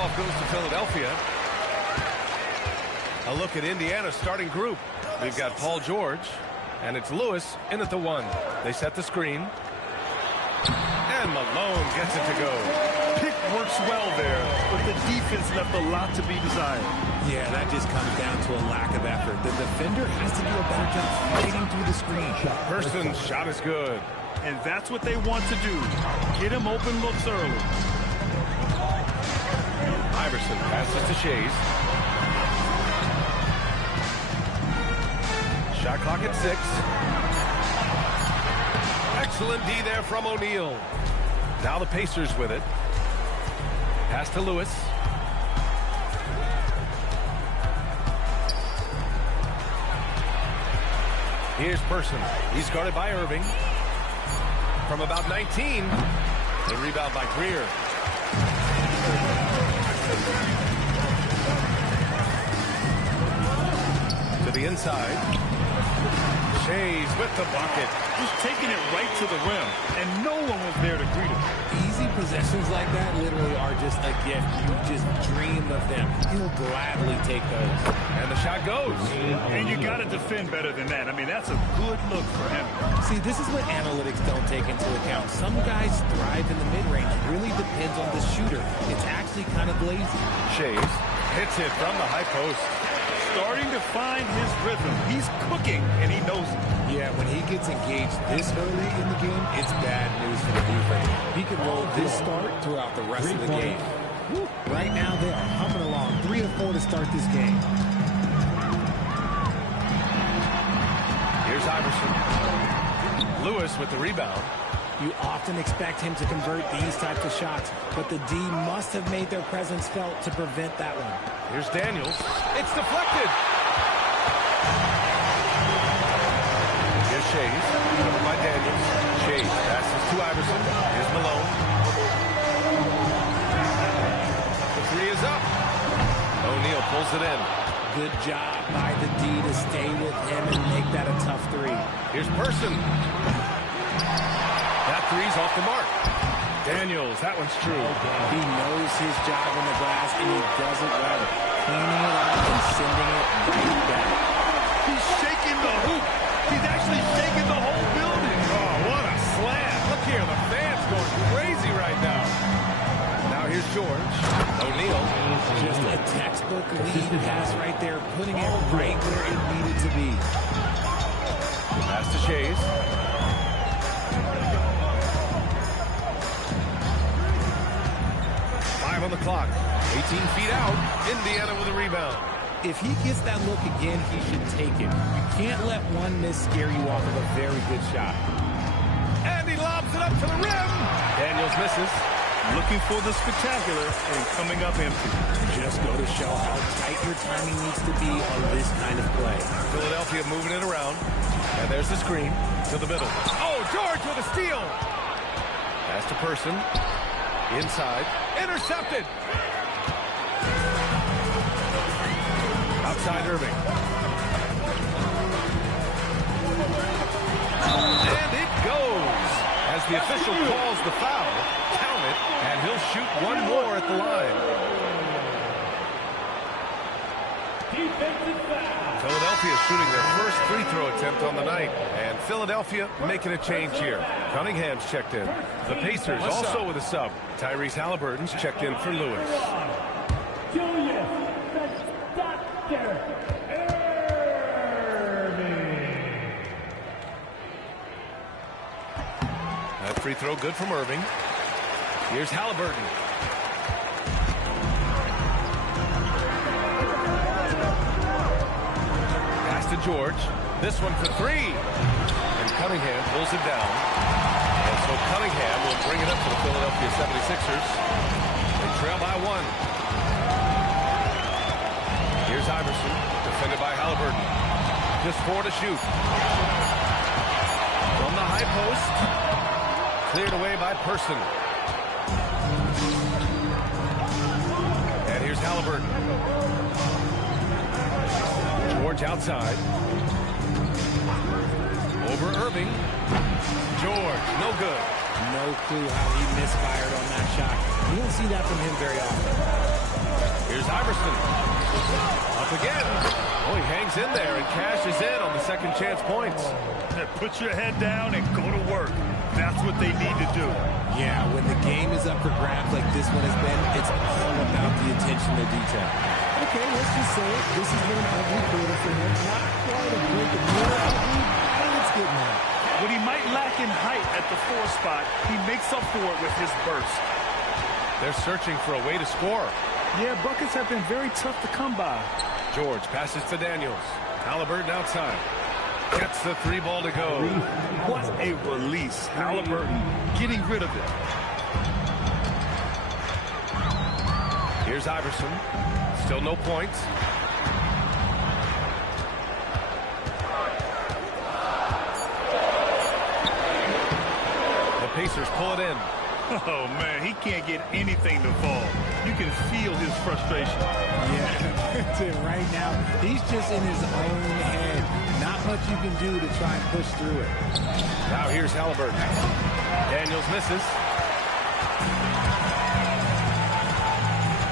tip-off goes to Philadelphia. A look at Indiana's starting group. We've got Paul George, and it's Lewis in at the 1. They set the screen. And Malone gets it to go. Pick works well there, but the defense left a lot to be desired. Yeah, that just comes down to a lack of effort. The defender has to do a better job fighting through the screen. Person's shot is good. And that's what they want to do. Get him open looks early. Iverson passes to Shays. Shot clock at 6. Excellent D there from O'Neal. Now the Pacers with it. Pass to Lewis. Here's Person. He's guarded by Irving. From about 19. The rebound by Greer. To the inside. Shays with the bucket. He's taking it right to the rim, and no one was there to greet him. Easy possessions like that literally are just a gift. You just dream of them. He'll gladly take those. And the shot goes. And you got to defend better than that. I mean, that's a good look for him. See, this is what analytics don't take into account. Some guys thrive in the mid-range. It really depends on the shooter. It's actually kind of lazy. Shays hits it from the high post. Starting to find his rhythm. He's cooking, and he knows it. Yeah, when he gets engaged this early in the game, it's bad news for the defense. He could roll this start throughout the rest of the game. Right now, they are humming along. 3 of 4 to start this game. Here's Iverson. Lewis with the rebound. You often expect him to convert these types of shots, but the D must have made their presence felt to prevent that one. Here's Daniels. It's deflected. Here's Shays. Covered by Daniels. Shays passes to Iverson. Here's Malone. The 3 is up. O'Neal pulls it in. Good job by the D to stay with him and make that a tough 3. Here's Person. That 3's off the mark. Daniels, that one's true. He knows his job on the glass, and he does it well. Cleaning it up and sending it right back. He's shaking the hoop. He's actually shaking the whole building. Oh, what a slam. Look here, the fans going crazy right now. Now here's George. O'Neal. Just a textbook lead pass right there, putting it right where it needed to be. Pass to Shays. On the clock. 18 feet out. Indiana with a rebound. If he gets that look again, he should take it. You can't let one miss scare you off of a very good shot. And he lobs it up to the rim. Daniels misses. Looking for the spectacular and coming up empty. Just go to show how tight your timing needs to be on this kind of play. Philadelphia moving it around. And there's the screen to the middle. Oh, George with a steal. Pass to Person. Inside. Intercepted. Outside Irving. And it goes. As the official calls the foul, count it, and he'll shoot one more at the line. Philadelphia shooting their first free throw attempt on the night. And Philadelphia making a change here. Cunningham's checked in. The Pacers also with a sub. Tyrese Halliburton's checked in for Lewis. That free throw good from Irving. Here's Halliburton. Pass to George. This one for 3. And Cunningham pulls it down. And so Cunningham will bring it up to the Philadelphia 76ers. They trail by 1. Here's Iverson, defended by Halliburton. Just 4 to shoot. From the high post. Cleared away by Person. And here's Halliburton. George outside. Over Irving. George, no good. No clue how he misfired on that shot. You don't see that from him very often. Here's Iverson. Up again. Oh, he hangs in there and cashes in on the second chance points. Put your head down and go to work. That's what they need to do. Yeah, when the game is up for grabs like this one has been, it's all about the attention to detail. Okay, let's just say it. This has been an ugly quarter for him. Not quite a break of mirror ugly, but it's getting there. When he might lack in height at the 4 spot, he makes up for it with his burst. They're searching for a way to score. Yeah, buckets have been very tough to come by. George passes to Daniels. Halliburton outside. Gets the 3 ball to go. What a release. Halliburton getting rid of it. Here's Iverson. Still no points. The Pacers pull it in. Oh, man, he can't get anything to fall. You can feel his frustration. Yeah, right now, he's just in his own head. Not much you can do to try and push through it. Now here's Halliburton. Daniels misses.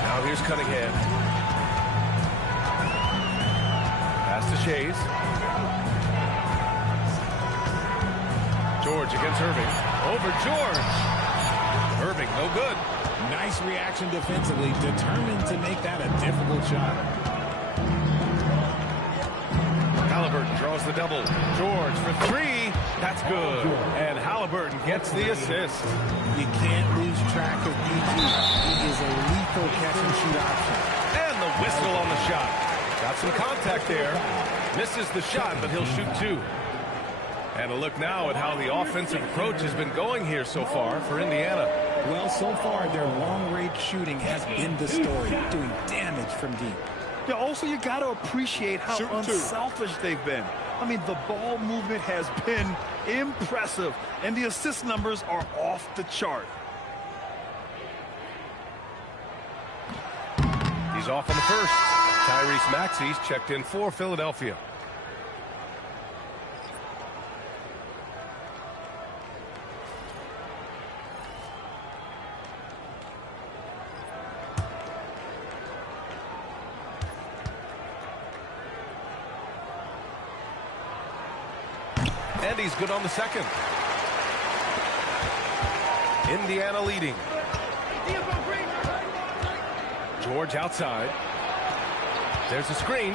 Now here's Cunningham. Pass to Shays. George against Irving. Over George. Irving, no good. Nice reaction defensively, determined to make that a difficult shot. Halliburton draws the double. George for 3. That's good. And Halliburton gets the assist. You can't lose track of BG. He is a lethal catch-and-shoot option. And the whistle on the shot. Got some contact there. Misses the shot, but he'll shoot 2. And a look now at how the offensive approach has been going here so far for Indiana. Well, so far, their long-range shooting has been the story, doing damage from deep. Yeah, also, you got to appreciate how unselfish they've been. I mean, the ball movement has been impressive, and the assist numbers are off the chart. He's off on the first. Tyrese Maxey's checked in for Philadelphia. And he's good on the second. Indiana leading. George outside. There's a screen.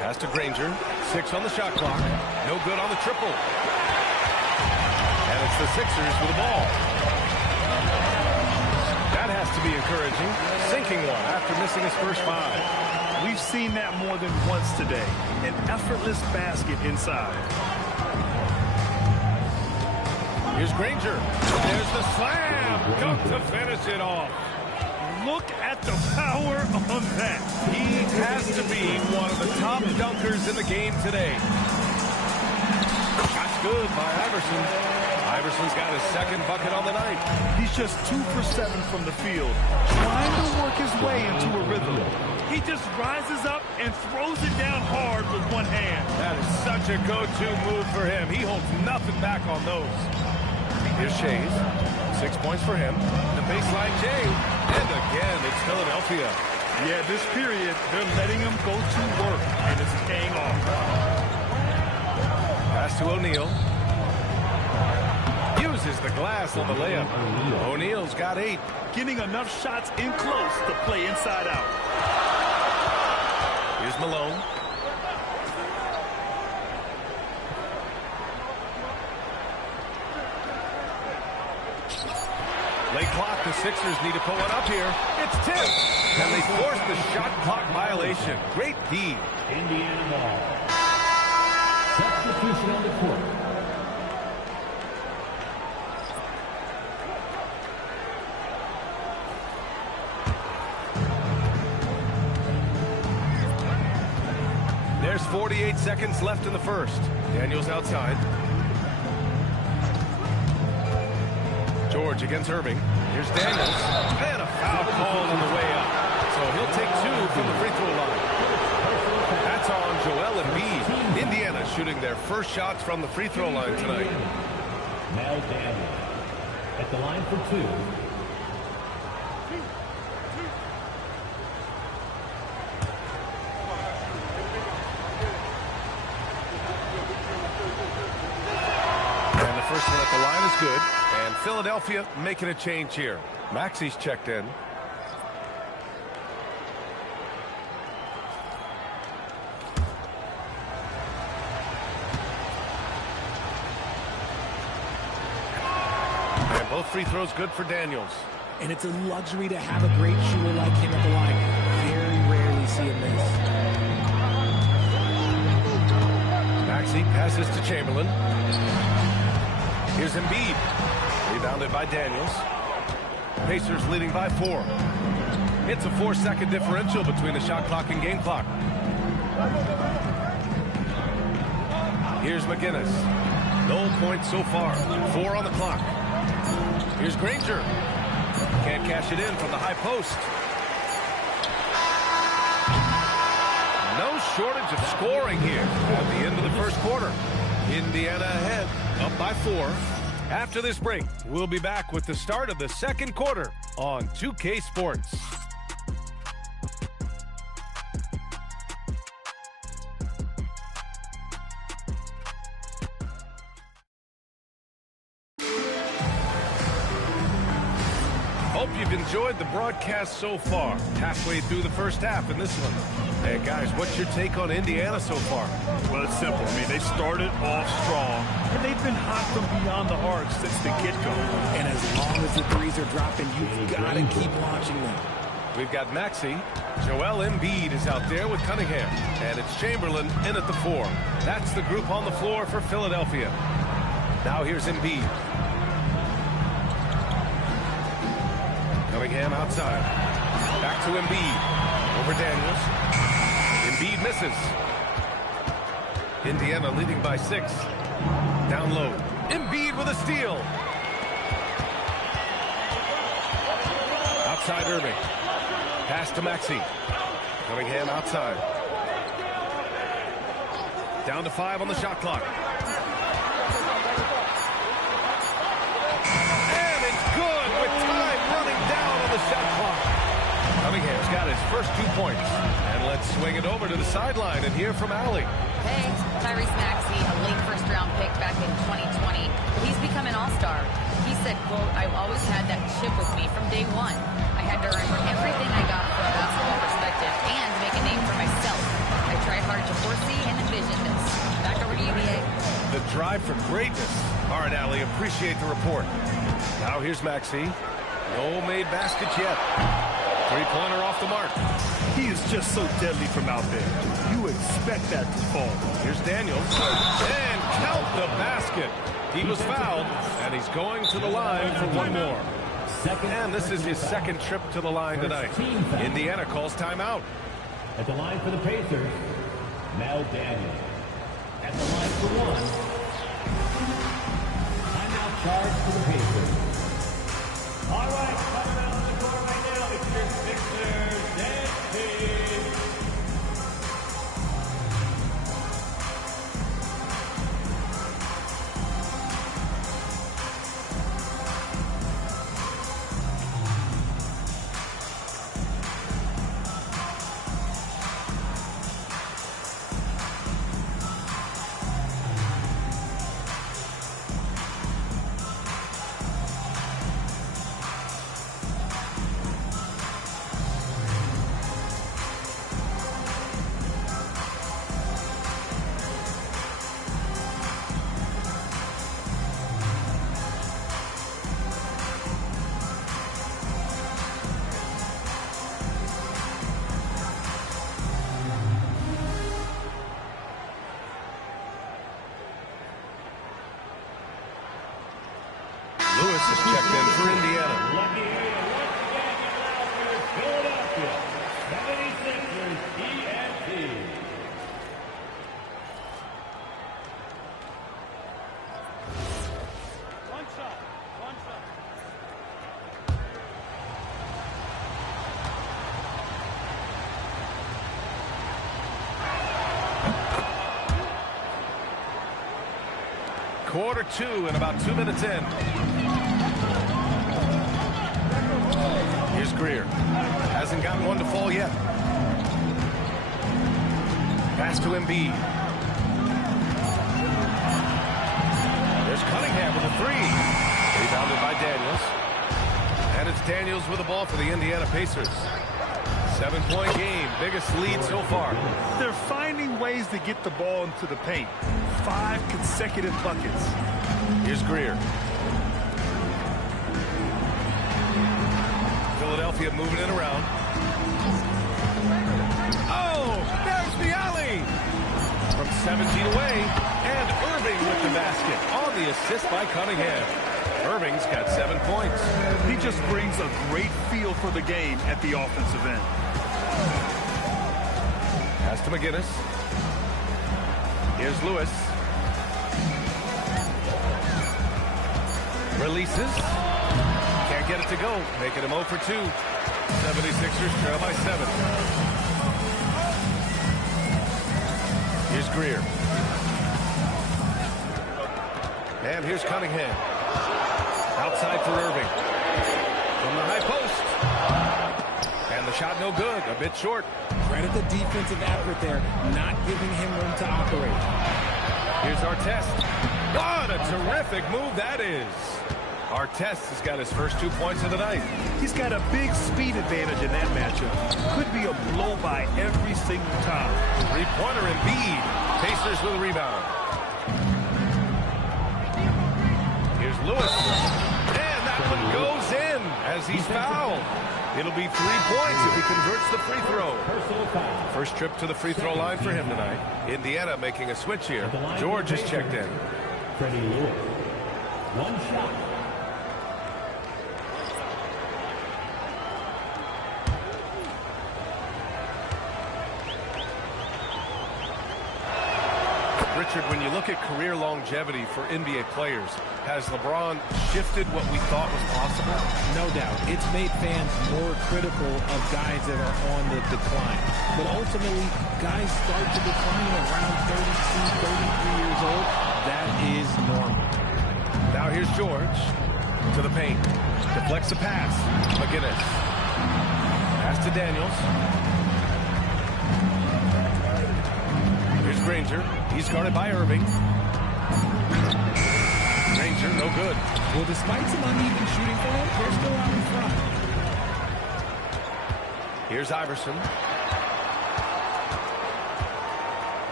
Pass to Granger. 6 on the shot clock. No good on the triple. And it's the Sixers with the ball. That has to be encouraging. Sinking one after missing his first 5. We've seen that more than once today. An effortless basket inside. Here's Granger. There's the slam. Got to finish it off. Look at the power on that. He has to be one of the top dunkers in the game today. That's good by Iverson. Iverson's got his second bucket on the night. He's just 2 for 7 from the field, trying to work his way into a rhythm. He just rises up and throws it down hard with one hand. That is such a go-to move for him. He holds nothing back on those. Here's Shays. 6 points for him. The baseline J. And again, it's Philadelphia. Yeah, this period, they're letting him go to work, and it's paying off. Pass to O'Neal. Uses the glass on the layup. O'Neal's got 8. Getting enough shots in close to play inside out. Here's Malone. Late clock, the Sixers need to put one up here. It's tipped. And they force the shot clock violation. Great D. Indiana ball. Substitution on the court. There's 48 seconds left in the first. Daniels outside. George against Irving. Here's Daniels. And a foul call on the way up. So he'll take 2 from the free throw line. That's on Joel Embiid. Indiana shooting their first shots from the free throw line tonight. Now Daniels at the line for 2. good. And Philadelphia making a change here. Maxey's checked in. And both free throws good for Daniels. And it's a luxury to have a great shooter like him at the line. Very rarely see him miss. Maxey passes to Chamberlain. Here's Embiid. Rebounded by Daniels. Pacers leading by 4. It's a 4-second differential between the shot clock and game clock. Here's McGinnis. No points so far. 4 on the clock. Here's Granger. Can't cash it in from the high post. No shortage of scoring here at the end of the first quarter. Indiana ahead, up by 4. After this break, we'll be back with the start of the second quarter on 2K Sports. Hope you've enjoyed the broadcast so far. Halfway through the first half in this one. Hey, guys, what's your take on Indiana so far? Well, it's simple. I mean, they started off strong, and they've been hot from beyond the arc since the get-go. And as long as the threes are dropping, you've got to keep launching them. We've got Maxey. Joel Embiid is out there with Cunningham. And it's Chamberlain in at the 4. That's the group on the floor for Philadelphia. Now here's Embiid. Cunningham outside. Back to Embiid. Over Daniels. Embiid misses. Indiana leading by 6. Down low. Embiid with a steal. Outside Irving. Pass to Maxey. Cunningham outside. Down to 5 on the shot clock. And it's good with time running down on the shot clock. Cunningham's got his first 2 points. And let's swing it over to the sideline and hear from Allie. Hey, Tyrese Maxey, a late first-round pick back in 2020. He's become an all-star. He said, quote, "I've always had that chip with me from day one. I had to earn everything I got from a basketball perspective and make a name for myself. I tried hard to foresee and envision this." Back over to you, BA. The drive for greatness. All right, Allie, appreciate the report. Now here's Maxey. No made baskets yet. Three-pointer off the mark. He is just so deadly from out there. You expect that to fall. Here's Daniels. And count the basket. He was fouled, and he's going to the line for one more. And this is his second trip to the line tonight. Indiana calls timeout. At the line for the Pacers, Mel Daniels. At the line for 1. Timeout charge for the Pacers. All right, coming out on the court right now, it's your Sixers dance team. Lewis is checked in for Indiana. Lucky area once again now for Philadelphia. 76ers ENT. One shot. One shot. Quarter 2 and about 2 minutes in. Here's Greer. Hasn't gotten one to fall yet. Pass to Embiid. There's Cunningham with a 3. Daniels with the ball for the Indiana Pacers. 7-point game, biggest lead so far. They're finding ways to get the ball into the paint. 5 consecutive buckets. Here's Greer. Philadelphia moving it around. Oh, there's the alley. From 17 away, and Irving with the basket on the assist by Cunningham. Irving's got 7 points. He just brings a great feel for the game at the offensive end. Pass to McGinnis. Here's Lewis. Releases. Can't get it to go. Making him 0 for 2. 76ers trail by 7. Here's Greer. And here's Cunningham. Outside for Irving. From the high post. And the shot no good. A bit short. Credit the defensive effort there, not giving him room to operate. Here's Artest. What a terrific move that is. Artest has got his first 2 points of the night. He's got a big speed advantage in that matchup. Could be a blow by every single time. Three-pointer Embiid. Pacers with a rebound. Here's Lewis. And that one goes in as he's fouled. It'll be 3 points if he converts the free throw. First trip to the free throw line for him tonight. Indiana making a switch here. George is checked in. Freddie Lewis. 1 shot. Richard, when you look at career longevity for NBA players, has LeBron shifted what we thought was possible? No doubt. It's made fans more critical of guys that are on the decline. But ultimately, guys start to decline around 32, 33 years old. That is normal. Now here's George to the paint. Deflects the pass. McGinnis. Pass to Daniels. Here's Granger. He's guarded by Irving. Granger, no good. Well, despite some uneven shooting for him, they're still out in front. Here's Iverson.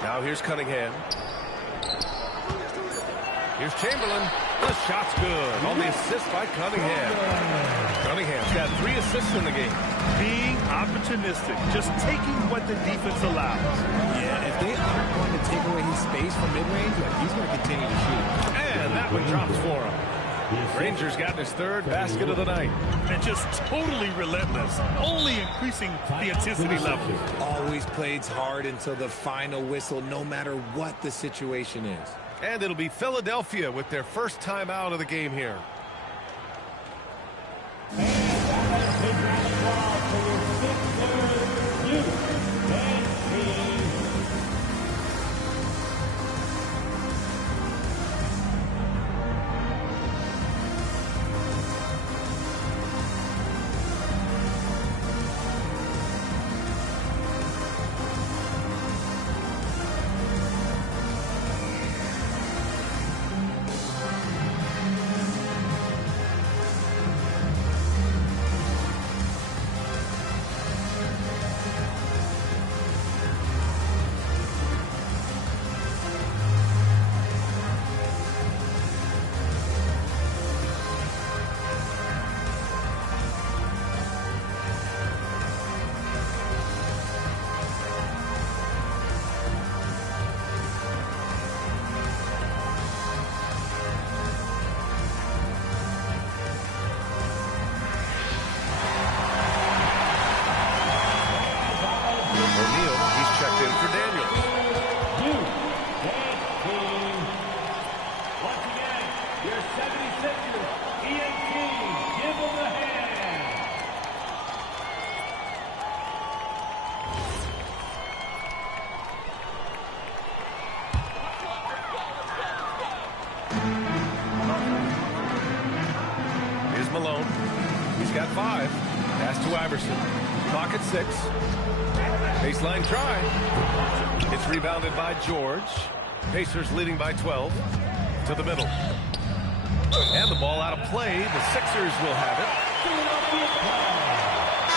Now here's Cunningham. Here's Chamberlain. The shot's good on the assist by Cunningham. Cunningham's got 3 assists in the game. Being opportunistic, just taking what the defense allows. Yeah, if they aren't going to take away his space from mid-range, he's going to continue to shoot. And that one drops for him. Ranger's gotten his 3rd basket of the night. And just totally relentless, only increasing the intensity level. Always plays hard until the final whistle, no matter what the situation is. And it'll be Philadelphia with their first time out of the game here. got 5. Pass to Iverson. Clock at 6. Baseline try. It's rebounded by George. Pacers leading by 12. To the middle. And the ball out of play. The Sixers will have it.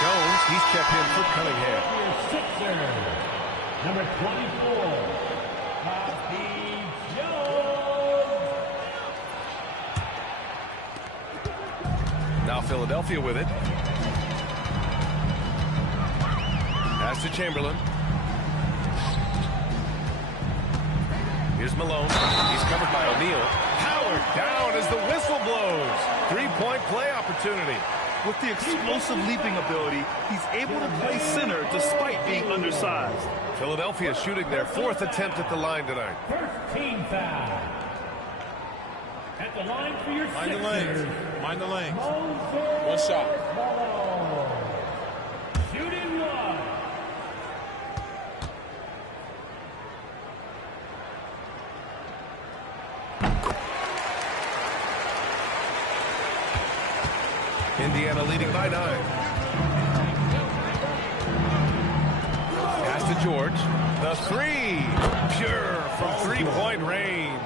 Jones, he's checked in for Cunningham. Sixer, number 24, Bobby Jones. Now Philadelphia with it. Pass to Chamberlain. Here's Malone. He's covered by O'Neal. Howard down as the whistle blows. Three-point play opportunity. With the explosive leaping ability, he's able to play center despite being undersized. Philadelphia shooting their fourth attempt at the line tonight. First team foul. At the line for your Mind the Sixers. lanes. Mind the lanes. Moses One shot. Malone. Shooting one. Indiana leading by 9. Pass to George. The three. Pure from three-point range.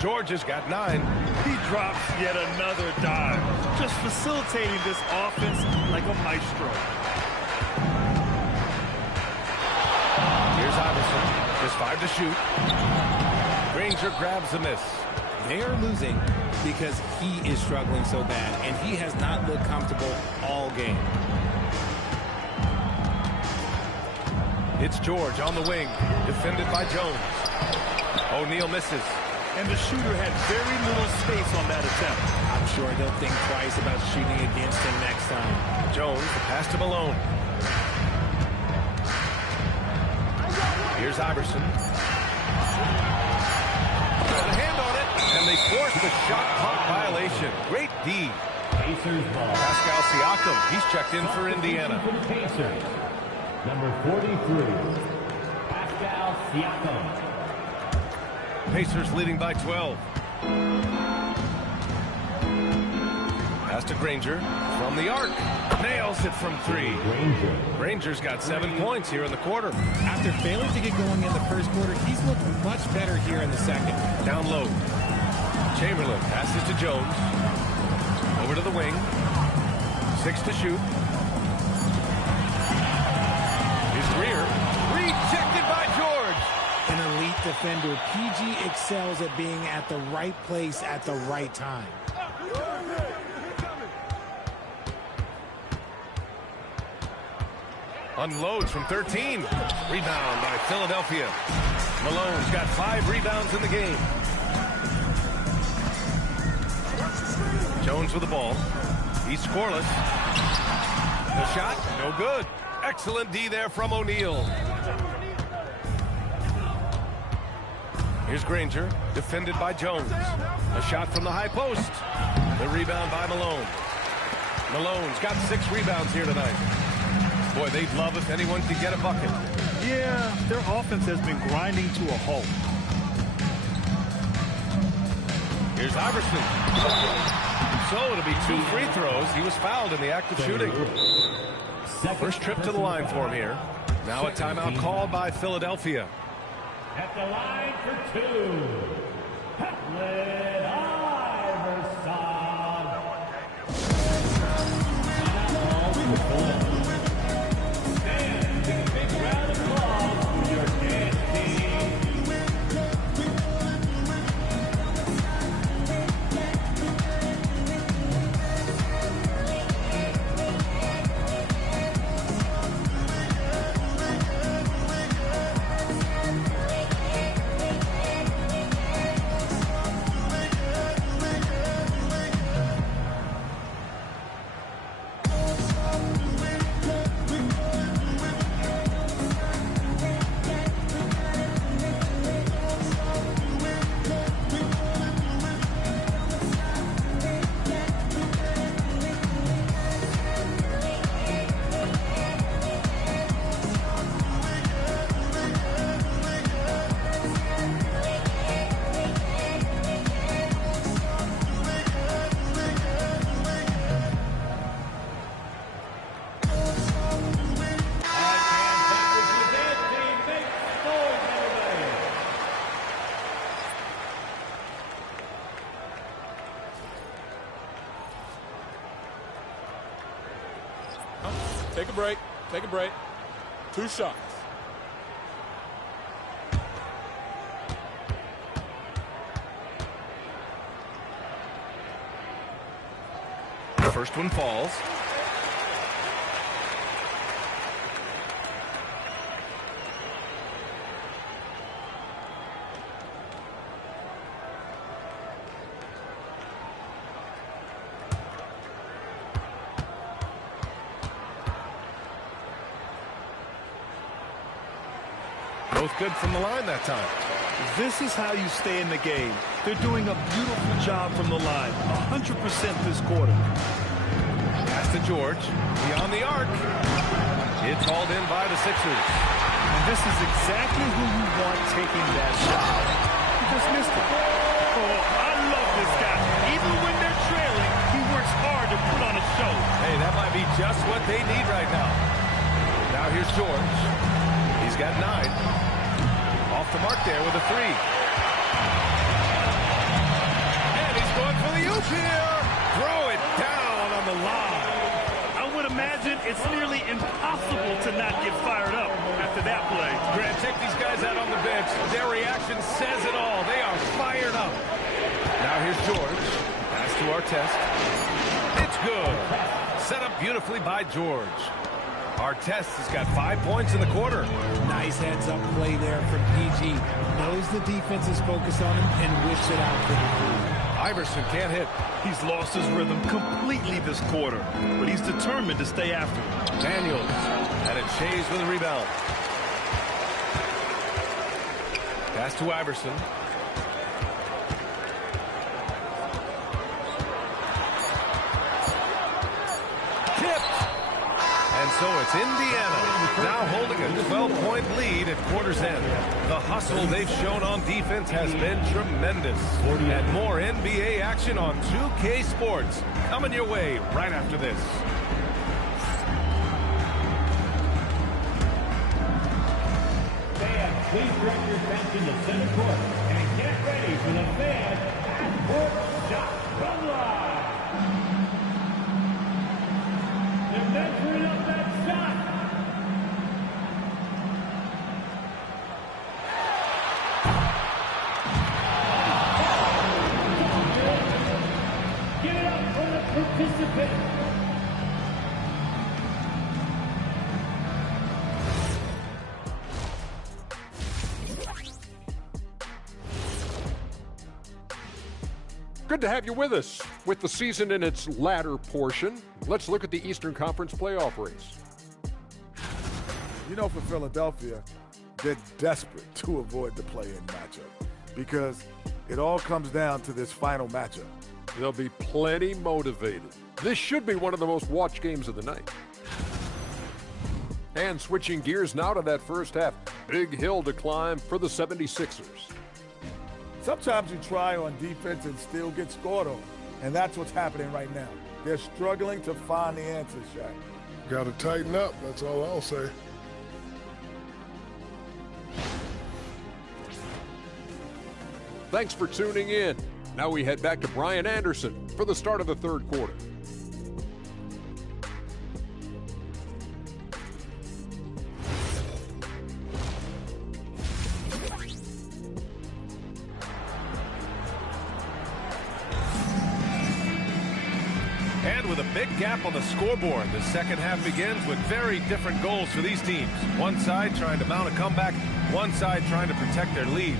George has got 9. He drops yet another dive, just facilitating this offense like a maestro. Here's Iverson. Just 5 to shoot. Granger grabs the miss. They are losing because he is struggling so bad, and he has not looked comfortable all game. It's George on the wing, defended by Jones. O'Neal misses. And the shooter had very little space on that attempt. I'm sure they'll think twice about shooting against him next time. Jones, the pass to Malone. Here's Iverson. Got a hand on it, and they force the shot clock violation. Great D. Pacers ball. Pascal Siakam, he's checked in for Indiana. For the Pacers, number 43, Pascal Siakam. Pacers leading by 12. Pass to Granger from the arc. Nails it from 3. Granger's got 7 points here in the quarter. After failing to get going in the first quarter, he's looked much better here in the second. Down low. Chamberlain passes to Jones. Over to the wing. 6 to shoot. Here's Greer. Rejected by George. An elite defender, PG excels at being at the right place at the right time. Unloads from 13. Rebound by Philadelphia. Malone's got 5 rebounds in the game. Jones with the ball. He's scoreless. The shot, no good. Excellent D there from O'Neal. Here's Granger, defended by Jones. A shot from the high post. The rebound by Malone. Malone's got 6 rebounds here tonight. Boy, they'd love if anyone could get a bucket. Yeah, their offense has been grinding to a halt. Here's Iverson. So it'll be 2 free throws. He was fouled in the act of shooting. First trip to the line for him here. Now a timeout called by Philadelphia. At the line for 2, Allen Iverson. And a big round of applause for your dance team. Take a break. Take a break. 2 shots. The first one falls. Both good from the line that time. This is how you stay in the game. They're doing a beautiful job from the line. 100% this quarter. Pass to George. Beyond the arc. It's hauled in by the Sixers. And this is exactly who you want taking that shot. He just missed it. Oh, I love this guy. Even when they're trailing, he works hard to put on a show. Hey, that might be just what they need right now. Now here's George. He's got 9. Off the mark there with a 3. And he's going for the oop here. Throw it down on the line. I would imagine it's nearly impossible to not get fired up after that play. Grant, take these guys out on the bench. Their reaction says it all. They are fired up. Now here's George. Pass to Artest. It's good. Set up beautifully by George. Artest has got 5 points in the quarter. Nice heads-up play there from PG. Knows the defense is focused on him and wished it out for the three. Iverson can't hit. He's lost his rhythm completely this quarter, but he's determined to stay after it. Daniels had it chased with a rebound. Pass to Iverson. And so it's Indiana now holding a 12-point lead at quarter's end. The hustle they've shown on defense has been tremendous. And more NBA action on 2K Sports coming your way right after this. Fans, please direct your attention to center court and get ready for the fan half-court shot run line. They're measuring up that shot. Give it up for the participant. Good to have you with us. With the season in its latter portion, let's look at the Eastern Conference playoff race. You know, for Philadelphia, they're desperate to avoid the play-in matchup because it all comes down to this final matchup. They'll be plenty motivated. This should be one of the most watched games of the night. And switching gears now to that first half, big hill to climb for the 76ers. Sometimes you try on defense and still get scored on, and that's what's happening right now. They're struggling to find the answers, Shaq. Got to tighten up, that's all I'll say. Thanks for tuning in. Now we head back to Brian Anderson for the start of the third quarter. And with a big gap on the scoreboard, the second half begins with very different goals for these teams. One side trying to mount a comeback, one side trying to protect their lead.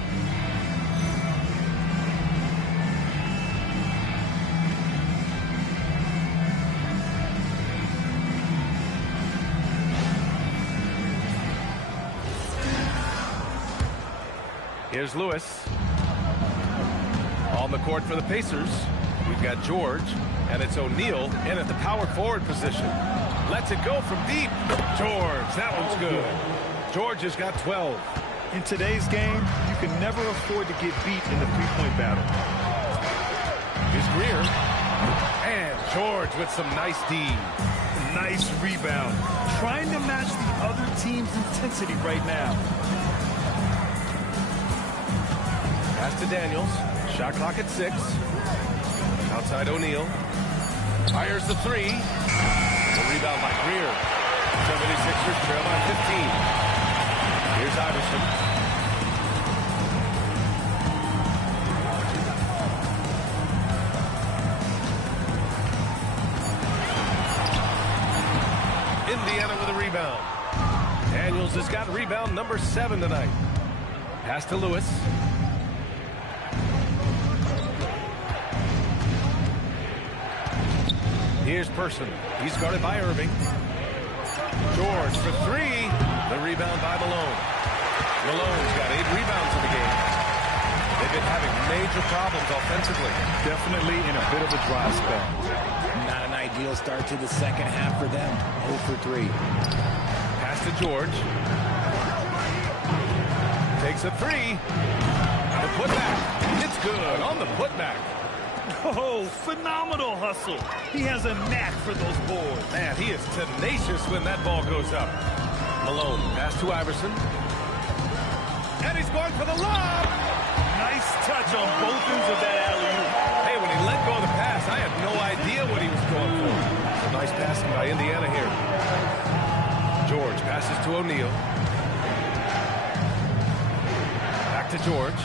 Here's Lewis. On the court for the Pacers, we've got George, and it's O'Neal in at the power forward position. Lets it go from deep. George, that one's good. George has got 12. In today's game, you can never afford to get beat in the three-point battle. Here's Greer. And George with some nice D. Nice rebound. Trying to match the other team's intensity right now. Pass to Daniels. Shot clock at 6. Outside O'Neal. Fires the 3. The rebound by Greer. 76ers trail by 15. Here's Iverson. Indiana with a rebound. Daniels has got rebound number 7 tonight. Pass to Lewis. Here's Person. He's guarded by Irving. George for 3. The rebound by Malone. Malone's got 8 rebounds in the game. They've been having major problems offensively. Definitely in a bit of a dry spell. Not an ideal start to the second half for them. 0 for 3. Pass to George. Takes a 3. The putback. It's good on the putback. Oh, phenomenal hustle. He has a knack for those boards. Man, he is tenacious when that ball goes up. Malone, pass to Iverson. And he's going for the lob. Nice touch on both ends of that alley-oop. Hey, when he let go of the pass, I had no idea what he was going for. A nice passing by Indiana here. George passes to O'Neal. Back to George.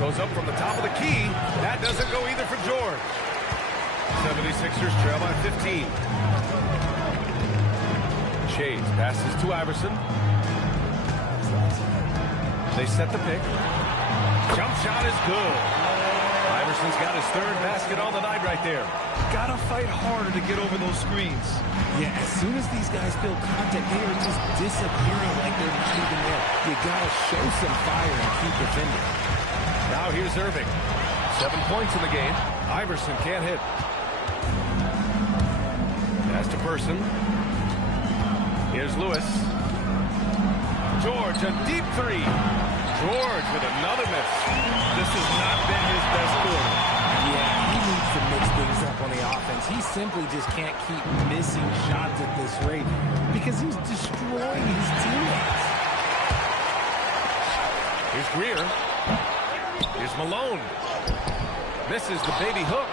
Goes up from the top of the key. That doesn't go either for George. 76ers trail by 15. Shades passes to Iverson. They set the pick. Jump shot is good. Iverson's got his 3rd basket on the night right there. Gotta fight harder to get over those screens. Yeah, as soon as these guys feel contact, they are just disappearing like they're not even there. You gotta show some fire and keep defending. Now here's Irving. 7 points in the game. Iverson can't hit. Pass to Person. Here's Lewis. George, a deep 3. George with another miss. This has not been his best quarter. Yeah, he needs to mix things up on the offense. He simply just can't keep missing shots at this rate because he's destroying his teammates. Here's Greer. Here's Malone. Misses the baby hook.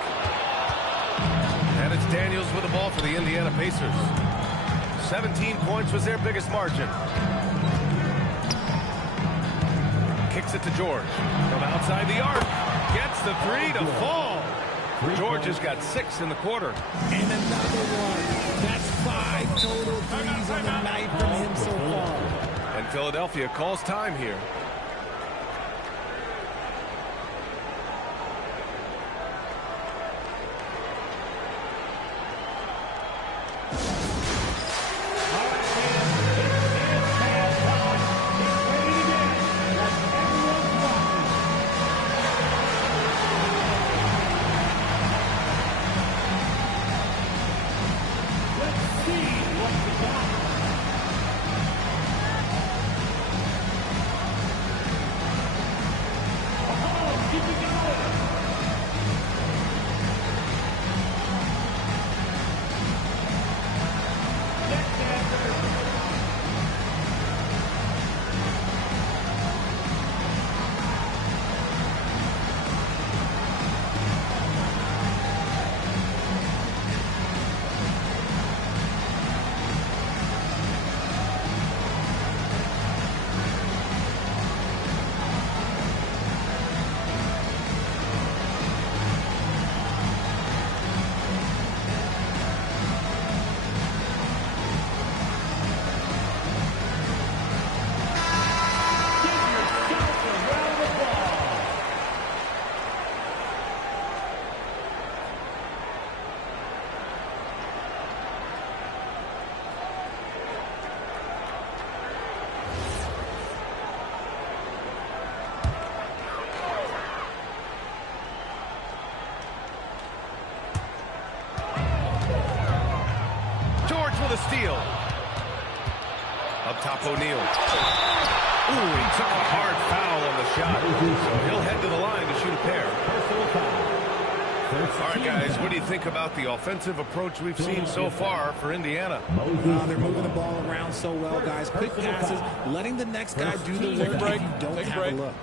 And it's Daniels with the ball for the Indiana Pacers. 17 points was their biggest margin. Kicks it to George. From outside the arc. Gets the 3 to fall. George has got 6 in the quarter. And another one. That's 5 total threes on the night from him so far. And Philadelphia calls time here. Steal. Up top, O'Neal. Ooh, he took a hard foul on the shot. So he'll head to the line to shoot a pair. All right, guys, what do you think about the offensive approach we've seen so far for Indiana? They're moving the ball around so well, guys. Quick passes, letting the next guy do the work if you don't have a look.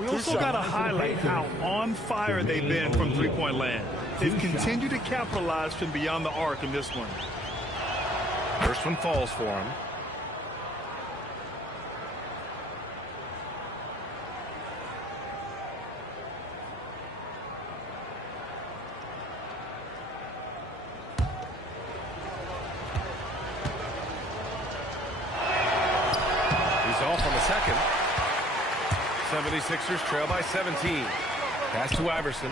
We also got to highlight how on fire they've been from three-point land. They've continued to capitalize from beyond the arc in this one. First one falls for him. Off on the second. 76ers trail by 17. Pass to Iverson.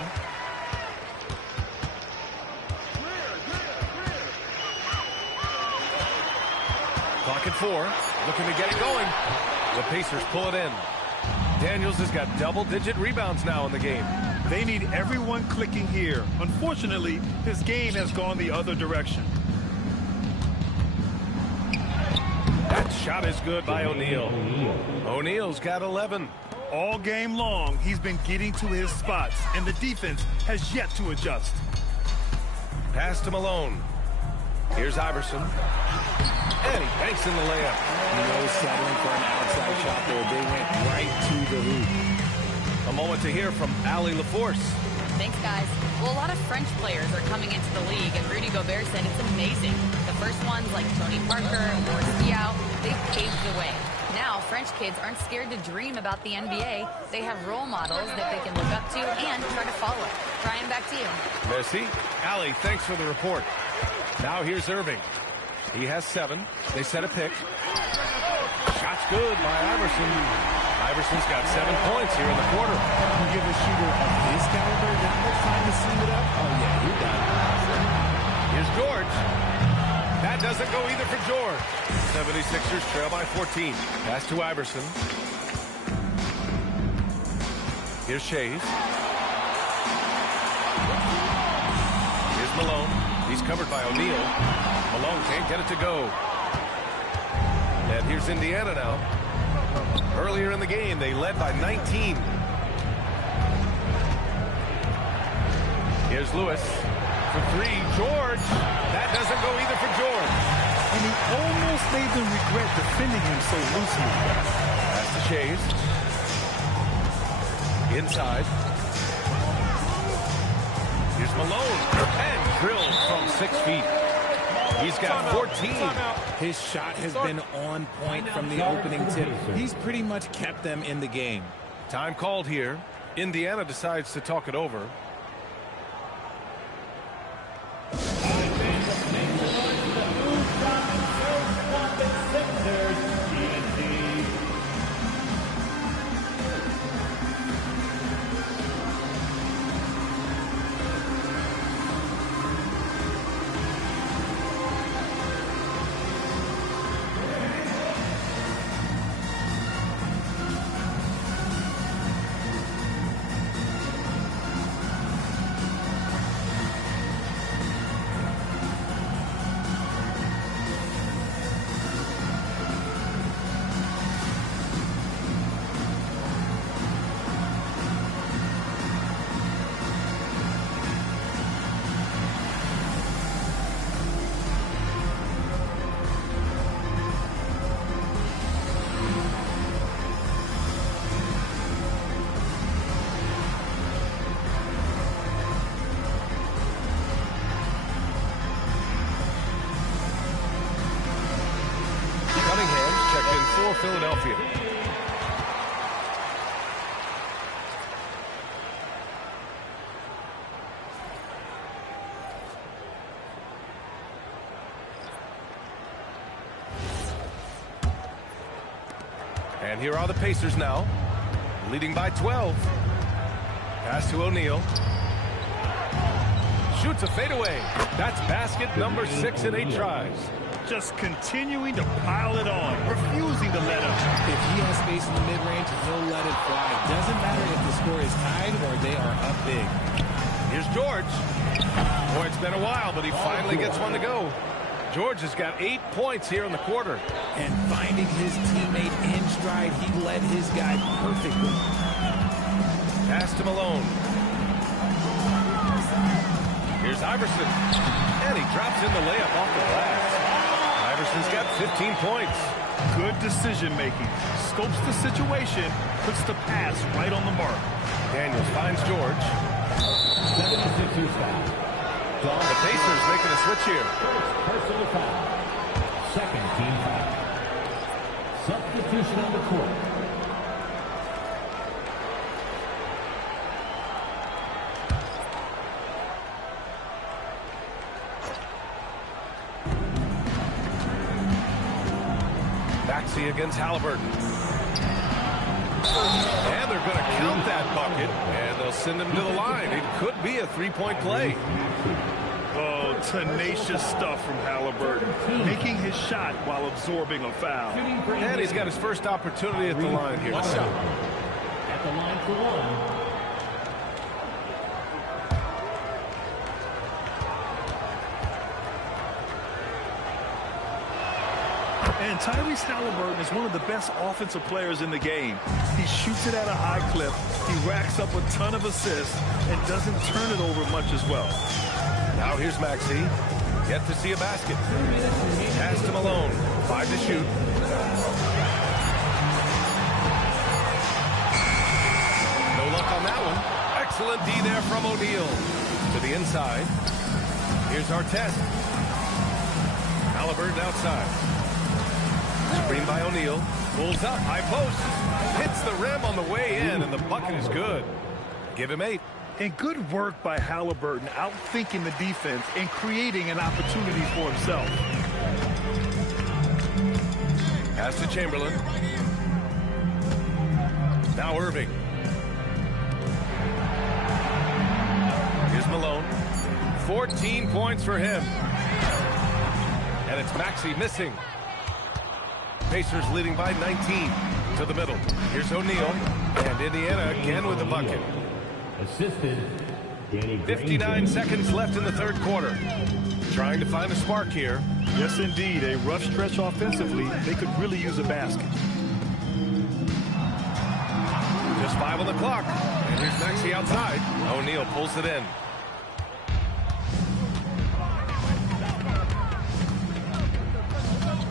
Clock at 4. Looking to get it going. The Pacers pull it in. Daniels has got double-digit rebounds now in the game. They need everyone clicking here. Unfortunately, his game has gone the other direction. That shot is good by O'Neal. O'Neal's got 11. All game long, he's been getting to his spots, and the defense has yet to adjust. Pass to Malone. Here's Iverson. And he banks in the layup. No settling for an outside shot there. They went right to the hoop. A moment to hear from Allie LaForce. Thanks, guys. Well, a lot of French players are coming into the league, and Rudy Gobert said it's amazing. The first ones, like Tony Parker or Diaw, they've paved the way. Now, French kids aren't scared to dream about the NBA. They have role models that they can look up to and try to follow. Brian, back to you. Merci. Allie, thanks for the report. Now here's Irving. He has 7. They set a pick. Shot's good by Iverson. Iverson's got 7 points here in the quarter. You give a shooter of his caliber that much time to sleeve it up? Oh, yeah, you're done. Here's George. That doesn't go either for George. 76ers trail by 14. Pass to Iverson. Here's Shays. Here's Malone. He's covered by O'Neal. Malone can't get it to go. And here's Indiana now. Earlier in the game, they led by 19. Here's Lewis for 3. George. That doesn't go either for George. And he almost made them regret defending him so loosely. Pass to Shays. Inside. Here's Malone. And drilled from 6 feet. He's got 14. His shot has been on point from the opening tip. He's pretty much kept them in the game. Time called here. Indiana decides to talk it over. For Philadelphia. And here are the Pacers now, leading by 12. Pass to O'Neal. Shoots a fadeaway. That's basket number 6 in 8 tries. Just continuing to pile it on, refusing to let up. If he has space in the mid-range, he'll let it fly. Doesn't matter if the score is tied or they are up big. Here's George. Boy, it's been a while, but he finally gets one to go. George has got 8 points here in the quarter. And finding his teammate in stride, he led his guy perfectly. Pass to Malone. Here's Iverson. And he drops in the layup off the glass. Iverson's got 15 points. Good decision-making. Scopes the situation, puts the pass right on the mark. Daniels finds George. 76ers foul. The Pacers making a switch here. Personal foul. Second team foul. Substitution on the court. Maxey against Halliburton. And they're going to count that bucket, and they'll send him to the line. It could be a three-point play. Oh, tenacious stuff from Halliburton, making his shot while absorbing a foul. And he's got his first opportunity at the line here. At the line for one. And Tyrese Halliburton is one of the best offensive players in the game. He shoots it at a high clip, he racks up a ton of assists, and doesn't turn it over much as well. Now here's Maxey. Yet to see a basket. Pass to Malone. 5 to shoot. No luck on that one. Excellent D there from O'Neal. To the inside. Here's Artest. Halliburton outside. Screen by O'Neal. Pulls up. High post. Hits the rim on the way in, and the bucket is good. Give him 8. And good work by Halliburton, outthinking the defense and creating an opportunity for himself. Pass to Chamberlain. Now Irving. Here's Malone. 14 points for him. And it's Maxey missing. Pacers leading by 19 to the middle. Here's O'Neal. And Indiana again with the bucket. Assisted. 59 seconds left in the third quarter. Trying to find a spark here. Yes, indeed. A rough stretch offensively. They could really use a basket. Just 5 on the clock. And here's Maxey outside. O'Neal pulls it in.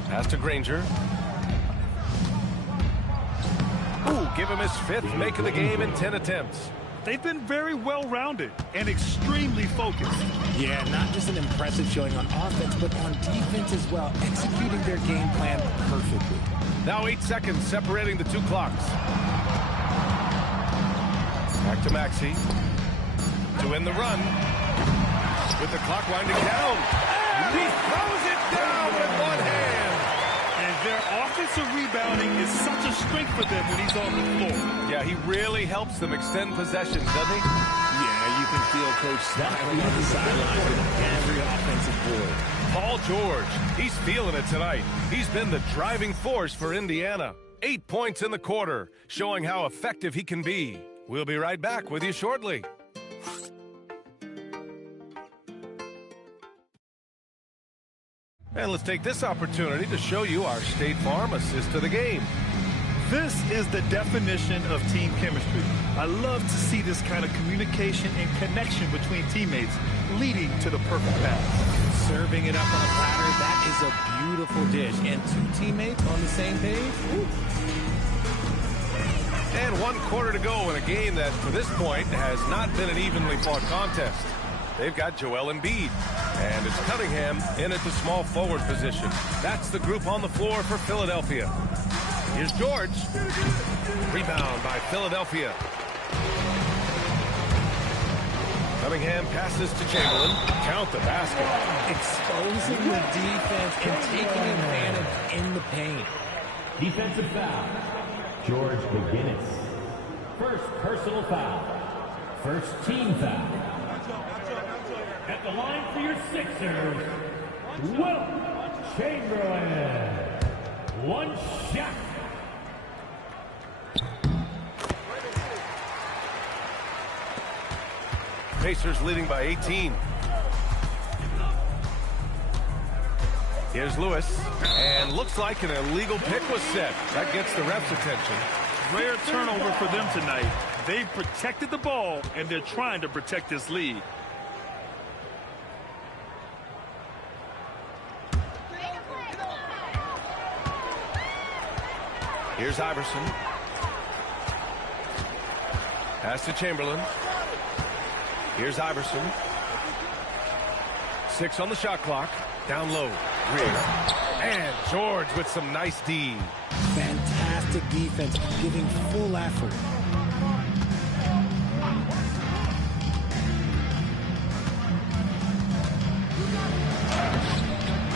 Pass to Granger. Ooh, give him his 5th make of the game in 10 attempts. They've been very well-rounded and extremely focused. Yeah, not just an impressive showing on offense, but on defense as well, executing their game plan perfectly. Now 8 seconds separating the two clocks. Back to Maxey. To end the run. With the clock winding down. He throws it down with one hand. And their offensive rebounding is such a strength for them when he's on the floor. Yeah, he really helps them extend possessions, doesn't he? Yeah, you can feel Coach smiling on the sideline with every offensive board. Paul George, he's feeling it tonight. He's been the driving force for Indiana. 8 points in the quarter, showing how effective he can be. We'll be right back with you shortly. And let's take this opportunity to show you our State Farm assist to the game. This is the definition of team chemistry. I love to see this kind of communication and connection between teammates leading to the perfect pass. Serving it up on a platter, that is a beautiful dish. And 2 teammates on the same page. Ooh. And 1 quarter to go in a game that, to this point, has not been an evenly fought contest. They've got Joel Embiid, and it's Cunningham in at the small forward position. That's the group on the floor for Philadelphia. Here's George. Rebound by Philadelphia. Cunningham passes to Chamberlain. Count the basket. Exposing the defense and taking advantage in the paint. Defensive foul. George McGinnis. First personal foul. First team foul. At the line for your Sixers, Will Chamberlain. One shot. Pacers leading by 18. Here's Lewis, and looks like an illegal pick was set. That gets the ref's attention. Rare turnover for them tonight. They've protected the ball, and they're trying to protect this lead. Here's Iverson. Pass to Chamberlain. Here's Iverson. 6 on the shot clock. Down low. Greer. And George with some nice D. Fantastic defense, giving full effort.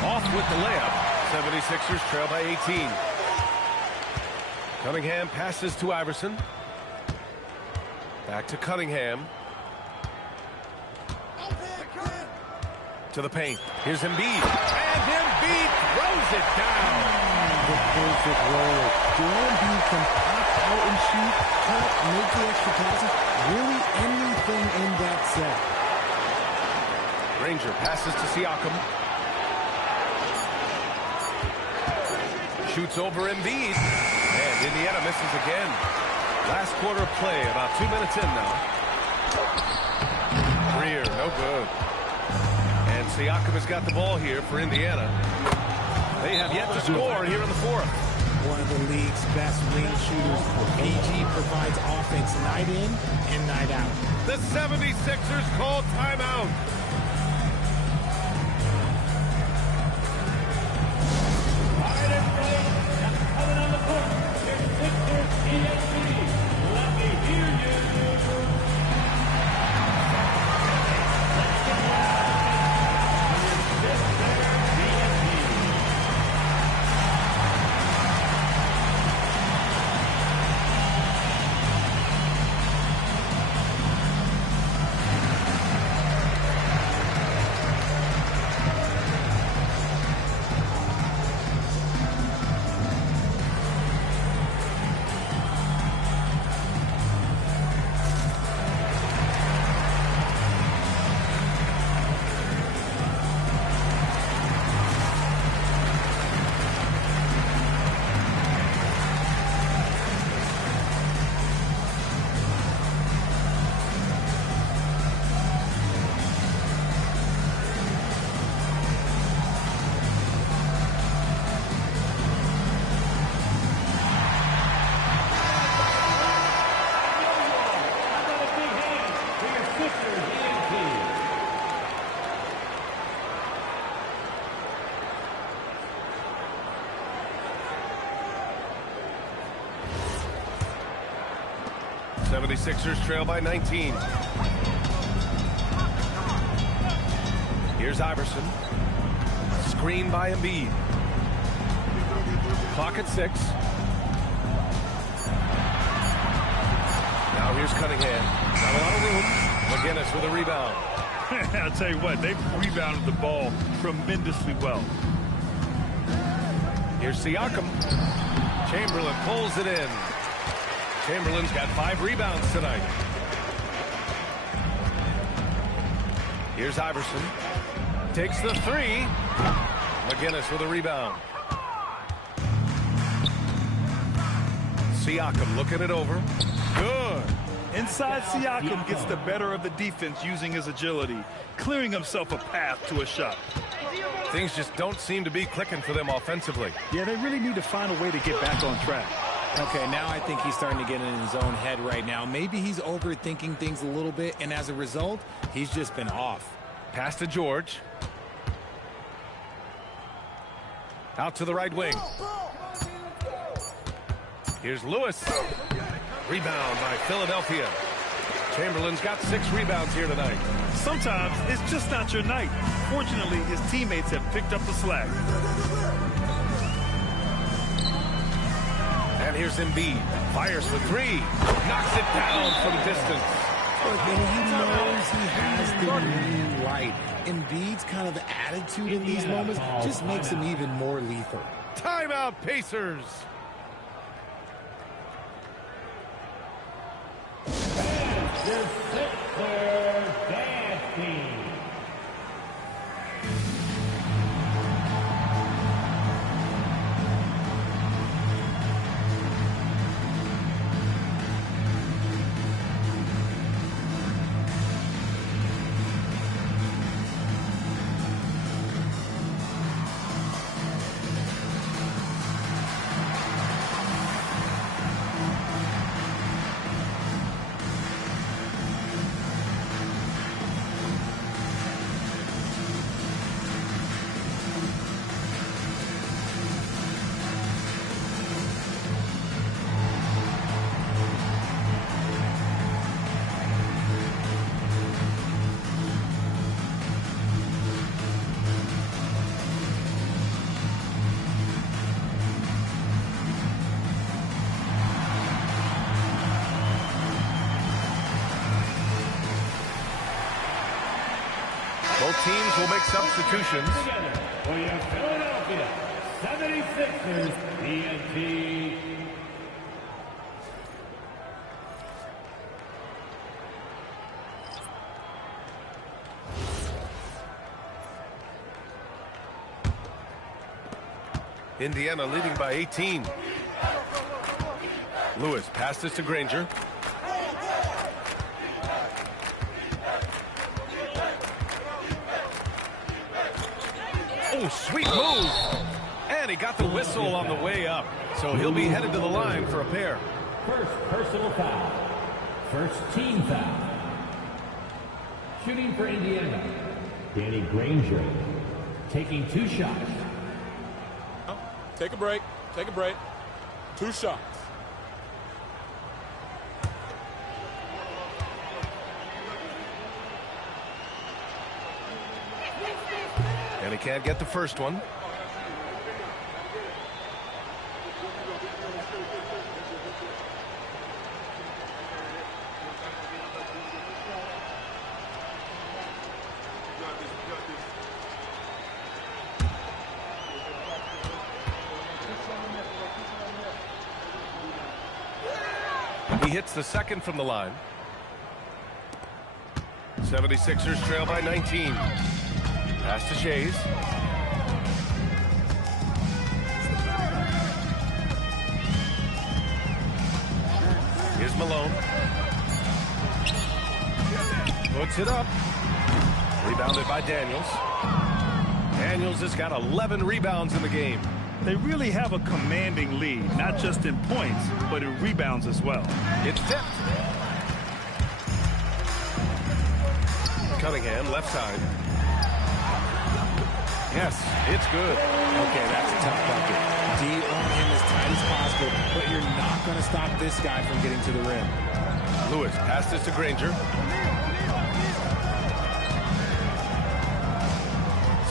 Off with the layup. 76ers trail by 18. Cunningham passes to Iverson. Back to Cunningham. To the paint. Here's Embiid. And Embiid throws it down. The perfect roll. Joel Embiid can pop out and shoot, cut, make the extra passes. Really anything in that set. Granger passes to Siakam. Shoots over Embiid. And Indiana misses again. Last quarter of play, about 2 minutes in now. Greer, no good. And Siakam has got the ball here for Indiana. They have yet to score here in the fourth. One of the league's best wing shooters. AG provides offense night in and night out. The 76ers call timeout. All right, everybody. Now coming on the court. Here's Sixers TNT. Let me hear you. Let's get loud. Here's Sixers TNT. Sixers trail by 19. Here's Iverson. Screen by Embiid. Clock at 6. Now here's Cunningham. Not a lot of room. McGinnis with a rebound. I'll tell you what, they've rebounded the ball tremendously well. Here's Siakam. Chamberlain pulls it in. Chamberlain's got 5 rebounds tonight. Here's Iverson. Takes the 3. McGinnis with a rebound. Siakam looking it over. Good. Inside, Siakam gets the better of the defense using his agility, clearing himself a path to a shot. Things just don't seem to be clicking for them offensively. Yeah, they really need to find a way to get back on track. Okay, now I think he's starting to get in his own head right now. Maybe he's overthinking things a little bit, and as a result, he's just been off. Pass to George. Out to the right wing. Here's Lewis. Rebound by Philadelphia. Chamberlain's got 6 rebounds here tonight. Sometimes it's just not your night. Fortunately, his teammates have picked up the slack. And here's Embiid. Fires for 3. Knocks it down from distance. Look, and he knows he has the lead right. Embiid's kind of attitude in these moments just makes him even more lethal. Timeout, Pacers. The Sixers dance team. teams will make substitutions. Together for your Philadelphia 76ers TNT. Indiana leading by 18. Lewis passes to Granger. Oh, sweet move. And he got the whistle on the way up. So he'll be headed to the line for a pair. First personal foul. First team foul. Shooting for Indiana, Danny Granger. Taking 2 shots. Take a break. Take a break. 2 shots. And he can't get the first one. He hits the second from the line. 76ers trail by 19. Pass to Shays. Here's Malone. Puts it up. Rebounded by Daniels. Daniels has got 11 rebounds in the game. They really have a commanding lead, not just in points, but in rebounds as well. It's tipped. Cunningham, left side. Yes, it's good. Okay, that's a tough bucket. D on him as tight as possible, but you're not going to stop this guy from getting to the rim. Lewis passes to Granger.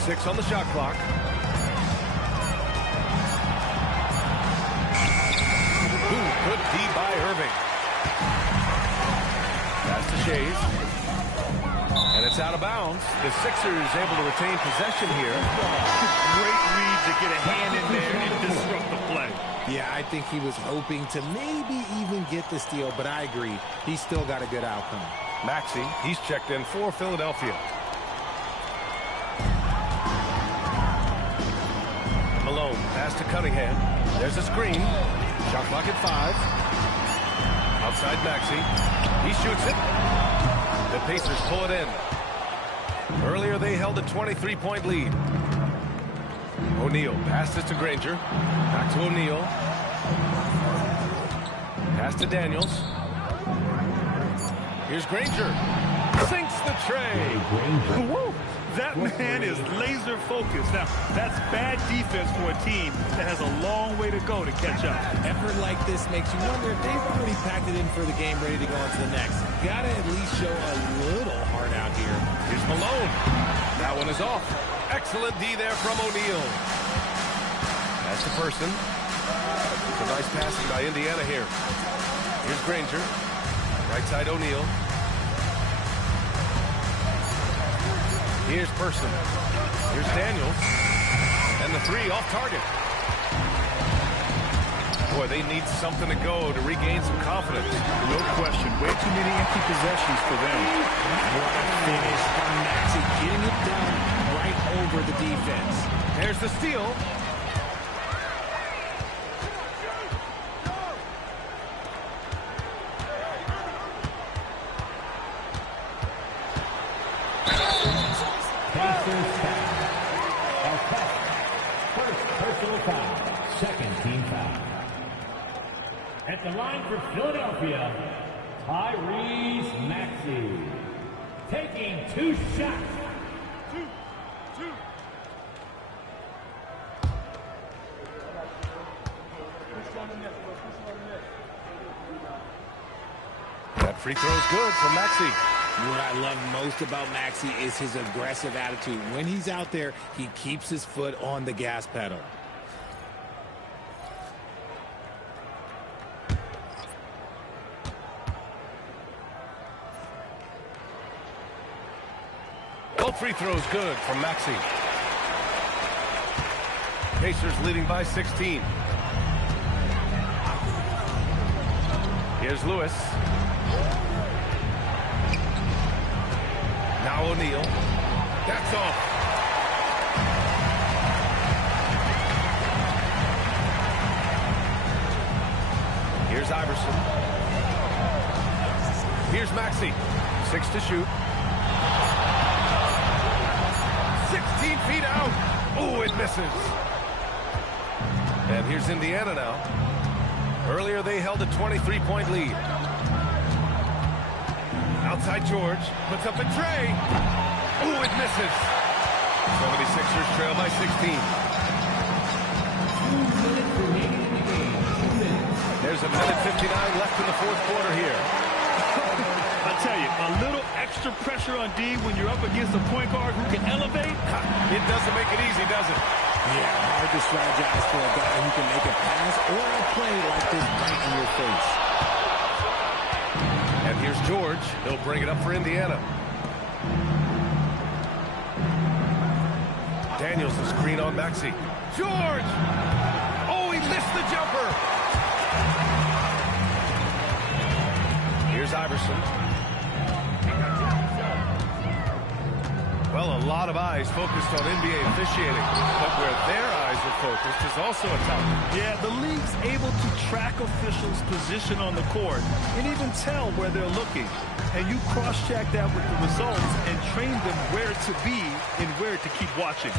6 on the shot clock. Good D by Irving. Pass to Shays. And it's out of bounds. The Sixers able to retain possession here. Great read to get a hand in there and disrupt the play. Yeah, I think he was hoping to maybe even get the steal, but I agree. He's still got a good outcome. Maxey, he's checked in for Philadelphia. Malone, pass to Cunningham. There's a screen. Shot clock at 5. Outside Maxey. He shoots it. The Pacers pull it in. Earlier they held a 23-point lead. O'Neal passes to Granger. Back to O'Neal. Pass to Daniels. Here's Granger. Sinks the tray. Woo! That man is laser focused. Now, that's bad defense for a team that has a long way to go to catch up. Effort like this makes you wonder if they've already packed it in for the game, ready to go on to the next. Gotta at least show a little heart out here. Here's Malone. That one is off. Excellent D there from O'Neal. That's the person. It's a nice passing by Indiana here. Here's Granger. Right side O'Neal. Here's Person. Here's Daniels. And the 3 off target. Boy, they need something to go to regain some confidence. No question. Way too many empty possessions for them. What a finish from Maxey, getting it done right over the defense. There's the steal. At the line for Philadelphia, Tyrese Maxey. Taking 2 shots. That free throw is good for Maxey. What I love most about Maxey is his aggressive attitude. When he's out there, he keeps his foot on the gas pedal. free throw's good from Maxey. Pacers leading by 16. Here's Lewis. Now O'Neal. That's off. Here's Iverson. Here's Maxey. 6 to shoot. 16 feet out. Oh, it misses. And here's Indiana now. Earlier they held a 23-point lead. Outside George. Puts up a tray. Oh, it misses. 76ers trail by 16. There's a minute 59 left in the fourth quarter here. I tell you, a little extra pressure on D when you're up against a point guard who can elevate. It doesn't make it easy, does it? Yeah, hard to strategize for a guy who can make a pass or a play like this right in your face. And here's George. He'll bring it up for Indiana. Daniels the screen on Maxey. George! Oh, he missed the jumper! Here's Iverson. Well, a lot of eyes focused on NBA officiating, but where their eyes are focused is also a topic. Yeah, the league's able to track officials' position on the court and even tell where they're looking. And you cross-check that with the results and train them where to be and where to keep watching.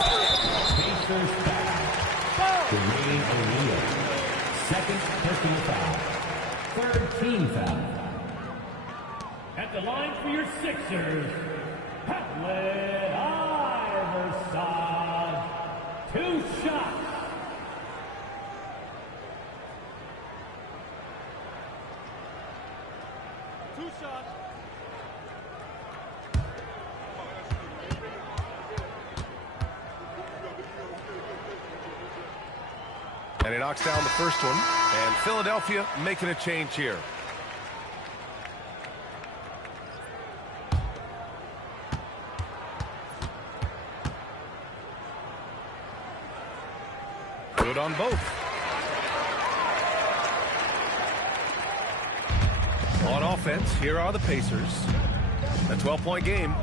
Pacers foul. Dwayne O'Neal. Second personal foul. Third team foul. At the line for your Sixers, Allen Iverson. 2 shots. And he knocks down the first one. And Philadelphia making a change here. Good on both. On offense, here are the Pacers. A 12-point game.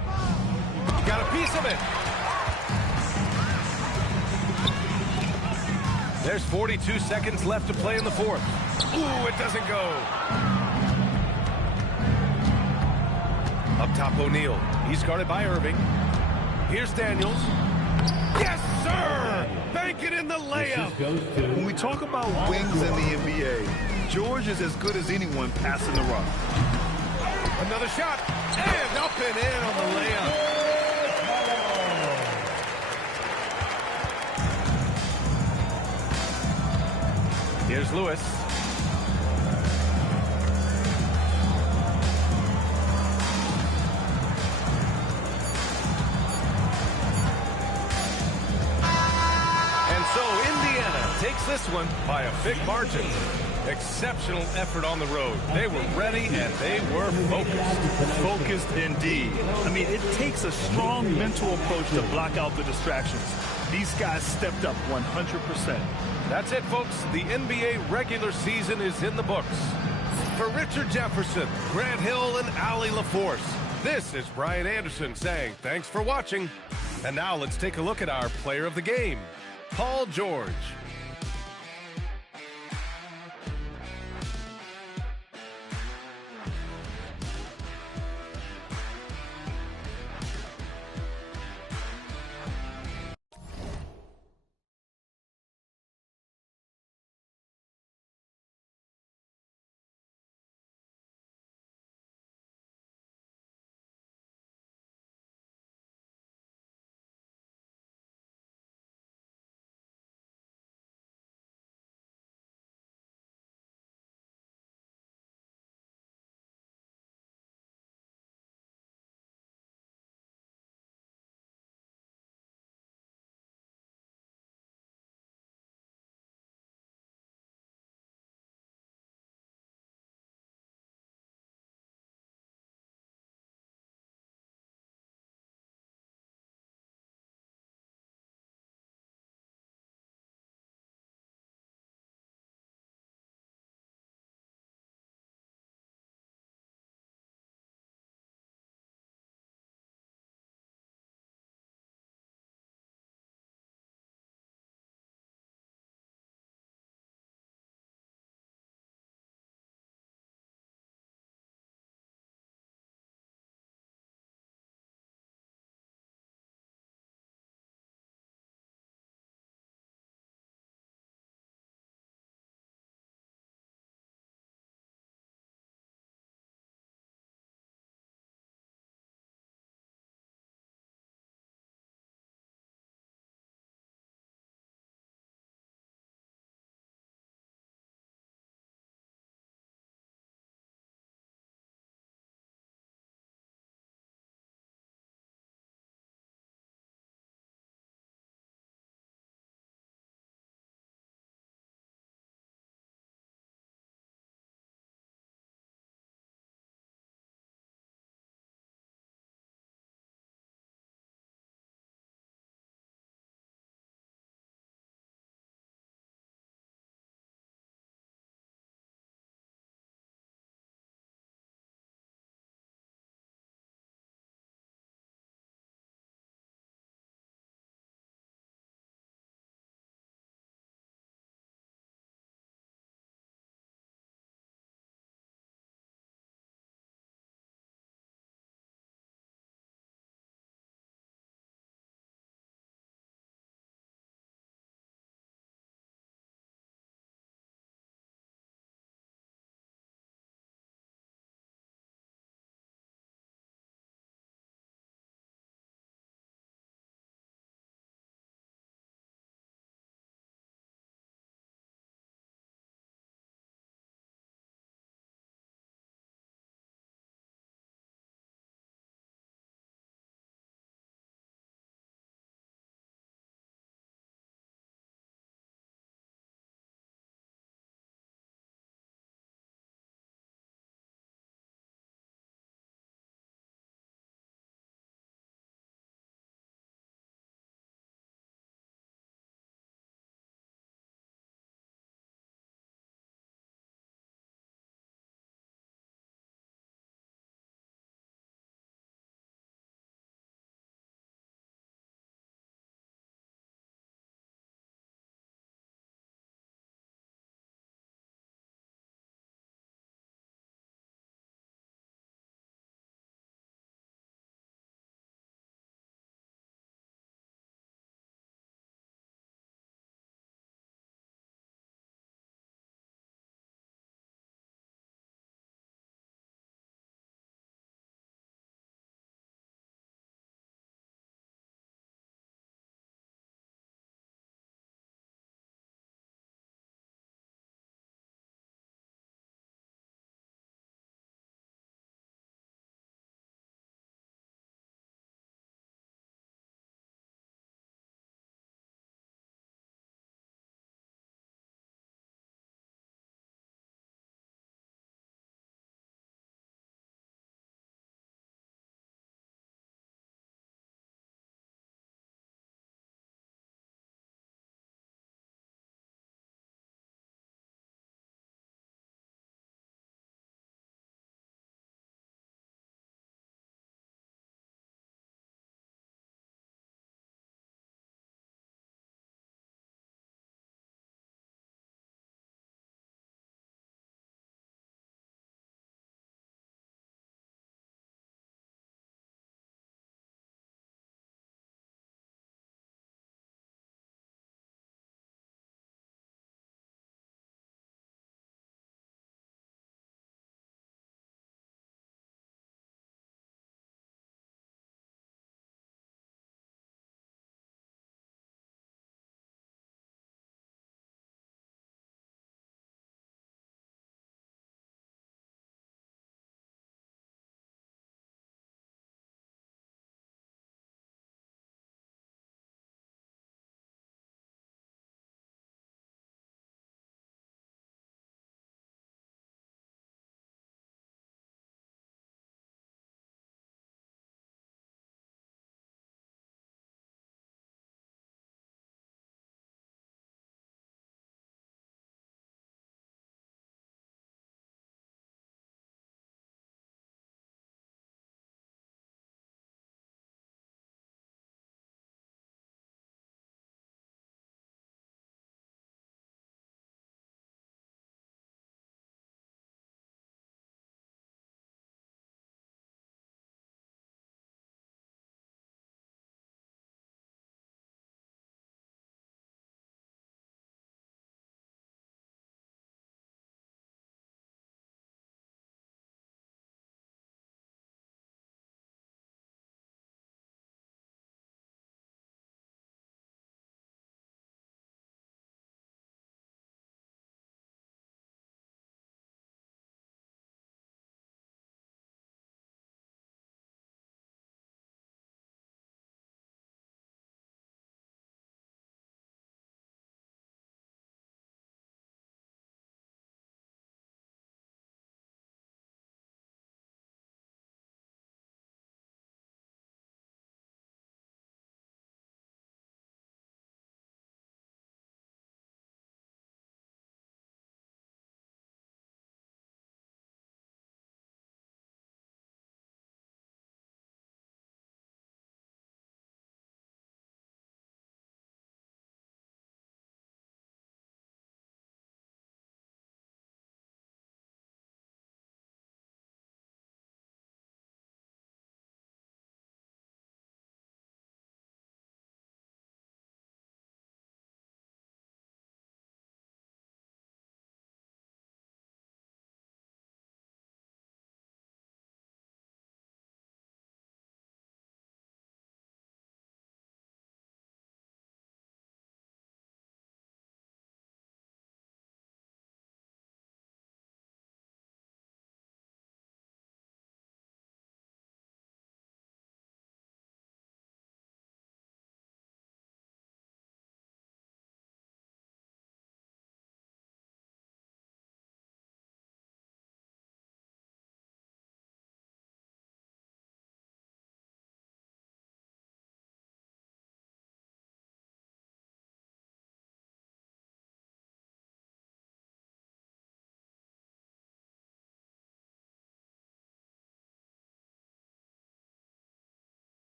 Got a piece of it. There's 42 seconds left to play in the fourth. Ooh, it doesn't go. Up top, O'Neal. He's guarded by Irving. Here's Daniels. Yes, sir! Bank it in the layup. When we talk about wings in the NBA, George is as good as anyone passing the rock. Another shot. And up and in on the layup. Here's Lewis. And so Indiana takes this one by a big margin. Exceptional effort on the road. They were ready and they were focused. Focused indeed. I mean, it takes a strong mental approach to block out the distractions. These guys stepped up 100%. That's it, folks. The NBA regular season is in the books. For Richard Jefferson, Grant Hill, and Allie LaForce, this is Brian Anderson saying thanks for watching. And now let's take a look at our player of the game, Paul George.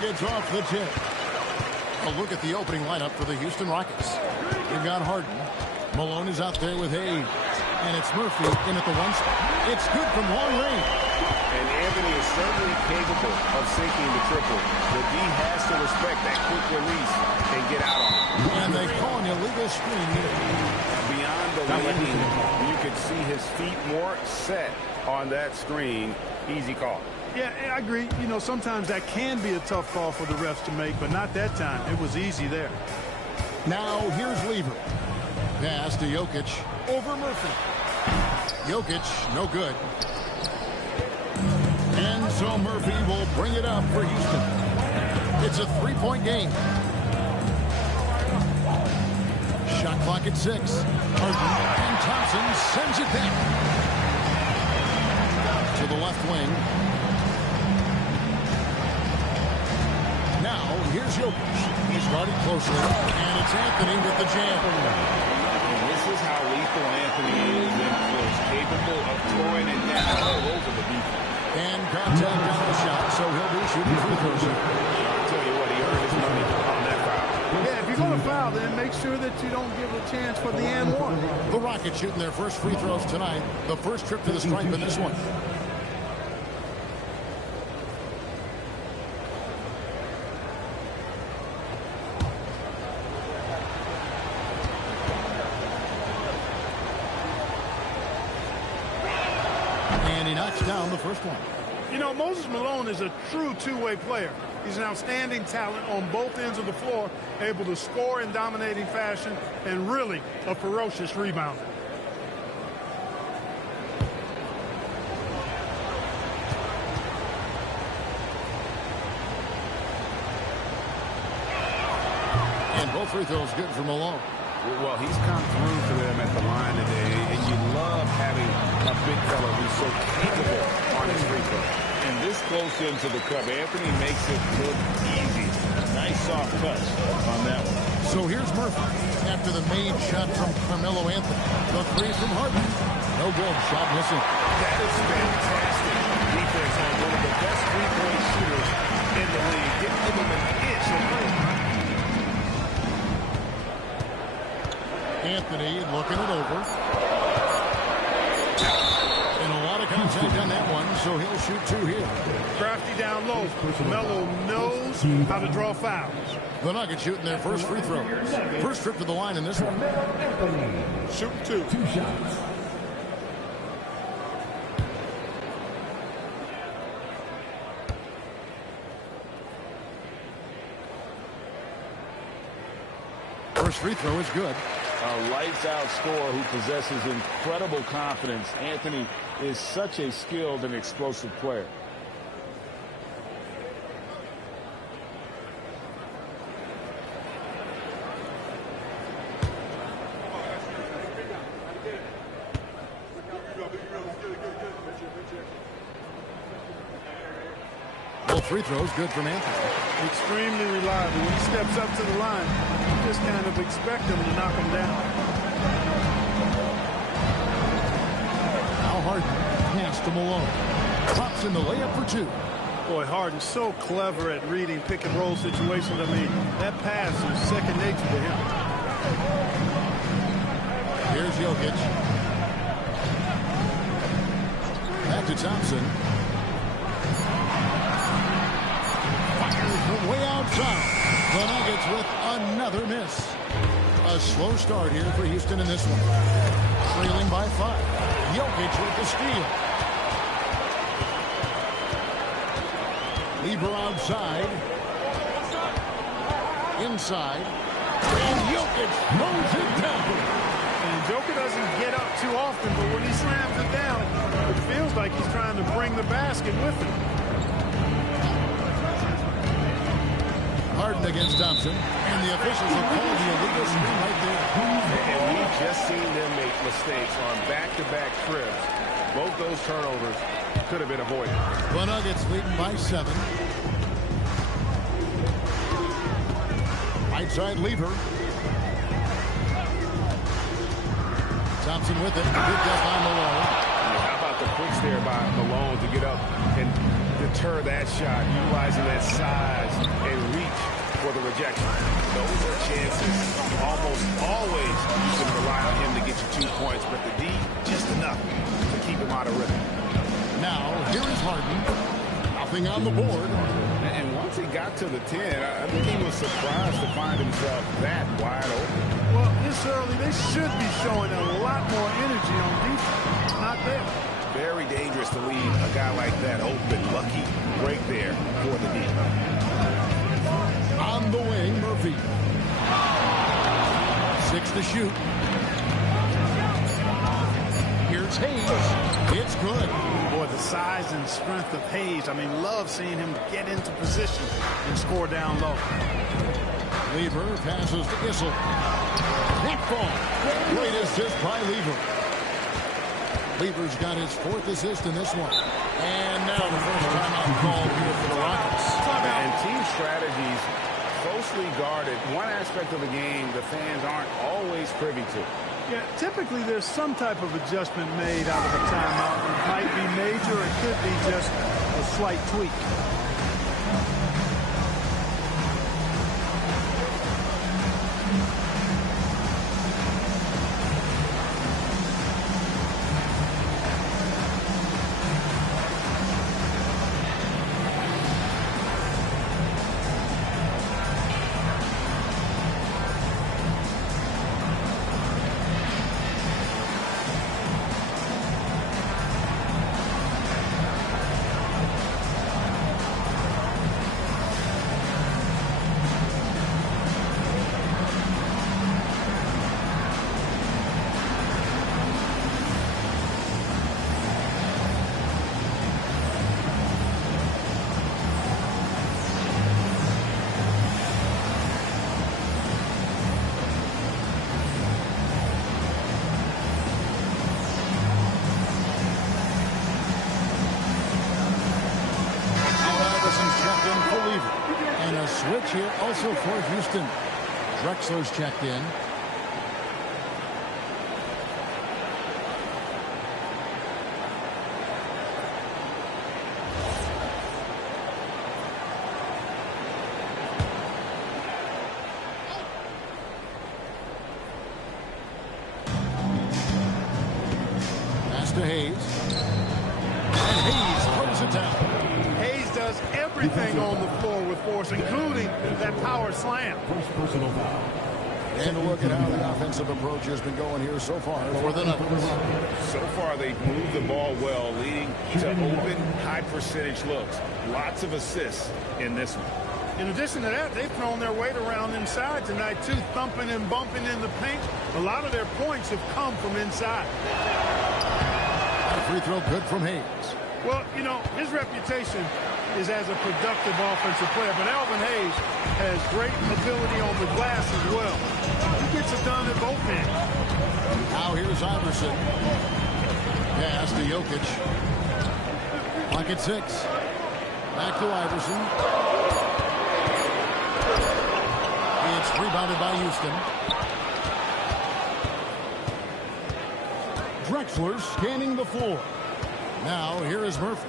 Nuggets off the tip. A look at the opening lineup for the Houston Rockets. We've got Harden. Malone is out there with Hayes. And it's Murphy in at the one spot. It's good from long range. And Anthony is certainly capable of sinking the triple. The D has to respect that quick release and get out on it. And they call an illegal screen here. Beyond the leaning, you could see his feet more set on that screen. Easy call. Yeah, I agree. You know, sometimes that can be a tough call for the refs to make, but not that time. It was easy there. Now here's Lever. Pass to Jokic over Murphy. Jokic, no good. And so Murphy will bring it up for Houston. It's a three-point game. Shot clock at 6. Harden and Thompson sends it back to the left wing. Now here's Jokic. He's guarded closely, and it's Anthony with the jam. This is how lethal Anthony is and is capable of throwing it down all over the defense. And contact on the shot, so he'll be shooting free throws. I'll tell you what, he earned his money on that foul. Yeah, if you're going to foul, then make sure that you don't give a chance for the and one. The Rockets shooting their first free throws tonight. The first trip to the stripe in this one. And he knocks down the first one. You know, Moses Malone is a true two-way player. He's an outstanding talent on both ends of the floor, able to score in dominating fashion, and really a ferocious rebounder. And both free throws good for Malone. Well, he's come through for them at the line today, and you love having a big fella who's so capable on his free throw. And this close into the cup, Anthony makes it look easy. Nice soft touch on that one. So here's Murphy after the made shot from Carmelo Anthony. The three from Harden. No good. Shot missing. That is fantastic defense on one of the best three-point shooters in the league. Didn't give him an inch of room. Anthony looking it over. And a lot of contact on that one, so he'll shoot 2 here. Crafty down low. Melo knows how to draw fouls. The Nuggets shooting their first free throw. First trip to the line in this one. Shooting 2. 2 shots. First free throw is good. A lights-out scorer who possesses incredible confidence. Anthony is such a skilled and explosive player. Both free throws good from Anthony. Extremely reliable. When he steps up to the line, you just kind of expect him to knock him down. Now Harden. Pass to Malone. Drops in the layup for 2. Boy, Harden's so clever at reading pick-and-roll situations. I mean, that pass is second nature to him. Here's Jokic. Back to Thompson. Fires from way outside. The Nuggets with another miss. A slow start here for Houston in this one. Trailing by 5. Jokic with the steal. Lever outside. Inside. And Jokic throws it down. And Joker doesn't get up too often, but when he slams it down, it feels like he's trying to bring the basket with him. Harden against Thompson, and the officials have called the illegal screen right there. And we've just seen them make mistakes on back-to-back trips. Both those turnovers could have been avoided. The Nuggets leading by 7. Right side Lever. Thompson with it. Good death by Malone. How about the quicks there by Malone to get up and deter that shot, utilizing that size and reach for the rejection. Those are chances. Almost always you can rely on him to get you 2 points, but the D, just enough to keep him out of rhythm. Now, here is Harden. Nothing on the board. And once he got to the 10, I think he was surprised to find himself that wide open. Well, this early, they should be showing a lot more energy on defense. Not there. Very dangerous to leave a guy like that open. Lucky break there for the D. On the wing, Murphy. 6 to shoot. Here's Hayes. It's good. Boy, the size and strength of Hayes. I mean, love seeing him get into position and score down low. Lever passes to Issel. That ball. Great assist by Lever. Lever's got his 4th assist in this one. And now the first timeout call here for the Rockets. And team strategies closely guarded. One aspect of the game the fans aren't always privy to. Yeah, typically there's some type of adjustment made out of a timeout. It might be major, it could be just a slight tweak. Switch here also for Houston. Drexler's checked in. Pass to Hayes. And Hayes throws it down. Hayes does everything on the floor with force, including that power slam. And a look at how the offensive approach has been going here so far for the Nuggets. So far, they've moved the ball well, leading to open, high-percentage looks. Lots of assists in this one. In addition to that, they've thrown their weight around inside tonight, too, thumping and bumping in the paint. A lot of their points have come from inside. A free throw good from Hayes. Well, you know, his reputation is as a productive offensive player, but Alvin Hayes has great ability on the glass as well. He gets it done at both ends. Now here's Iverson. Pass to Jokic. Pocket 6. Back to Iverson. It's rebounded by Houston. Drexler scanning the floor. Now here is Murphy.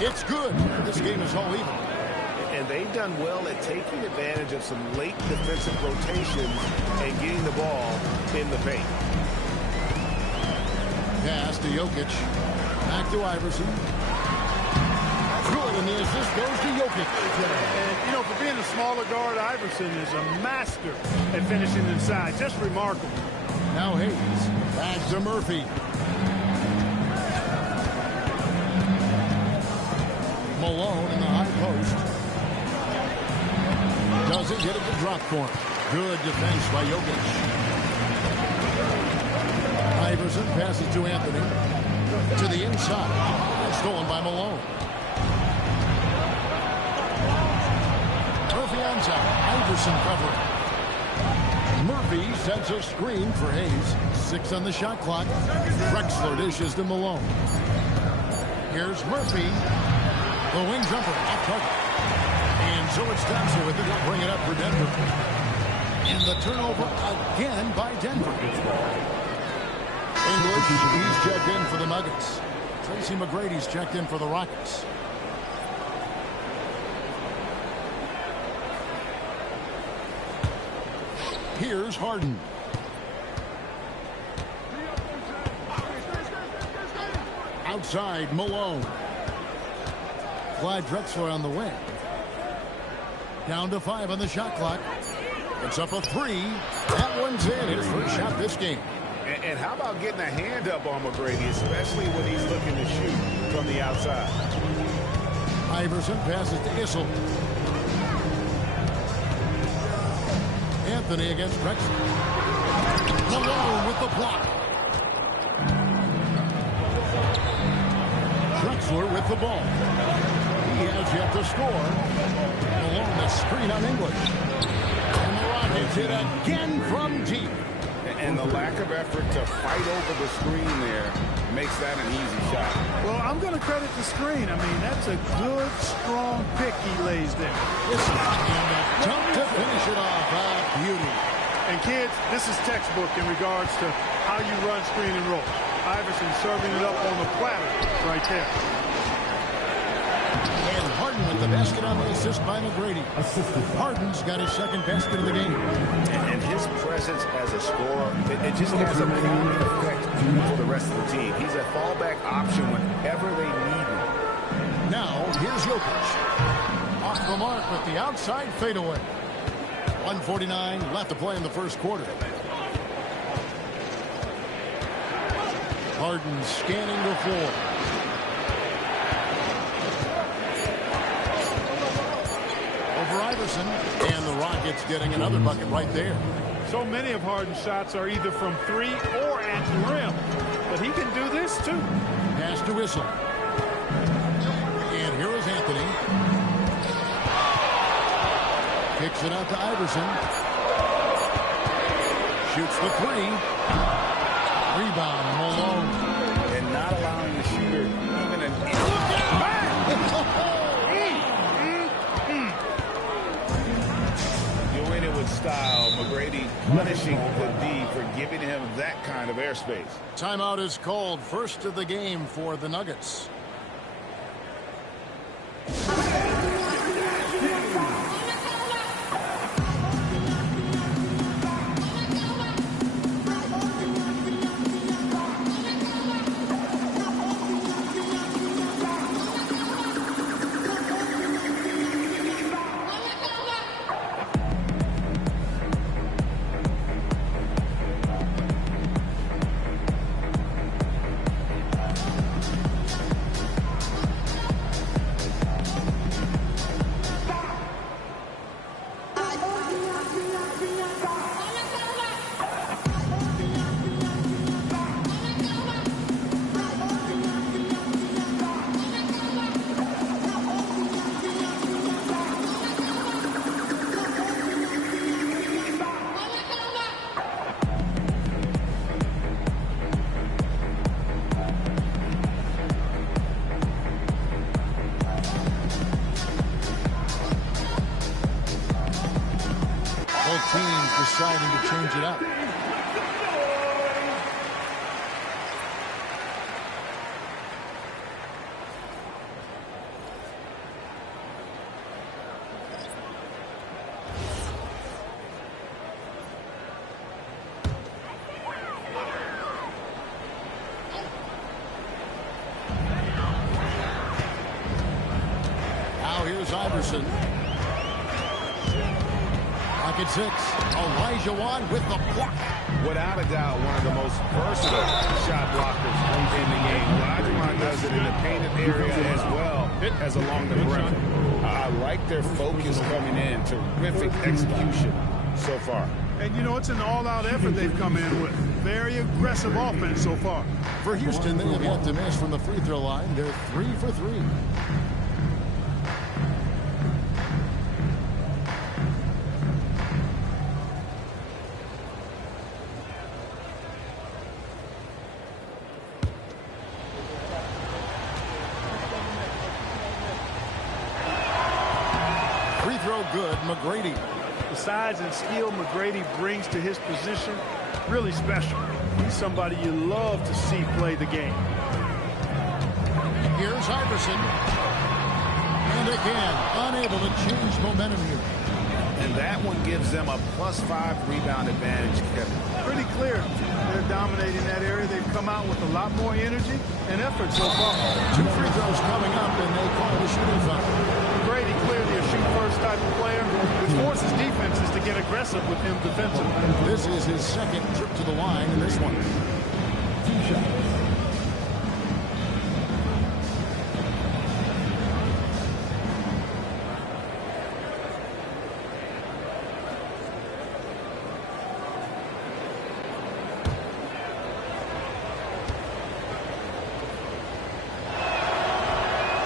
It's good. This game is all even. And they've done well at taking advantage of some late defensive rotations and getting the ball in the paint. Pass to Jokic. Back to Iverson. Good, and the assist goes to Jokic. And, you know, for being a smaller guard, Iverson is a master at finishing inside. Just remarkable. Now Hayes. Back to Murphy. Malone in the high post. Doesn't get it to drop for him. Good defense by Jokic. Iverson passes to Anthony. To the inside. Stolen by Malone. Murphy on top. Iverson covering. Murphy sets a screen for Hayes. 6 on the shot clock. Drexler dishes to Malone. Here's Murphy. The wing jumper off target. And so it's Thompson with it. He'll bring it up for Denver. And the turnover again by Denver. English, he's checked in for the Nuggets. Tracy McGrady's checked in for the Rockets. Here's Harden. Outside, Malone. Clyde Drexler on the wing. Down to 5 on the shot clock. It's up a 3. That one's in. His first shot this game. And how about getting a hand up on McGrady, especially when he's looking to shoot from the outside? Iverson passes to Issel. Anthony against Drexler. Malone with the block. Drexler with the ball. He has yet to score. Malone the screen on English. And the Rockets hit again from deep. And the lack of effort to fight over the screen there makes that an easy shot. Well, I'm going to credit the screen. I mean, that's a good, strong pick he lays there. Issel and a dunk to finish it off. Beauty. And kids, this is textbook in regards to how you run screen and roll. Iverson serving it up on the platter right there. And Harden with the basket on the assist by McGrady. Harden's got his second basket of the game. And his presence as a scorer, it just has a calming effect for the rest of the team. He's a fallback option whenever they need him. Now, here's Jokic. Off the mark with the outside fadeaway. 1:49 left to play in the first quarter. Harden scanning the floor. Over Iverson. And the Rockets getting another bucket right there. So many of Harden's shots are either from 3 or at the rim. But he can do this too. Pass to Issel. And here is Anthony. Kicks it out to Iverson. Shoots the 3. Rebound, Malone. And not allowing the shooter even an inch. Doing it with style. McGrady punishing the D for giving him that kind of airspace. Timeout is called. First of the game for the Nuggets. Deciding to change it up. Now here's Iverson. Pocket 6. Elijah Wan with the block. Without a doubt, one of the most versatile shot blockers in the game. Elijah Wan does it in the painted area as well as along the perimeter. I like their focus coming in. Terrific execution so far. And, you know, it's an all-out effort they've come in with. Very aggressive offense so far. For Houston, they have yet to miss from the free throw line. They're 3 for 3. Good, McGrady. The size and skill McGrady brings to his position, really special. He's somebody you love to see play the game. Here's Iverson. And again, unable to change momentum here. And that one gives them a +5 rebound advantage, Kevin. Pretty clear. They're dominating that area. They've come out with a lot more energy and effort so far. 2 free throws coming up, and they call it a shooting foul. Brady clearly a shoot-first type of player, which forces defenses to get aggressive with him defensively. This is his second trip to the line in this one. 2 shots.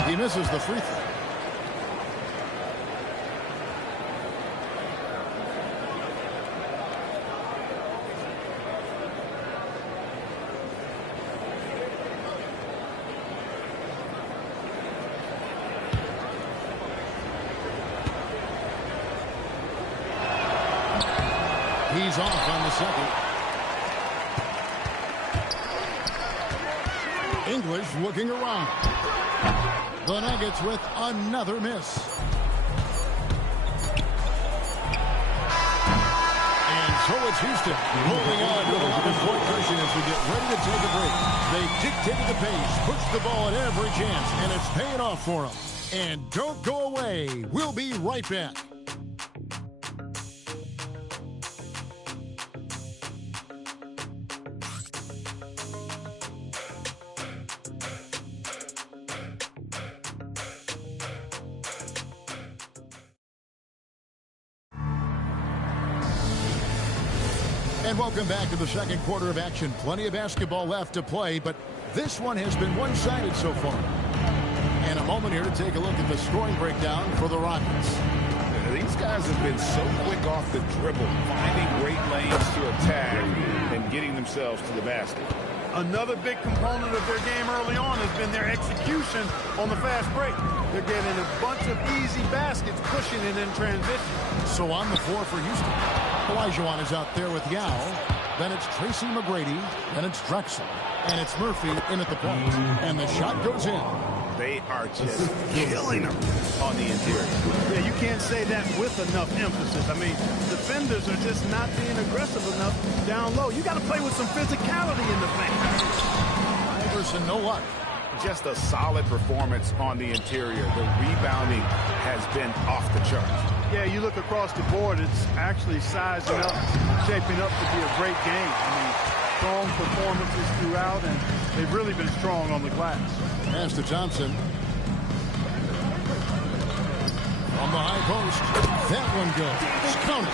He misses the free throw. He's off on the second. English looking around. The Nuggets with another miss. And so it's Houston holding on to an 11-point cushion as we get ready to take a break. They dictated the pace, pushed the ball at every chance, and it's paying off for them. And don't go away. We'll be right back. And welcome back to the second quarter of action. Plenty of basketball left to play, but this one has been one-sided so far. And a moment here to take a look at the scoring breakdown for the Rockets. These guys have been so quick off the dribble, finding great lanes to attack and getting themselves to the basket. Another big component of their game early on has been their execution on the fast break. They're getting a bunch of easy baskets, pushing it in transition. So on the floor for Houston, Olajuwon is out there with Yao. Then it's Tracy McGrady. Then it's Drexel. And it's Murphy in at the point. And the shot goes in. They are just killing them on the interior. Yeah, you can't say that with enough emphasis. I mean, defenders are just not being aggressive enough down low. You got to play with some physicality in the paint. Iverson, no luck. Just a solid performance on the interior. The rebounding has been off the charts. Yeah, you look across the board, it's actually sizing up, shaping up to be a great game. I mean, strong performances throughout, and they've really been strong on the glass. Pass to Thompson. From the high post. That one goes. Count it.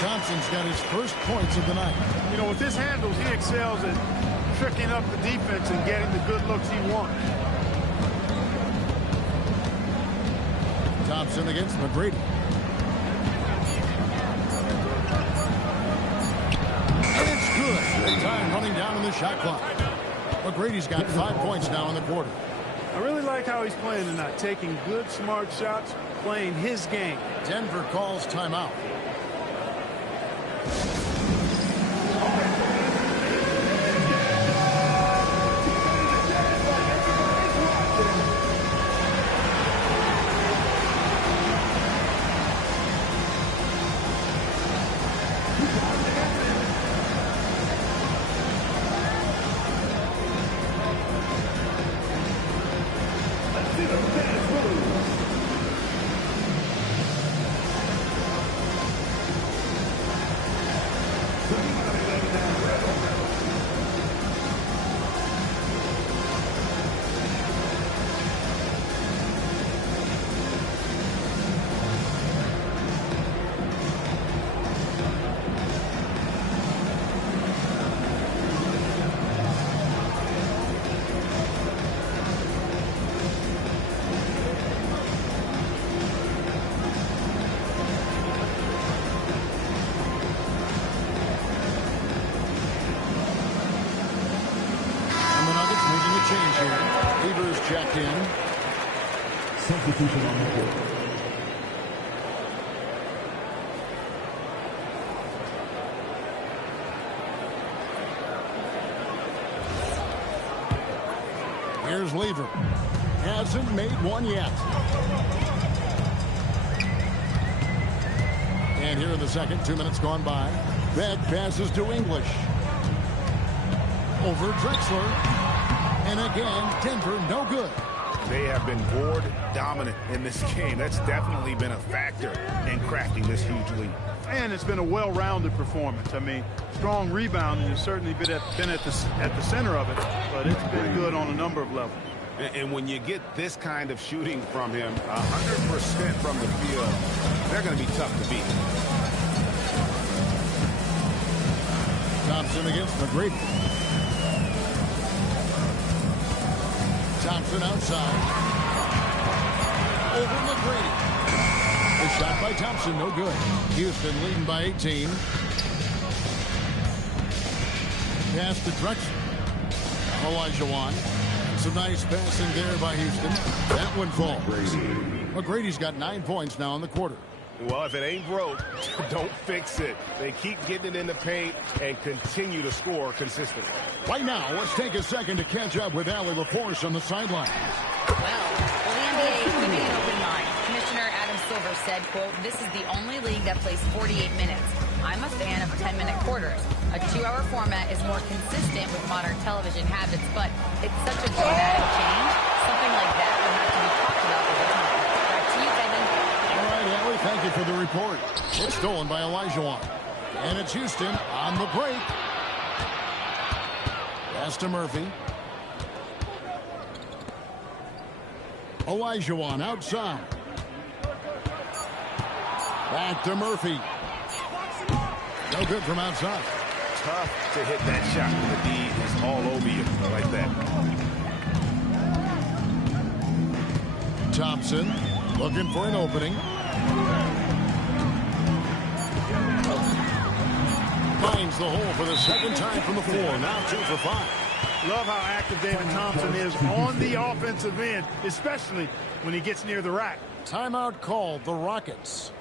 Thompson's got his first points of the night. You know, with his handles, he excels at tricking up the defense and getting the good looks he wants. Thompson against McGrady. And it's good. Time running down in the shot clock. McGrady's got 5 points now in the quarter. I really like how he's playing tonight, taking good, smart shots, playing his game. Denver calls timeout. Checked in. Substitution on the court. Here's Lever. Hasn't made one yet. And here in the second, 2 minutes gone by. Beck passes to English. Over Drexler. And again, Denver no good. They have been board dominant in this game. That's definitely been a factor in crafting this huge lead. And it's been a well-rounded performance. I mean, strong rebounding has certainly been at the center of it, but it's been good on a number of levels. And when you get this kind of shooting from him, 100% from the field, they're going to be tough to beat. Thompson against McGrady. Thompson outside. Over McGrady. The shot by Thompson, no good. Houston leading by 18. Pass to Drexler. Olajuwon. Some nice passing there by Houston. That one falls. McGrady's got 9 points now in the quarter. Well, if it ain't broke, don't fix it. They keep getting it in the paint and continue to score consistently. Right now, let's take a second to catch up with Allie LaForce on the sideline. Well, the NBA keeping an open mind. Commissioner Adam Silver said, quote, "This is the only league that plays 48 minutes. I'm a fan of 10-minute quarters. A 2-hour format is more consistent with modern television habits, but it's such a dramatic change. Something like that will have to be talked about over time." Back to you, Kevin. All right, Allie, thank you for the report. It's stolen by Olajuwon. And it's Houston on the break. Pass to Murphy. Olajuwon outside. Back to Murphy. No good from outside. Tough to hit that shot when the D is all over you like that. Thompson looking for an opening. Finds the hole for the second time from the floor. Now 2 for 5. Love how active David Thompson is on the offensive end, especially when he gets near the rack. Timeout called the Rockets.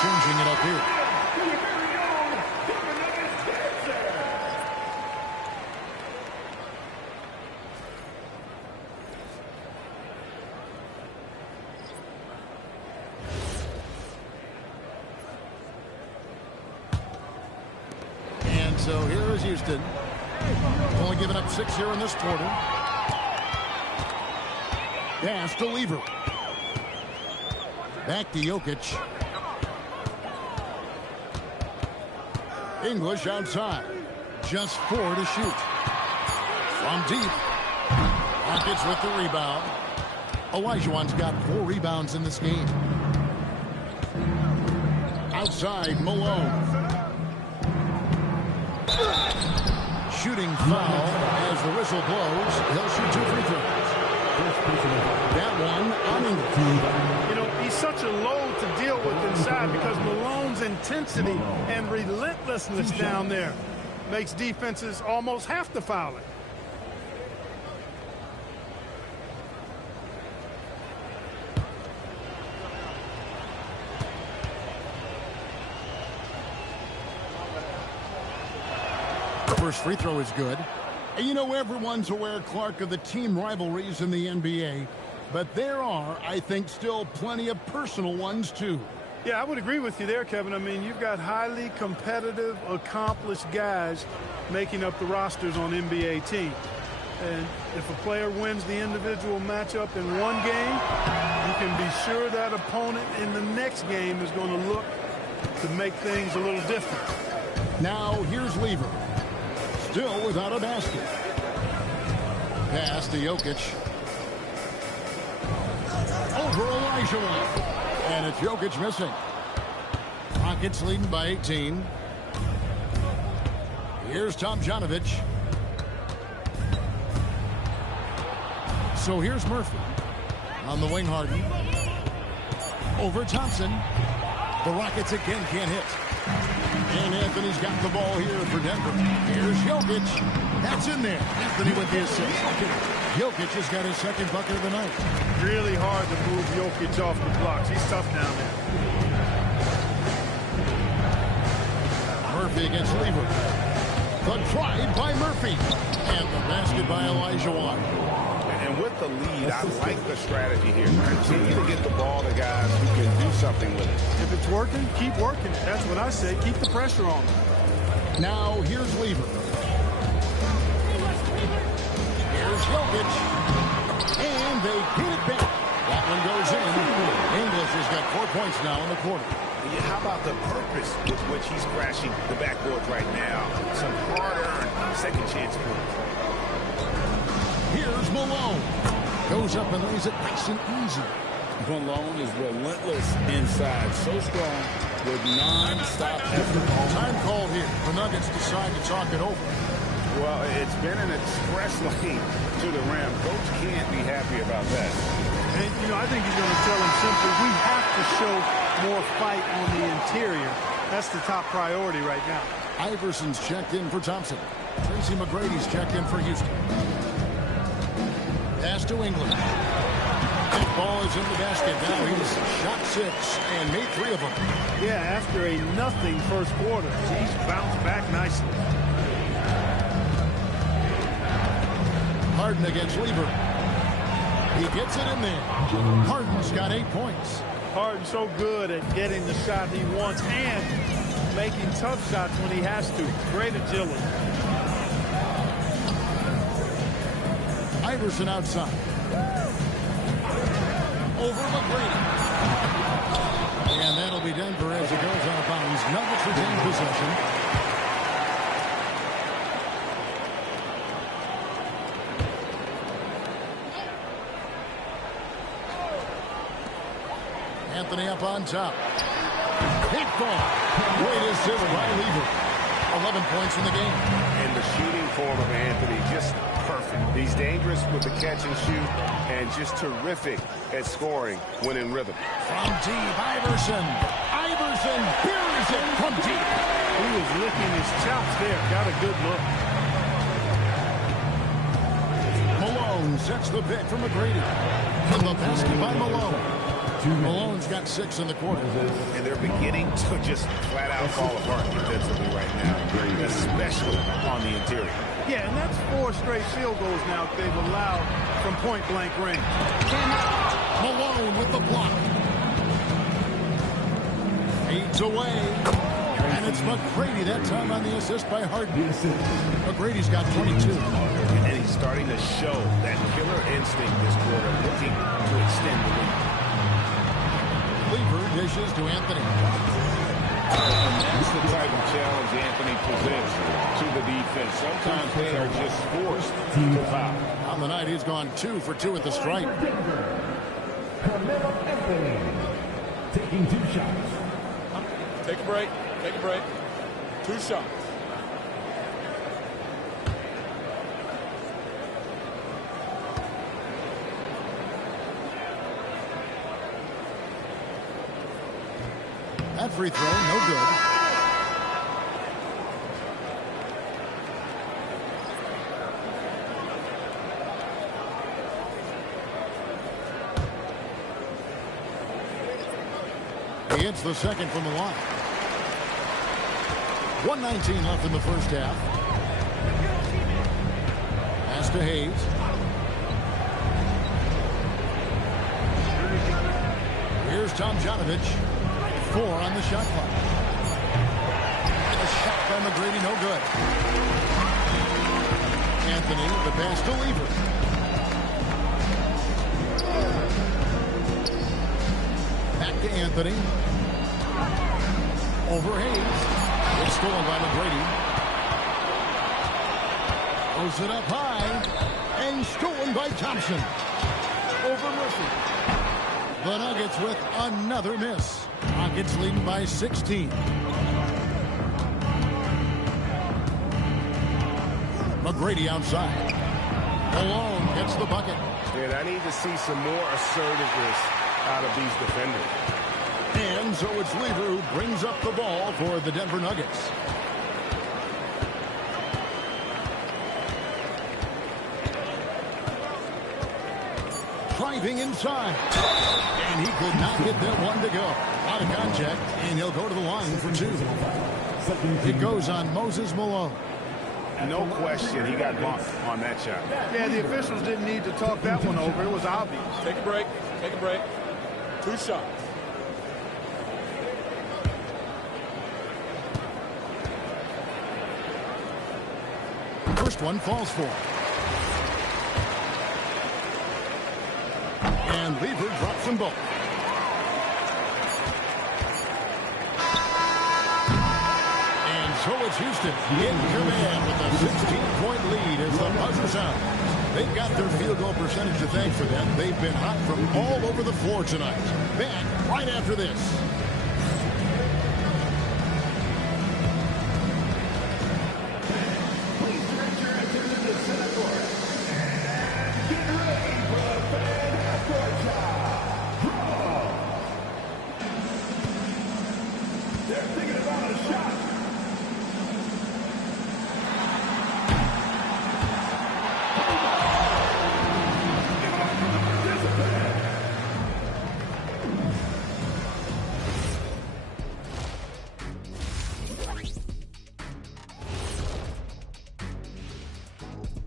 Changing it up here. And so here is Houston. Only giving up 6 here in this quarter. Pass to Lever. Back to Jokic. English outside. Just 4 to shoot. From deep. Rockets with the rebound. Olajuwon's got 4 rebounds in this game. Outside, Malone. Shooting foul as the whistle blows. He'll shoot 2 free throws. That one on English. You know, he's such a load to deal with inside because Malone's intensity and relentlessness down there makes defenses almost have to foul it. First free throw is good. And you know, everyone's aware, Clark, of the team rivalries in the NBA. But there are, I think, still plenty of personal ones, too. Yeah, I would agree with you there, Kevin. I mean, you've got highly competitive, accomplished guys making up the rosters on NBA teams. And if a player wins the individual matchup in one game, you can be sure that opponent in the next game is going to look to make things a little different. Now here's Lever. Still without a basket. Pass to Jokic. Over Elijah. And it's Jokic missing. Rockets leading by 18. Here's Tomjanovich. So here's Murphy. On the wing, Harden. Over Thompson. The Rockets again can't hit. And Anthony's got the ball here for Denver. Here's Jokic. That's in there. Anthony with the assist. Jokic has got his second bucket of the night. Really hard to move Jokic off the blocks. He's tough down there. Murphy against Lever. The drive by Murphy. And the basket by Elijah Watt. And with the lead, I like the strategy here. Continue to get the ball to guys who can do something with it. If it's working, keep working. That's what I say. Keep the pressure on them. Now here's Lever. Here's Jokic. And they hit it back. That one goes in. English has got 4 points now in the quarter. Yeah, how about the purpose with which he's crashing the backboards right now? Some hard-earned second chance points. Here's Malone. Goes up and lays it nice and easy. Malone is relentless inside. So strong with non-stop effort. Time called here. The Nuggets decide to talk it over. Well, it's been an express lane to the rim. Coach can't be happy about that. And, you know, I think he's going to tell him simply, we have to show more fight on the interior. That's the top priority right now. Iverson's checked in for Thompson. Tracy McGrady's checked in for Houston. Pass to England. That ball is in the basket. Now he's shot 6 and made 3 of them. Yeah, after a nothing first quarter, he's bounced back nicely. Harden against Lever. He gets it in there. Harden's got 8 points. Harden's so good at getting the shot he wants and making tough shots when he has to. Great agility. Iverson outside. Over McGrady. And that'll be Denver as it goes out of bounds. Nuggets retain possession. Anthony up on top. Hit ball. Great assist by Lever. 11 points in the game. And the shooting form of Anthony just perfect. He's dangerous with the catch and shoot and just terrific at scoring when in rhythm. From deep, Iverson. Iverson buries it from deep. He was licking his chops there. Got a good look. Malone sets the pick for McGrady. And the basket by Malone. Malone's got 6 in the quarter. And they're beginning to just flat out fall apart defensively right now, especially on the interior. Yeah, and that's 4 straight field goals now they've allowed from point-blank range. Malone with the block. Fades away. And it's McGrady that time on the assist by Harden. McGrady's got 22. And he's starting to show that killer instinct this quarter, looking to extend the lead. Lever dishes to Anthony. That's the type of challenge Anthony presents to the defense. Sometimes they are just forced to foul. On the night, he's gone 2 for 2 at the stripe. Carmelo Anthony taking 2 shots. Take a break. Take a break. 2 shots. That free throw, no good. He hits the second from the line. 1:19 left in the first half. Pass to Hayes. Here's Tomjanovich. 4 on the shot clock. And a shot by McGrady, no good. Anthony, the pass to Lever. Back to Anthony. Over Hayes. It's stolen by McGrady. Throws it up high. And stolen by Thompson. Over Murphy. The Nuggets with another miss. Rockets leading by 16. McGrady outside. Malone gets the bucket. And I need to see some more assertiveness out of these defenders. And so it's Lever who brings up the ball for the Denver Nuggets. Driving inside. And he could not get that one to go. Out of contact, and he'll go to the line for 2. It goes on Moses Malone. No question, he got bumped on that shot. Yeah, the officials didn't need to talk that one over. It was obvious. Take a break. Take a break. 2 shots. First one falls for. And Lever drops them both. And so it's Houston in command with a 16-point lead as the buzzer sounds. They've got their field goal percentage to thank for that. They've been hot from all over the floor tonight. Back right after this.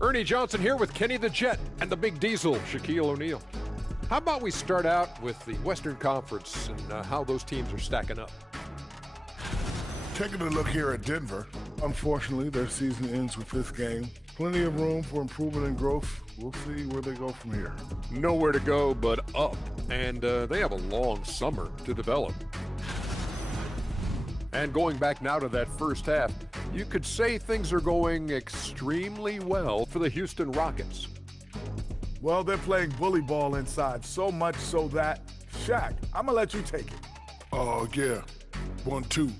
Ernie Johnson here with Kenny the Jet and the Big Diesel, Shaquille O'Neal. How about we start out with the Western Conference and how those teams are stacking up? Taking a look here at Denver. Unfortunately, their season ends with this game. Plenty of room for improvement and growth. We'll see where they go from here. Nowhere to go but up, and they have a long summer to develop. And going back now to that first half, you could say things are going extremely well for the Houston Rockets. Well, they're playing bully ball inside, so much so that, Shaq, I'm going to let you take it. Oh, yeah. 1, 2.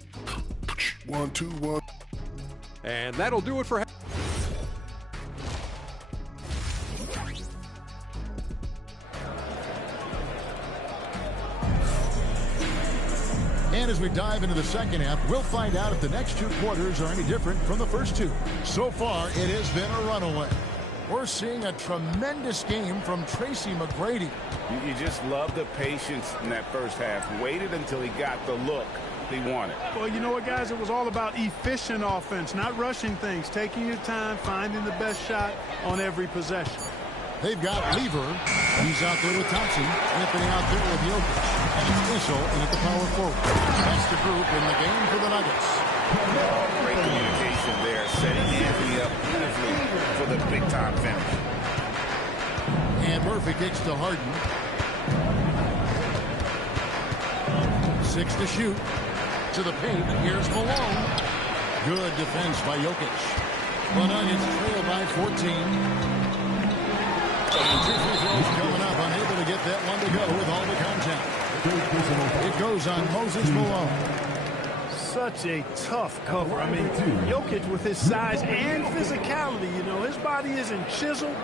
1, 2, 1. And that'll do it for And as we dive into the second half, we'll find out if the next 2 quarters are any different from the first 2. So far, it has been a runaway. We're seeing a tremendous game from Tracy McGrady. You just love the patience in that first half. Waited until he got the look he wanted. Well, you know what, guys? It was all about efficient offense, not rushing things, taking your time, finding the best shot on every possession. They've got Lever. He's out there with Thompson. Anthony out there with Jokic. And it's Issel in at the power forward. That's the group in the game for the Nuggets. Great communication there, setting Anthony up beautifully for the big-time finish. And Murphy kicks to Harden. 6 to shoot. To the paint. Here's Malone. Good defense by Jokic. The Nuggets trail by 14. And 2 free throws coming up. Unable to get that one to go with all the contact. It goes on Moses Malone. Such a tough cover. I mean, Jokic with his size and physicality, you know, his body isn't chiseled,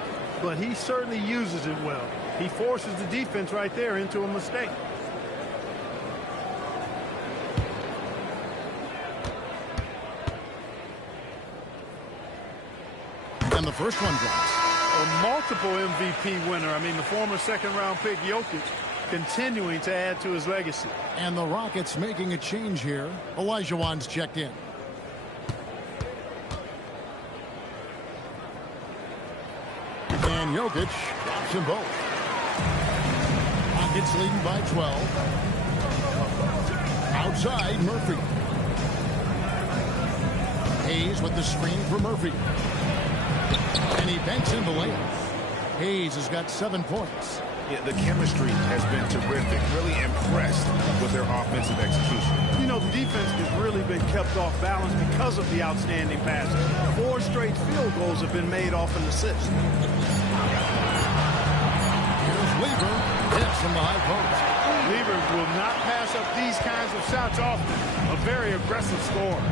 but he certainly uses it well. He forces the defense right there into a mistake. And the first one drops. A multiple MVP winner. I mean, the former second-round pick, Jokic, continuing to add to his legacy. And the Rockets making a change here. Elijah Wan's checked in. And Jokic drops them both. Rockets leading by 12. Outside, Murphy. Hayes with the screen for Murphy. And he banks in the layup. Hayes has got 7 points. Yeah, the chemistry has been terrific. Really impressed with their offensive execution. You know, the defense has really been kept off balance because of the outstanding passes. 4 straight field goals have been made off an assist. Here's Lever. Hits from the high post. Lever will not pass up these kinds of shots often. A very aggressive scorer.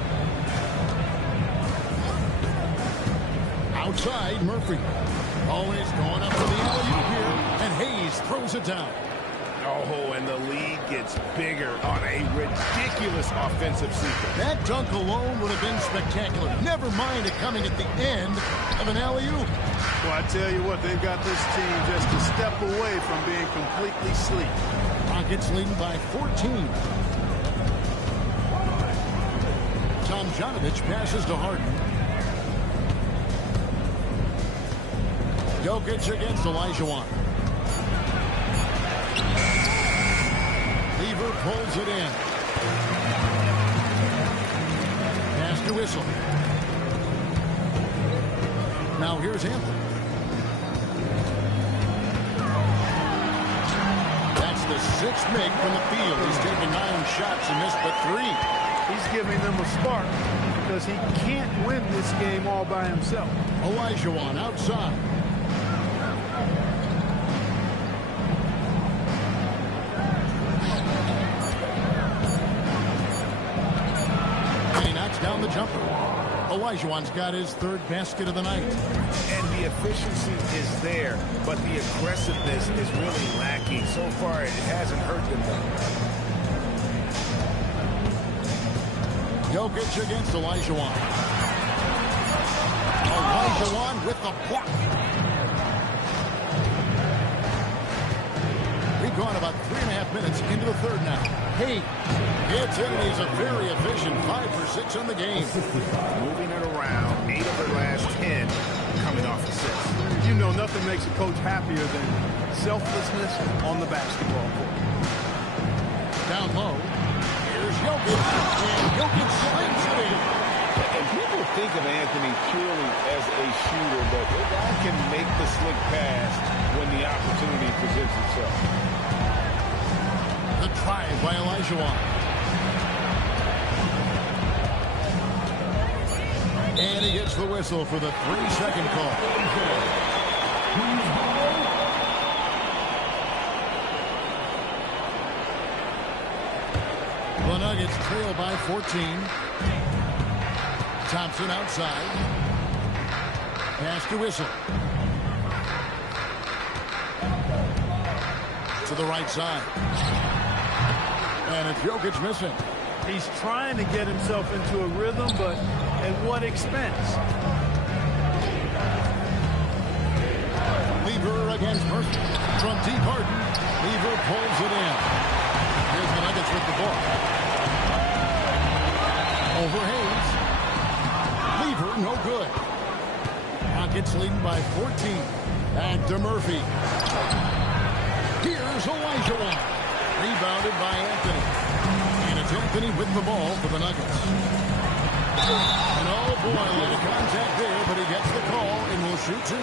Outside, Murphy. Always going up for the alley-oop here. And Hayes throws it down. Oh, and the lead gets bigger on a ridiculous offensive sequence. That dunk alone would have been spectacular. Never mind it coming at the end of an alley-oop. Well, I tell you what, they've got this team just a step away from being completely asleep. Rockets leading by 14. Tomjanovich passes to Harden. Jokic against Olajuwon. Lever pulls it in. Pass to Whistle. Now here's Anthony. That's the 6th make from the field. He's taken 9 shots and missed but 3. He's giving them a spark because he can't win this game all by himself. Olajuwon outside. Down the jumper. Olajuwon's got his 3rd basket of the night. And the efficiency is there, but the aggressiveness is really lacking. So far, it hasn't hurt them though. Jokic against Olajuwon. Olajuwon with the block. We've gone about 3.5 minutes into the 3rd now. Hey, gets in. He's a very efficient 5 for 6 on the game. Moving it around, 8 of her last 10 coming off assists. You know, nothing makes a coach happier than selflessness on the basketball court. Down low, here's Jokic, and Jokic slings it in. And people think of Anthony purely as a shooter, but the guy can make the slick pass when the opportunity presents itself. The drive by Olajuwon. And he gets the whistle for the 3-second call. The Nuggets trail by 14. Thompson outside. Pass to Whistle. To the right side. And it's Jokic missing. He's trying to get himself into a rhythm, but at what expense? Lever against Murphy. From deep Harden. Lever pulls it in. Here's the Nuggets with the ball. Over Hayes. Lever, no good. Rockets leading by 14. Back to Murphy. Here's Olajuwon. Rebounded by Anthony. And it's Anthony with the ball for the Nuggets. And oh boy, a little contact there, but he gets the call and will shoot 2.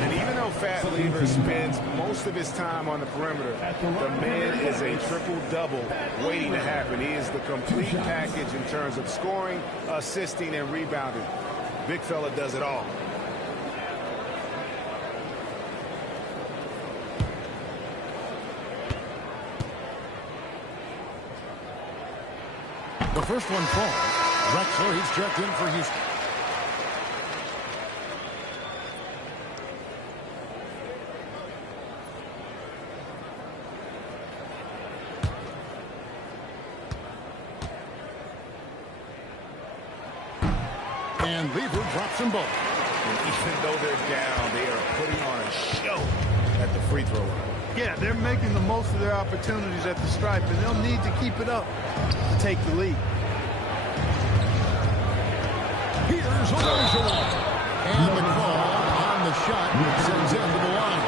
And even though Fat Lever spends most of his time on the perimeter, the man is a triple-double waiting to happen. He is the complete package in terms of scoring, assisting, and rebounding. Big fella does it all. The first one falls. Drexler, he's checked in for Houston. And Lever drops them both. And even though they're down, they are putting on a show at the free throw line. Yeah, they're making the most of their opportunities at the stripe, and they'll need to keep it up to take the lead. Here's Olajuwon. And the call on the shot sends him to the line.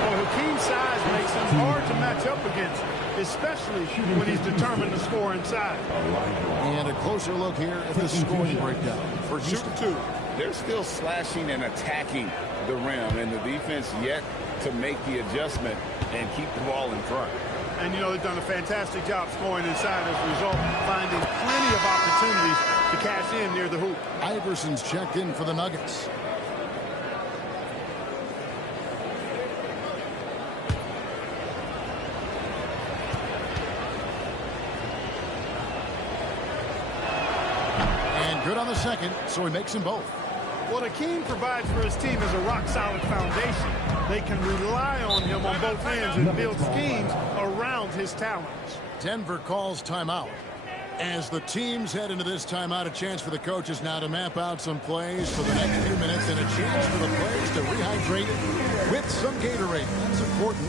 Well, Hakeem's size makes him hard to match up against. especially when he's determined to score inside. And a closer look here at the scoring breakdown for Houston. They're still slashing and attacking the rim, and the defense yet to make the adjustment and keep the ball in front. And, you know, they've done a fantastic job scoring inside as a result, finding plenty of opportunities to cash in near the hoop. Iverson's checked in for the Nuggets. And good on the second, so he makes them both. What Akeem provides for his team is a rock-solid foundation. They can rely on him on both ends and build schemes around his talents. Denver calls timeout. As the teams head into this timeout, a chance for the coaches now to map out some plays for the next few minutes and a chance for the players to rehydrate with some Gatorade. That's important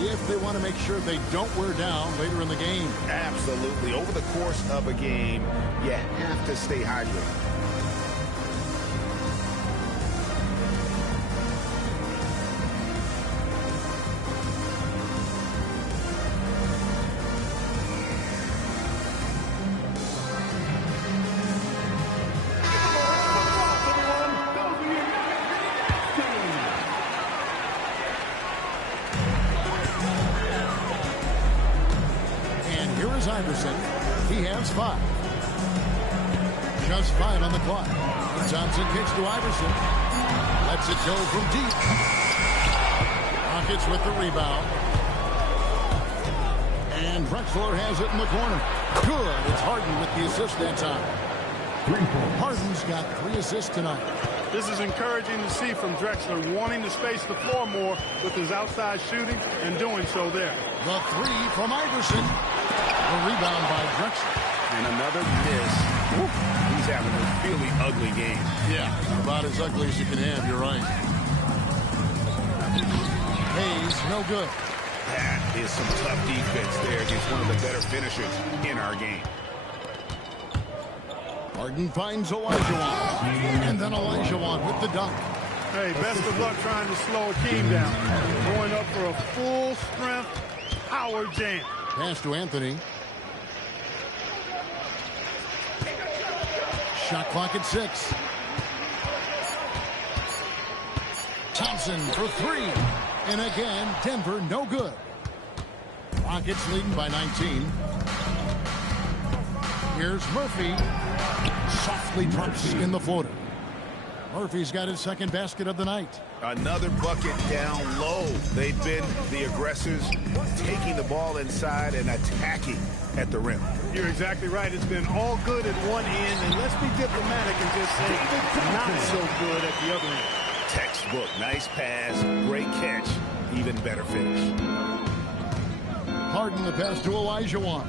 if they want to make sure they don't wear down later in the game. Absolutely. Over the course of a game, you have to stay hydrated. Iverson. He has 5. Just 5 on the clock. Thompson kicks to Iverson. Lets it go from deep. Rockets with the rebound. And Drexler has it in the corner. Good. It's Harden with the assist that time. Harden's got 3 assists tonight. This is encouraging to see from Drexler, wanting to space the floor more with his outside shooting and doing so there. The 3 from Iverson. The rebound by Drexler. And another miss. He's having a really ugly game. Yeah, about as ugly as you can have, you're right. Hayes, no good. That is some tough defense there against one of the better finishers in our game. Harden finds Olajuwon. And then Olajuwon with the dunk. Hey, best of luck trying to slow Akeem down. Going up for a full-strength power jam. Pass to Anthony. Shot clock at 6. Thompson for 3. And again, Denver no good. Rockets leading by 19. Here's Murphy. Softly drops in the floater. Murphy's got his second basket of the night. Another bucket down low. They've been the aggressors, taking the ball inside and attacking at the rim. You're exactly right. It's been all good at one end, and let's be diplomatic and just say not so good at the other end. Textbook. Nice pass, great catch, even better finish. Harden the pass to Olajuwon.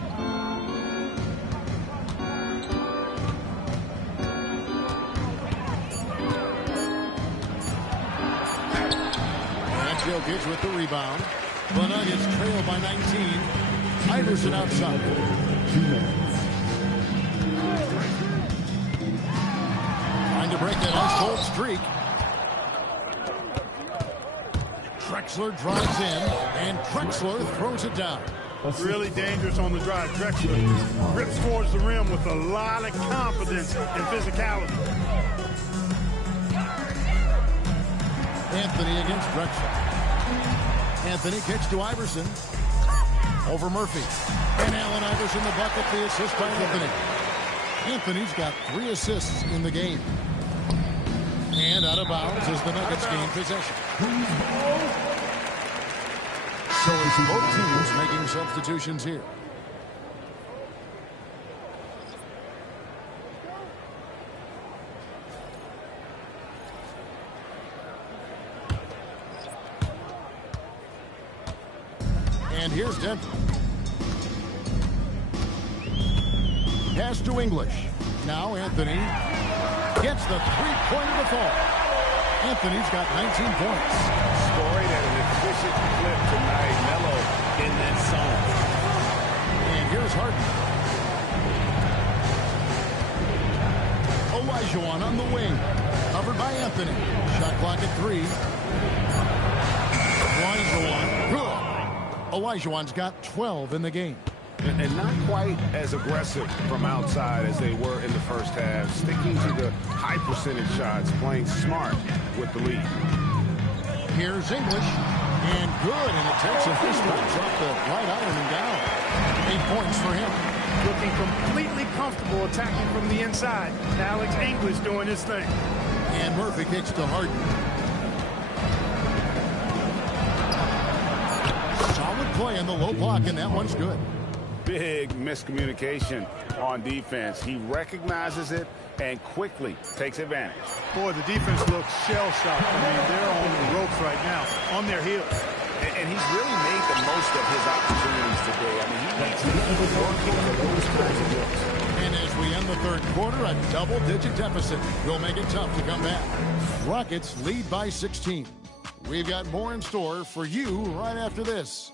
Jokic with the rebound. The Nuggets trail by 19. Iverson outside. 2 minutes. Trying to break that ice cold streak. Drexler drives in, and Drexler throws it down. Really dangerous on the drive. Drexler rips towards the rim with a lot of confidence and physicality. Anthony against Drexler. Anthony kicks to Iverson. Over Murphy. And Allen Iverson the bucket, the assist by Anthony. Anthony's got 3 assists in the game. And out of bounds as the Nuggets gain possession. So it's both teams making substitutions here. And here's Denver. Pass to English. Now Anthony gets the three-pointer to fall. Anthony's got 19 points. Scoring at an efficient clip tonight. Melo in that zone. And here's Harden. Olajuwon on the wing. Covered by Anthony. Shot clock at 3. Olajuwon. Good. Olajuwon's got 12 in the game. And not quite as aggressive from outside as they were in the first half. Sticking to the high percentage shots, playing smart with the lead. Here's English. And good, and it takes him this time. Dropped the right item and down. 8 points for him. Looking completely comfortable attacking from the inside. Alex English doing his thing. And Murphy kicks to Harden. Solid play in the low block, and that one's good. Big miscommunication on defense. He recognizes it and quickly takes advantage. Boy, the defense looks shell-shocked. I mean, they're on the ropes right now, on their heels. And he's really made the most of his opportunities today. I mean, he needs to keep working for those kinds of looks. And as we end the third quarter, a double-digit deficit will make it tough to come back. Rockets lead by 16. We've got more in store for you right after this.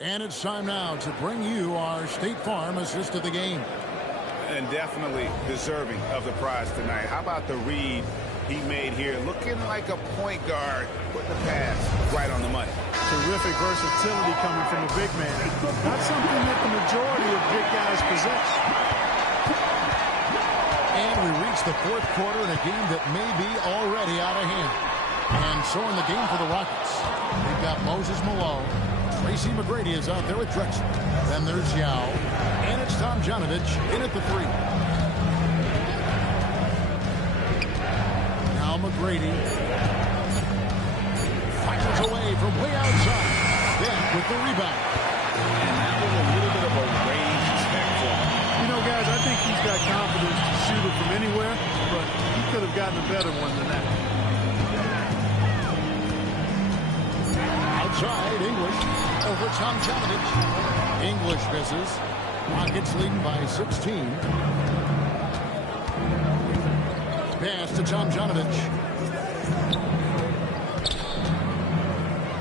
And it's time now to bring you our State Farm assist of the game. And definitely deserving of the prize tonight. How about the read he made here? Looking like a point guard, putting the pass right on the money. Terrific versatility coming from a big man. Not something that the majority of big guys possess. And we reach the fourth quarter in a game that may be already out of hand. And so in the game for the Rockets, we've got Moses Malone. Tracy McGrady is out there with Drexler. Then there's Yao. And it's Tomjanovich in at the 3. Now McGrady fires away from way outside. Then with the rebound. And that was a little bit of a range check for him. You know, guys, I think he's got confidence to shoot it from anywhere, but he could have gotten a better one than that. Outside, English over Tomjanovich. English misses. Rockets leading by 16. Pass to Tomjanovich.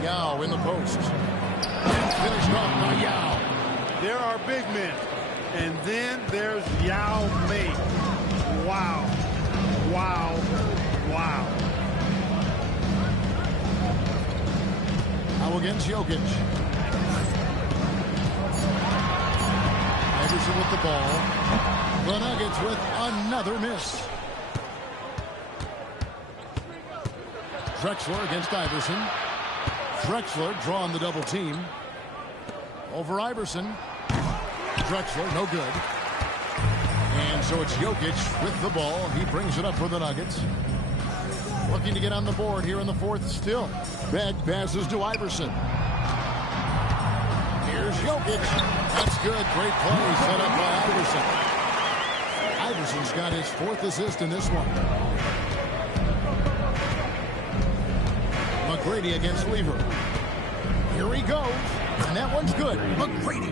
Yao in the post. And finished off by Yao. There are big men, and then there's Yao Ming. Wow. Wow. Wow. Now against Jokic. Iverson with the ball. The Nuggets with another miss. Drexler against Iverson. Drexler drawing the double team. Over Iverson. Drexler, no good. And so it's Jokic with the ball. He brings it up for the Nuggets. Looking to get on the board here in the fourth still. Bag passes to Iverson. Here's Jokic. That's good. Great play set up by Iverson. Iverson's got his 4th assist in this one. McGrady against Lever. Here he goes. And that one's good. McGrady.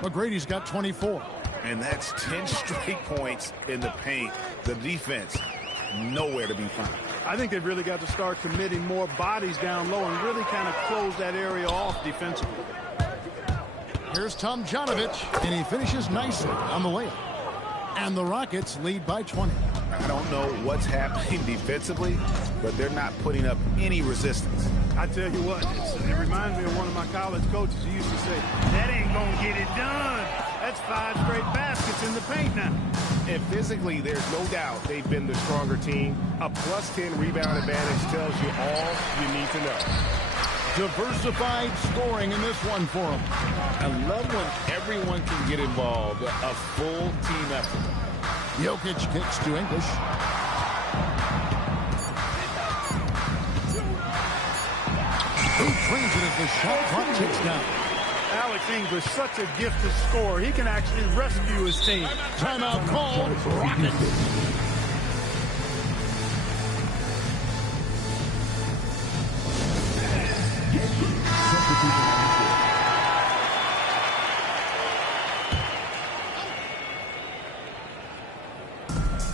McGrady's got 24. And that's 10 straight points in the paint. The defense, nowhere to be found. I think they've really got to start committing more bodies down low and really kind of close that area off defensively. Here's Tomjanovich, and he finishes nicely on the layup. And the Rockets lead by 20. I don't know what's happening defensively, but they're not putting up any resistance. I tell you what, it reminds me of one of my college coaches. He used to say, that ain't going to get it done. That's 5 straight baskets in the paint now. And physically, there's no doubt they've been the stronger team. A +10 rebound advantage tells you all you need to know. Diversified scoring in this one for him. I love when everyone can get involved. A full team effort. Jokic kicks to English. He trains it as the shot clock ticks down. Alex English, such a gifted scorer. He can actually rescue his team. Timeout called. Rockets.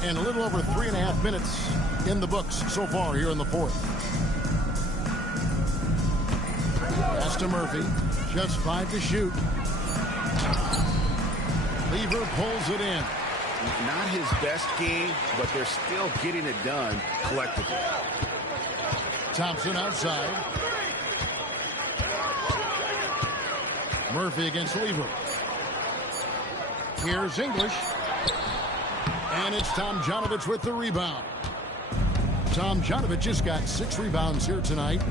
And a little over 3.5 minutes in the books so far here in the fourth. Pass to Murphy. Just 5 to shoot. Lever pulls it in. Not his best game, but they're still getting it done collectively. Thompson outside. Murphy against Lever. Here's English. And it's Tomjanovich with the rebound. Tomjanovich just got 6 rebounds here tonight.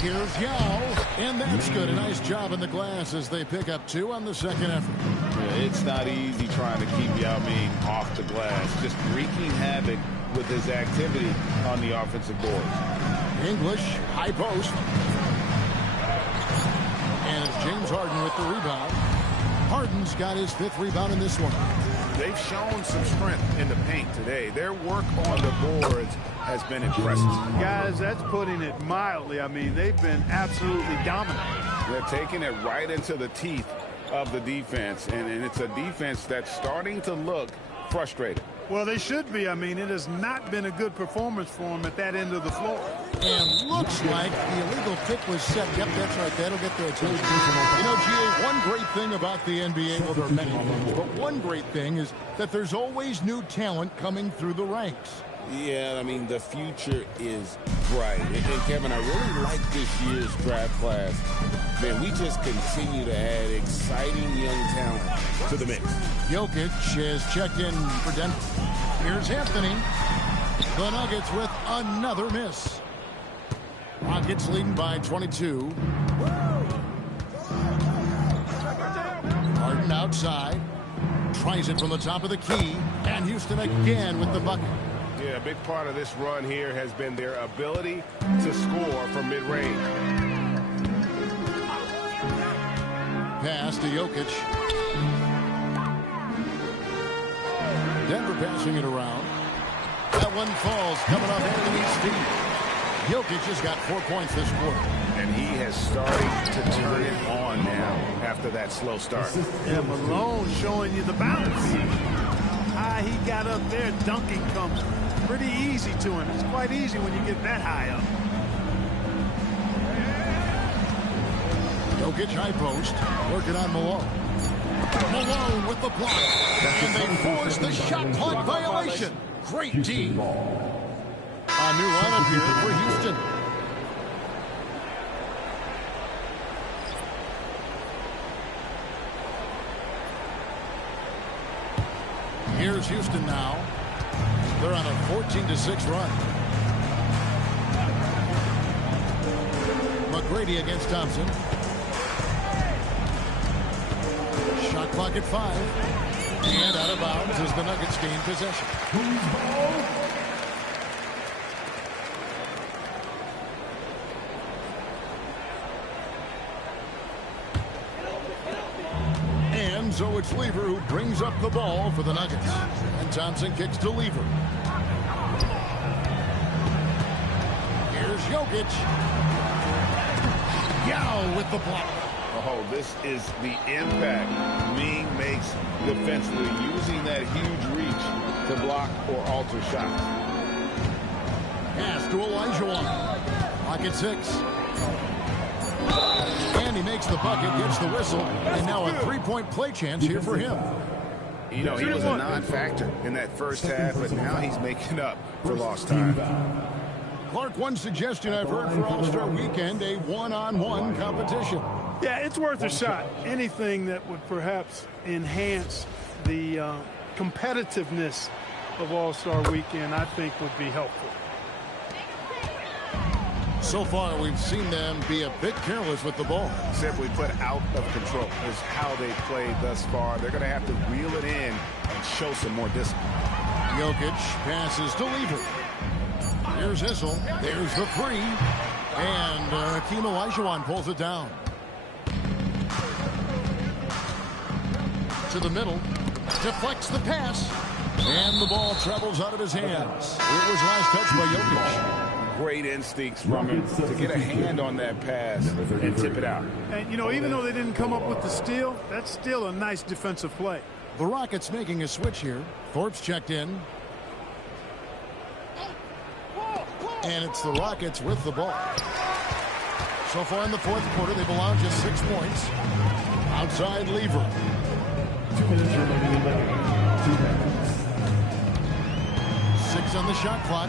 Here's Yao, and that's good. A nice job in the glass as they pick up 2 on the second effort. Yeah, it's not easy trying to keep Yao Ming off the glass. Just wreaking havoc with his activity on the offensive boards. English, high post. And it's James Harden with the rebound. Harden's got his 5th rebound in this one. They've shown some strength in the paint today. Their work on the boards has been impressive. Guys, that's putting it mildly. I mean, they've been absolutely dominant. They're taking it right into the teeth of the defense, and it's a defense that's starting to look frustrated. Well, they should be. I mean, it has not been a good performance for them at that end of the floor. And looks like the illegal kick was set. Yep, that's right. That'll get their attention. You know, GA, one great thing about the NBA, well, there are many things, but one great thing is that there's always new talent coming through the ranks. Yeah, I mean, the future is bright. And Kevin, I really like this year's draft class. Man, we just continue to add exciting young talent to the mix. Jokic has checked in for Denver. Here's Anthony. The Nuggets with another miss. Rockets leading by 22. Harden outside. Tries it from the top of the key. And Houston again with the bucket. Yeah, a big part of this run here has been their ability to score from mid-range. Pass to Jokic. Denver passing it around. That one falls coming off Anthony's feet. Jokic has got 4 points this quarter. And he has started to turn it on now after that slow start. Yeah, Malone showing you the bounce. How high he got up there, dunking comes pretty easy to him. It's quite easy when you get that high up. Jokic high post, working on Malone. Malone with the block. And they force the shot clock violation. Great D. A new lineup here for Houston. Here's Houston now. They're on a 14-6 run. McGrady against Thompson. Shot clock at 5. And out of bounds as the Nuggets gain possession. And so it's Lever who brings up the ball for the Nuggets. And Thompson kicks to Lever. Here's Jokic. Yao with the block. Oh, this is the impact Ming makes defensively, using that huge reach to block or alter shots. Pass to Olajuwon. Clock at 6. And he makes the bucket, gets the whistle, and now a 3-point play chance here for him. You know, he was a non-factor in that first half, but now he's making up for lost time. Clark, one suggestion I've heard for All-Star Weekend, a one-on-one competition. Yeah, it's worth a shot. Anything that would perhaps enhance the competitiveness of All-Star Weekend, I think, would be helpful. So far, we've seen them be a bit careless with the ball. Simply put, out of control is how they played thus far. They're going to have to reel it in and show some more discipline. Jokic passes to Lever. Here's Issel. There's the 3. And Hakeem Olajuwon pulls it down. To the middle. Deflects the pass. And the ball travels out of his hands. It was last touched by Jokic. Great instincts from him to get a hand on that pass and tip it out. And, you know, even though they didn't come up with the steal, that's still a nice defensive play. The Rockets making a switch here. Thorpe's checked in. And it's the Rockets with the ball. So far in the fourth quarter, they've allowed just 6 points. Outside Lever. 2 minutes remaining in the game. 2 minutes. 6 on the shot clock.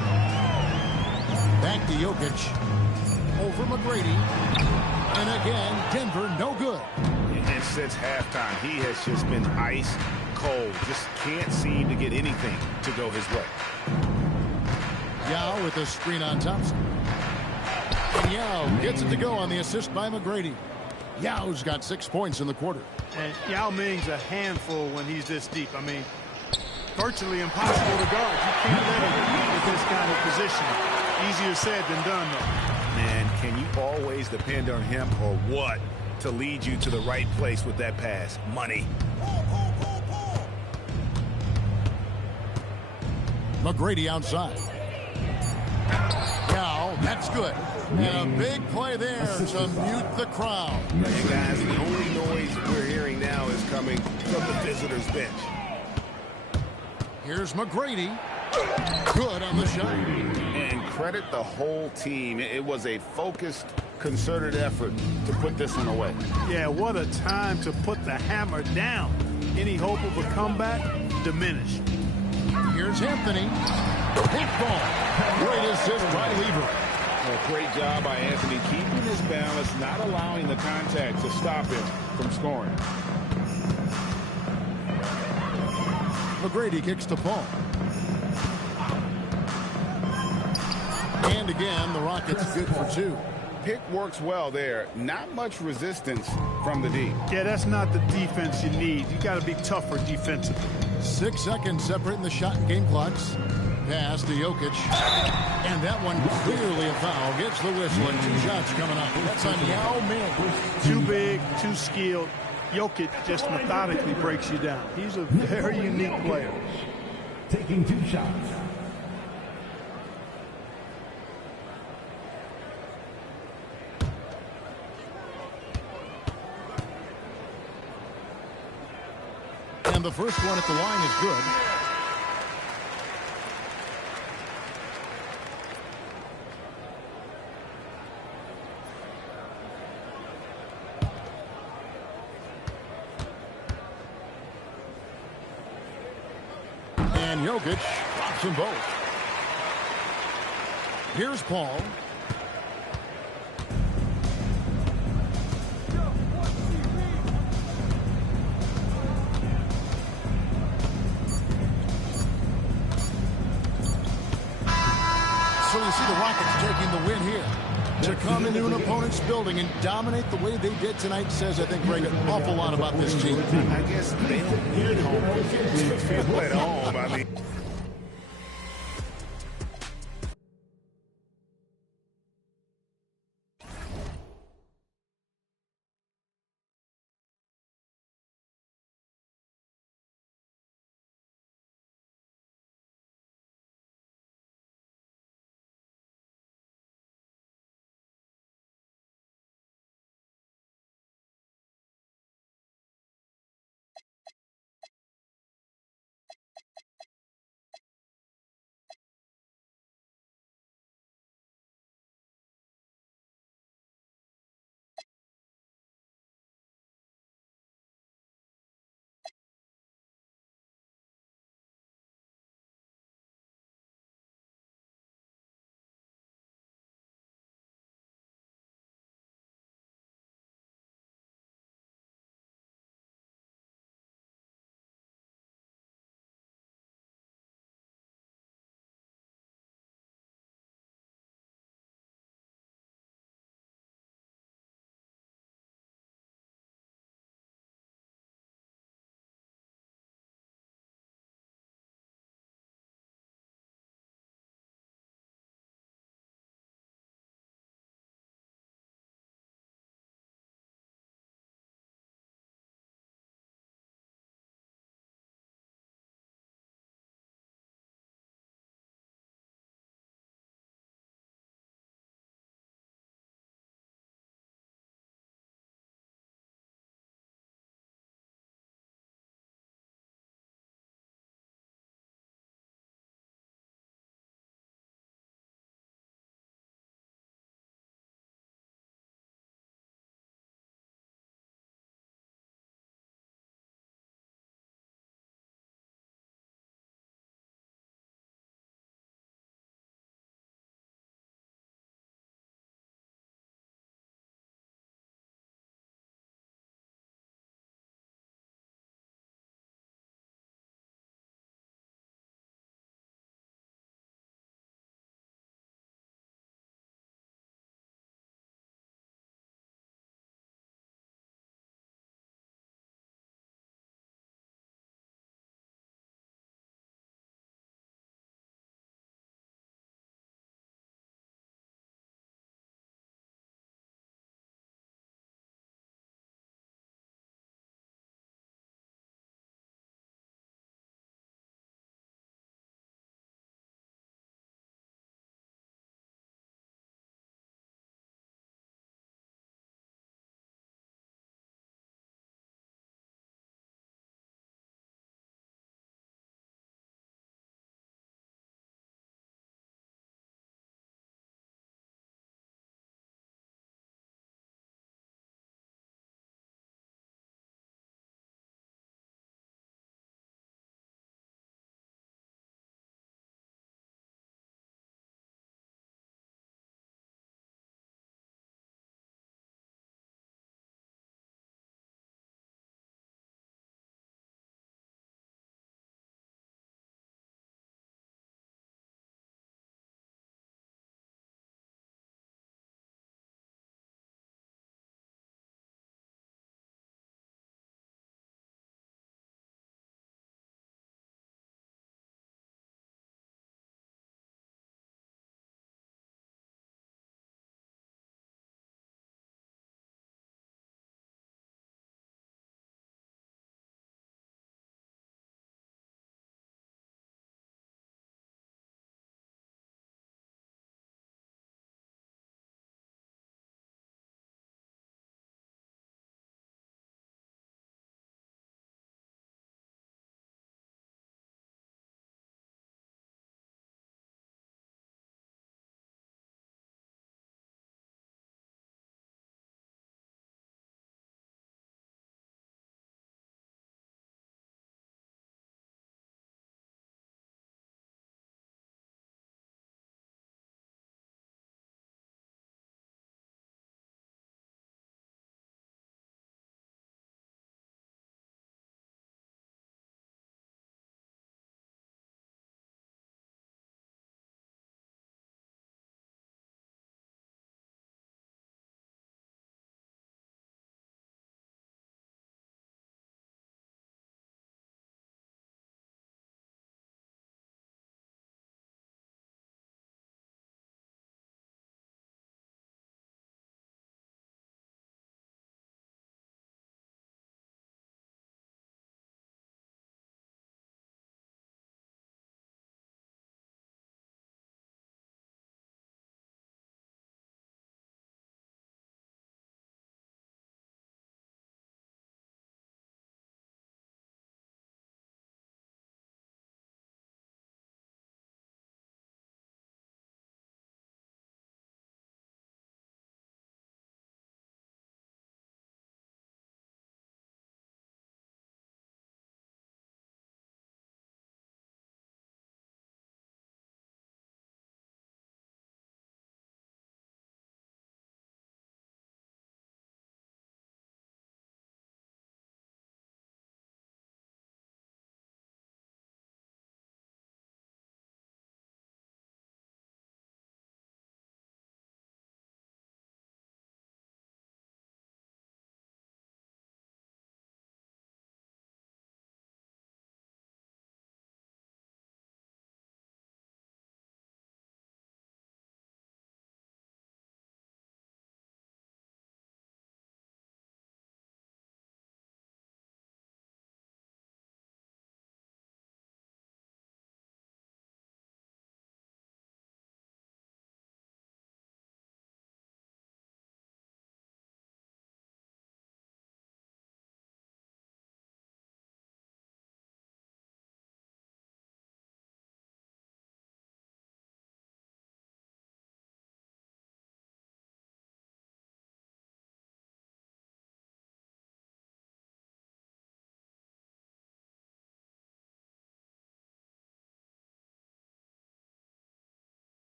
Back to Jokic. Over McGrady. And again, Denver no good. And since halftime, he has just been ice cold. Just can't seem to get anything to go his way. Yao with a screen on Thompson. And Yao gets it to go on the assist by McGrady. Yao's got 6 points in the quarter. And Yao Ming's a handful when he's this deep. I mean, virtually impossible to guard. You can't let him with this kind of position. Easier said than done, though. Man, can you always depend on him or what to lead you to the right place with that pass? Money. McGrady outside. Yao, that's good. And a big play there to mute the crowd. And guys, the only noise we're hearing now is coming from the visitors' bench. Here's McGrady. Good on the shot. And credit the whole team. It was a focused, concerted effort to put this one away. Yeah, what a time to put the hammer down. Any hope of a comeback diminished. Here's Anthony. Hit ball. Great assist by Lever. A great job by Anthony keeping his balance, not allowing the contact to stop him from scoring. McGrady kicks to Paul. And again, the Rockets good for 2. Pick works well there. Not much resistance from the D. Yeah, that's not the defense you need. You got to be tougher defensively. 6 seconds separating the shot and game clocks. Pass to Jokic. And that one clearly a foul. Gets the whistle and 2 shots coming up. That's on Yao Ming. Too big, too skilled. Jokic just methodically breaks you down. He's a very unique player. Taking 2 shots. And the first one at the line is good. And Jokic drops them both. Here's Paul. So you see the Rockets taking the win here. To come into an opponent's building and dominate the way they did tonight says, I think, Greg, an awful lot about this team. I guess they don't need home to feel at home. I mean,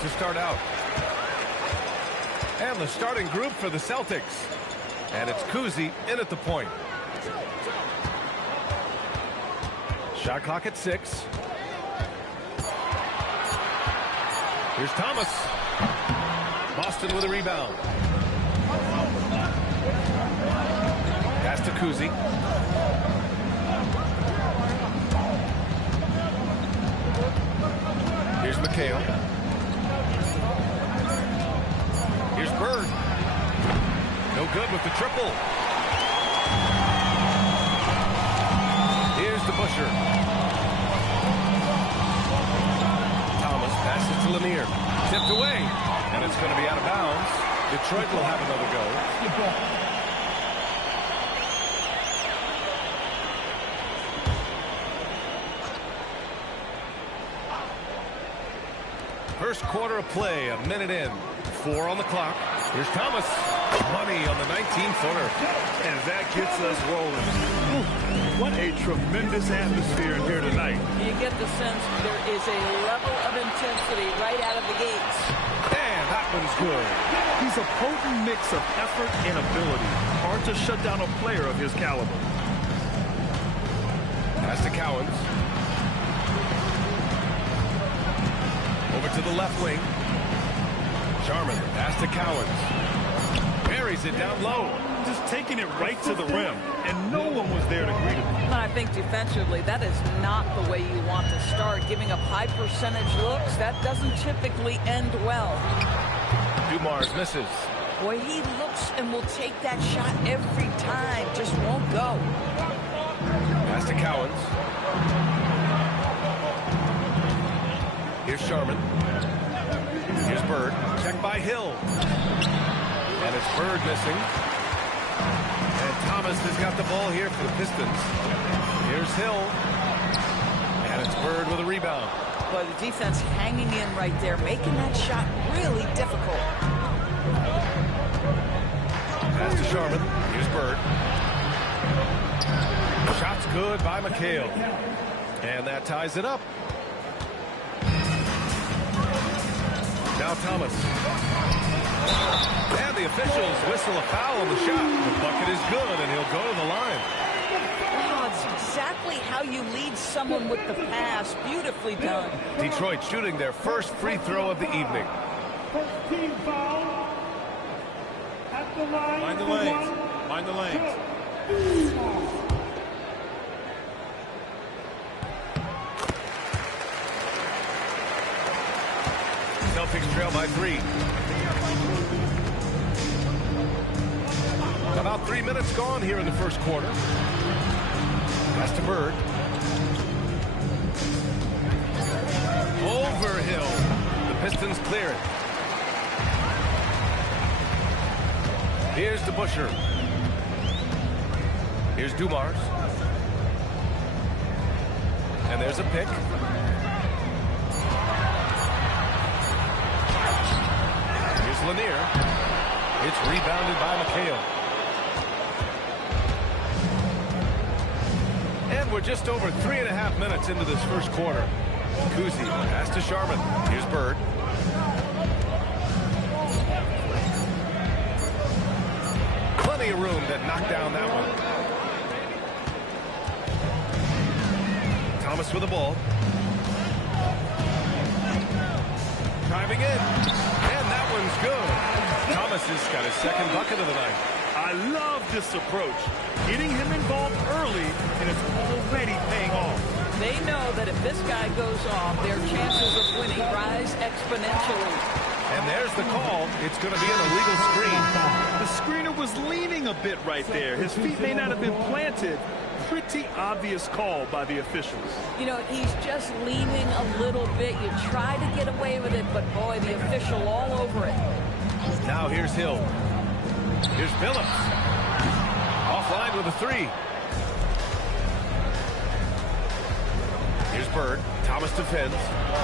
to start out. And the starting group for the Celtics. And it's Kuzi in at the point. Shot clock at 6. Here's Thomas. Boston with a rebound. Pass to Kuzi. Here's McHale. Here's Bird. No good with the triple. Here's the Busher. Thomas passes to Lanier. Tipped away. And it's going to be out of bounds. Detroit will have another go. First quarter of play, a minute in. 4 on the clock. Here's Thomas. Money on the 19-footer. And that gets us rolling. Ooh, what a tremendous atmosphere in here tonight. You get the sense there is a level of intensity right out of the gates. And that one's good. He's a potent mix of effort and ability. Hard to shut down a player of his caliber. Pass to Cowens. Over to the left wing. Jarman, pass to Cowens. Buries it down low. Just taking it right to the rim, and no one was there to greet him. And I think defensively, that is not the way you want to start. Giving up high percentage looks, that doesn't typically end well. Dumars misses. Boy, he looks and will take that shot every time. Just won't go. Pass to Cowens. Here's Sharman. Here's Bird. Checked by Hill. And it's Bird missing. And Thomas has got the ball here for the Pistons. Here's Hill. And it's Bird with a rebound. But the defense hanging in right there, making that shot really difficult. Pass to Sharman. Here's Bird. Shot's good by McHale. And that ties it up. Now Thomas. And the officials whistle a foul on the shot. The bucket is good, and he'll go to the line. Oh, it's exactly how you lead someone with the pass. Beautifully done. Detroit shooting their first free throw of the evening. First team foul at the line. Mind the lanes. Mind the lanes. Celtics trail by 3. About 3 minutes gone here in the first quarter. Pass to Bird. Over Hill. The Pistons clear it. Here's the Busher. Here's Dumars. And there's a pick. Here's Lanier. It's rebounded by McHale. And we're just over 3.5 minutes into this first quarter. Kuzi pass to Sharman. Here's Bird. Plenty of room to knock down that one. Thomas with the ball. Driving in. And that one's good. Thomas has got his second bucket of the night. I love this approach. Getting him involved early, and it's already paying off. They know that if this guy goes off, their chances of winning rise exponentially. And there's the call. It's going to be an illegal screen. The screener was leaning a bit right there. His feet may not have been planted. Pretty obvious call by the officials. You know, he's just leaning a little bit. You try to get away with it, but boy, the official all over it. Now here's Hill. Here's Phillips. Offline with a 3. Here's Bird. Thomas defends.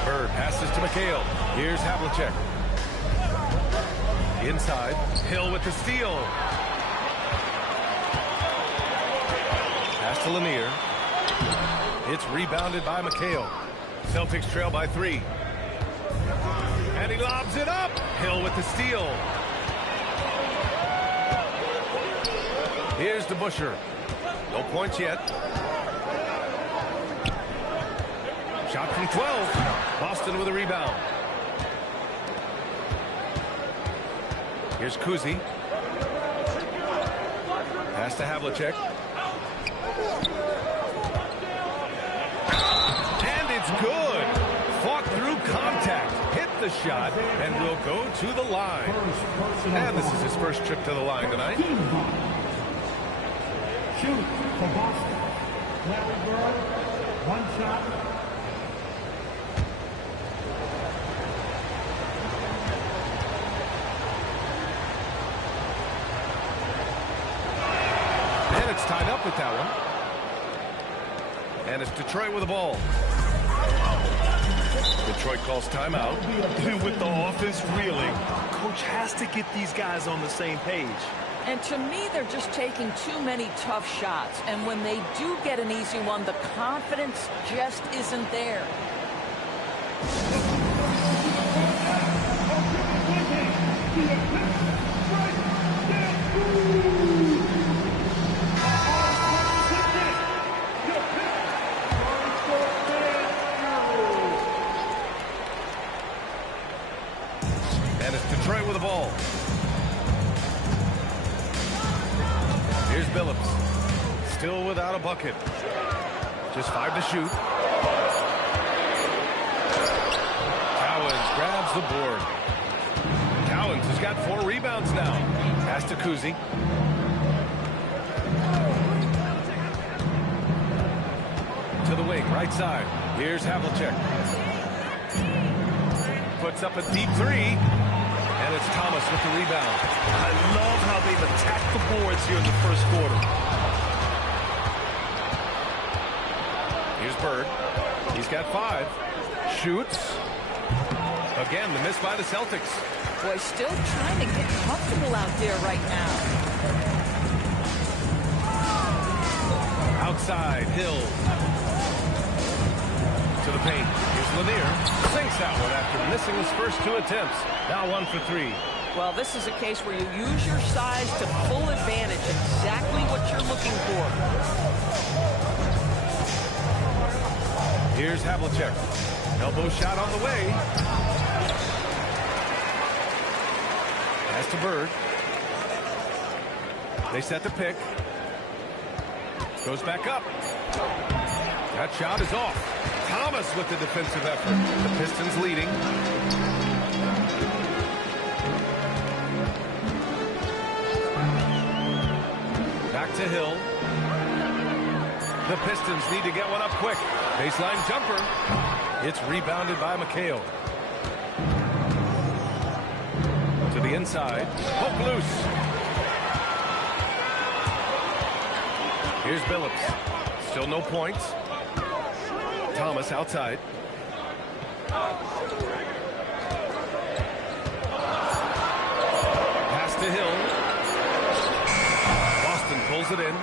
Bird passes to McHale. Here's Havlicek. Inside. Hill with the steal. Pass to Lanier. It's rebounded by McHale. Celtics trail by 3. And he lobs it up. Hill with the steal. Here's the Busher. No points yet. Shot from 12. Boston with a rebound. Here's Kuzi. Pass to Havlicek. And it's good. Fought through contact. Hit the shot and will go to the line. And this is his first trip to the line tonight. Shoot for Boston. Larry Bird, one shot. And it's tied up with that one. And it's Detroit with the ball. Detroit calls timeout. And with the offense reeling, coach has to get these guys on the same page. And to me, they're just taking too many tough shots. And when they do get an easy one, the confidence just isn't there. And it's Detroit with the ball. Here's Billups. Still without a bucket. Just 5 to shoot. Cowens grabs the board. Cowens has got 4 rebounds now. Pass to Kuzi. To the wing, right side. Here's Havlicek. Puts up a deep 3. And it's Thomas with the rebound. I love how they've attacked the boards here in the first quarter. Here's Bird. He's got 5. Shoots. Again, the miss by the Celtics. Boy, still trying to get comfortable out there right now. Outside, Hill. To the paint. Here's Lanier. Sinks that one after missing his first 2 attempts. Now 1 for 3. Well, this is a case where you use your size to full advantage. Exactly what you're looking for. Here's Havlicek. Elbow shot on the way. Pass to Bird. They set the pick. Goes back up. That shot is off. Thomas with the defensive effort. The Pistons leading. Back to Hill. The Pistons need to get one up quick. Baseline jumper. It's rebounded by McHale. To the inside. Hook loose. Here's Billups. Still no points. Thomas outside. Pass to Hill. Boston pulls it in.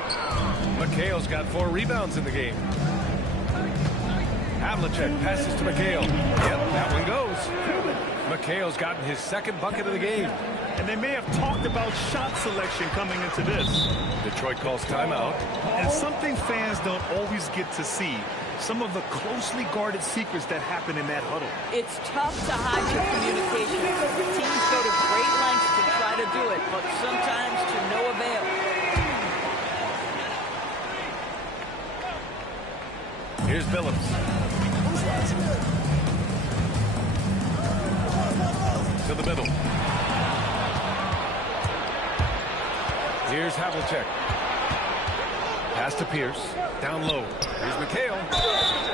McHale's got 4 rebounds in the game. Havlicek passes to McHale. Yep, that one goes. McHale's gotten his 2nd bucket of the game. And they may have talked about shot selection coming into this. Detroit calls timeout. And something fans don't always get to see. Some of the closely guarded secrets that happen in that huddle. It's tough to hide your communication. Teams go to great lengths to try to do it, but sometimes to no avail. Here's Billups. To the middle. Here's Havlicek. Pass to Pierce. Down low. Here's McHale.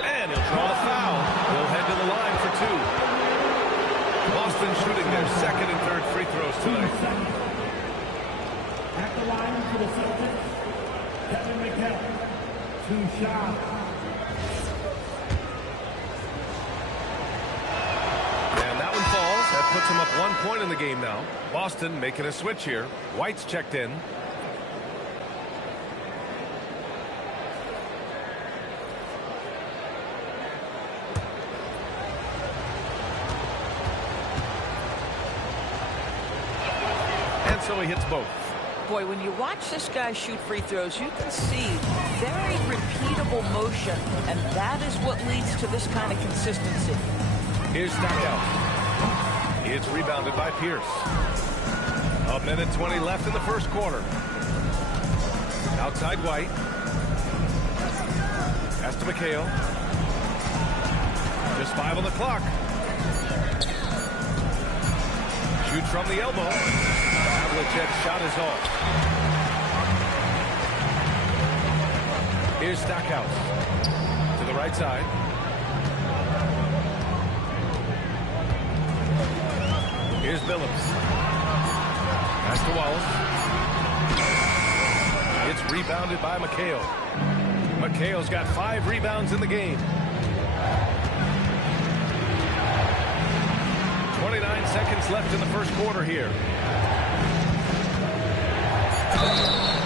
And he'll draw the foul. He'll head to the line for 2. Boston shooting their 2nd and 3rd free throws tonight. At the line for the Celtics, Kevin McHale. 2 shots. And that one falls. That puts him up 1 point in the game now. Boston making a switch here. White's checked in. so he hits both. Boy, when you watch this guy shoot free throws, you can see very repeatable motion, and that is what leads to this kind of consistency. Here's Stackhouse. It's rebounded by Pierce. 1:20 left in the first quarter. Outside White. Pass to McHale. Just 5 on the clock. Shoots from the elbow. Havlicek's shot is off. Here's Stackhouse to the right side. Here's Billups. Pass to Wallace. It's rebounded by McHale. McHale's got 5 rebounds in the game. 29 seconds left in the first quarter here.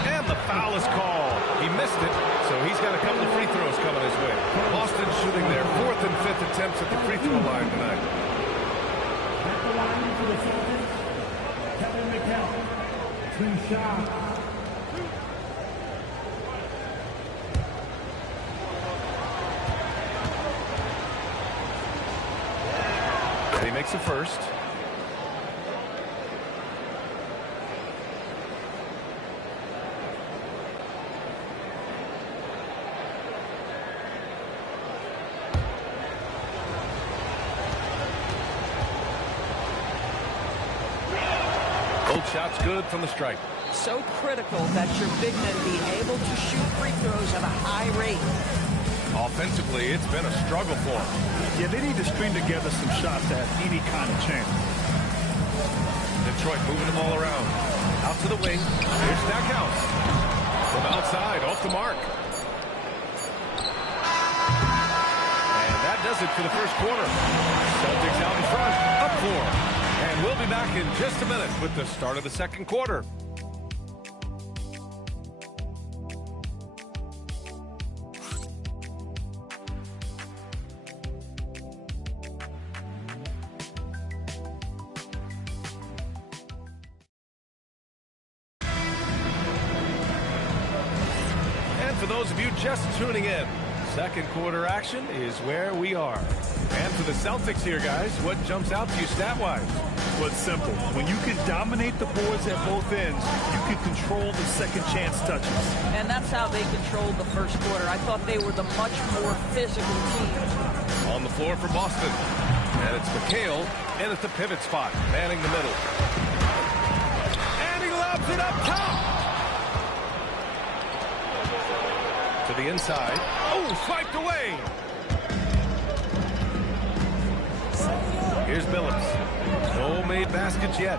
And the foul is called. He missed it, so he's got a couple of free throws coming his way. Boston shooting their 4th and 5th attempts at the free throw line tonight. At the line for the Celtics, Kevin McHale. 2 shots. He makes the first. Both shots good from the stripe. So critical that your big men be able to shoot free throws at a high rate. Offensively, it's been a struggle for him. Yeah, they need to string together some shots to have any kind of chance. Detroit moving the ball around. Out to the wing. Here's Stackhouse. From outside, off the mark. And that does it for the first quarter. Celtics out in front, up 4. And we'll be back in just a minute with the start of the second quarter. For those of you just tuning in, second quarter action is where we are. And for the Celtics here, guys, what jumps out to you stat-wise? Well, it's simple. When you can dominate the boards at both ends, you can control the second chance touches. And that's how they controlled the first quarter. I thought they were the much more physical team. On the floor for Boston. And it's McHale in at the pivot spot, manning the middle. And he lobs it up top. To the inside. Oh, swiped away. Here's Billups. No made baskets yet.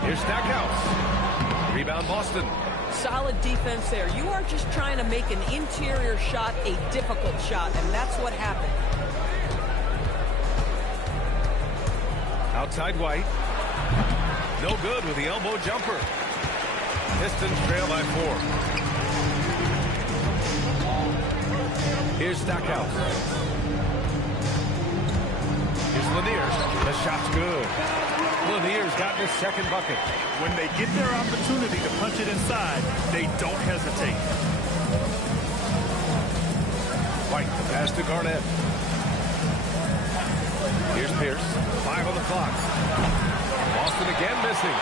Here's Stackhouse. Rebound Boston. Solid defense there. You are just trying to make an interior shot a difficult shot, and that's what happened. Outside White. No good with the elbow jumper. Pistons trail by 4. Here's Stackhouse. Here's Lanier. The shot's good. Lanier's gotten his second bucket. When they get their opportunity to punch it inside, they don't hesitate. White, the pass to Garnett. Here's Pierce. 5 on the clock. Boston again missing.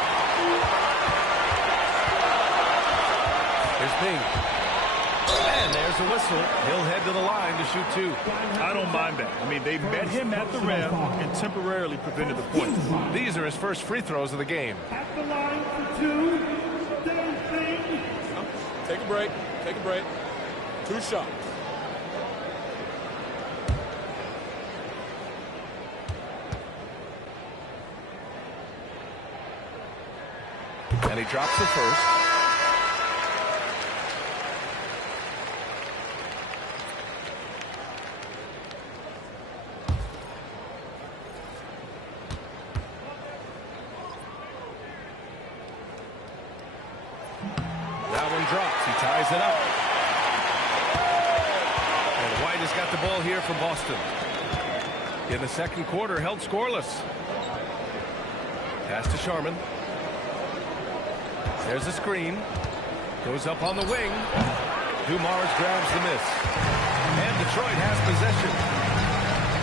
Here's Bing. And there's a whistle. He'll head to the line to shoot 2. I don't mind that. I mean, they met him at the rim and temporarily prevented the points. These are his first free throws of the game. At the line for 2, Dancing. Take a break. Take a break. 2 shots. And he drops the first. That one drops. He ties it up. And White has got the ball here for Boston. In the second quarter, held scoreless. Pass to Sharman. There's a screen. Goes up on the wing. Dumars grabs the miss. And Detroit has possession.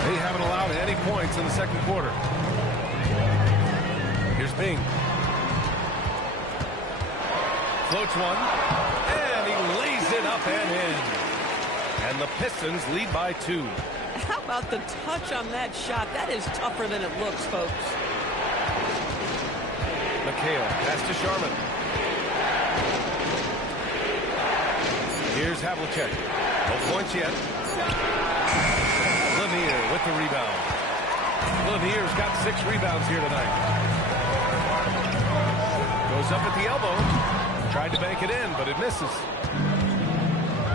They haven't allowed any points in the second quarter. Here's Bing. Floats one. And he lays it up and in. And the Pistons lead by 2. How about the touch on that shot? That is tougher than it looks, folks. McHale, pass to Sharman. Here's Havlicek. No points yet. Lanier with the rebound. Lanier's got 6 rebounds here tonight. Goes up at the elbow. Tried to bank it in, but it misses.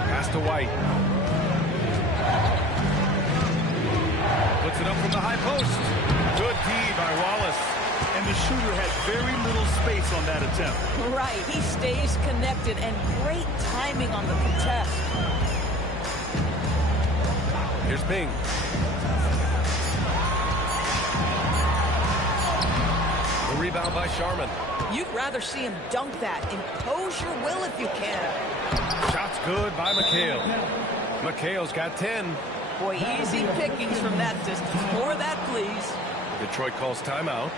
Pass to White. Puts it up from the high post. Good D by Wallace. And the shooter had very little space on that attempt. Right, he stays connected, and great timing on the contest. Here's Bing. The rebound by Sharman. You'd rather see him dunk that. Impose your will if you can. Shot's good by McHale. McHale's got 10. Boy, easy pickings from that distance. More of that, please. Detroit calls timeout.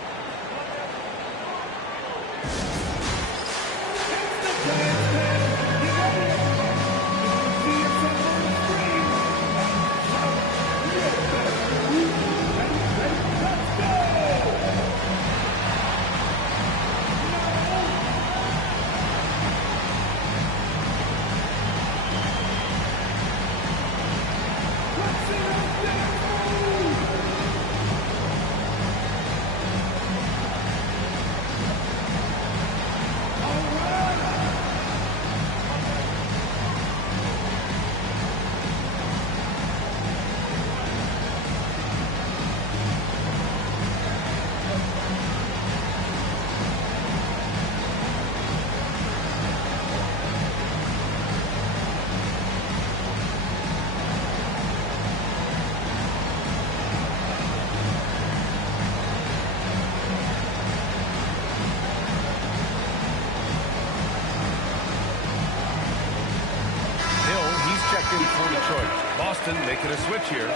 For Detroit. Boston making a switch here.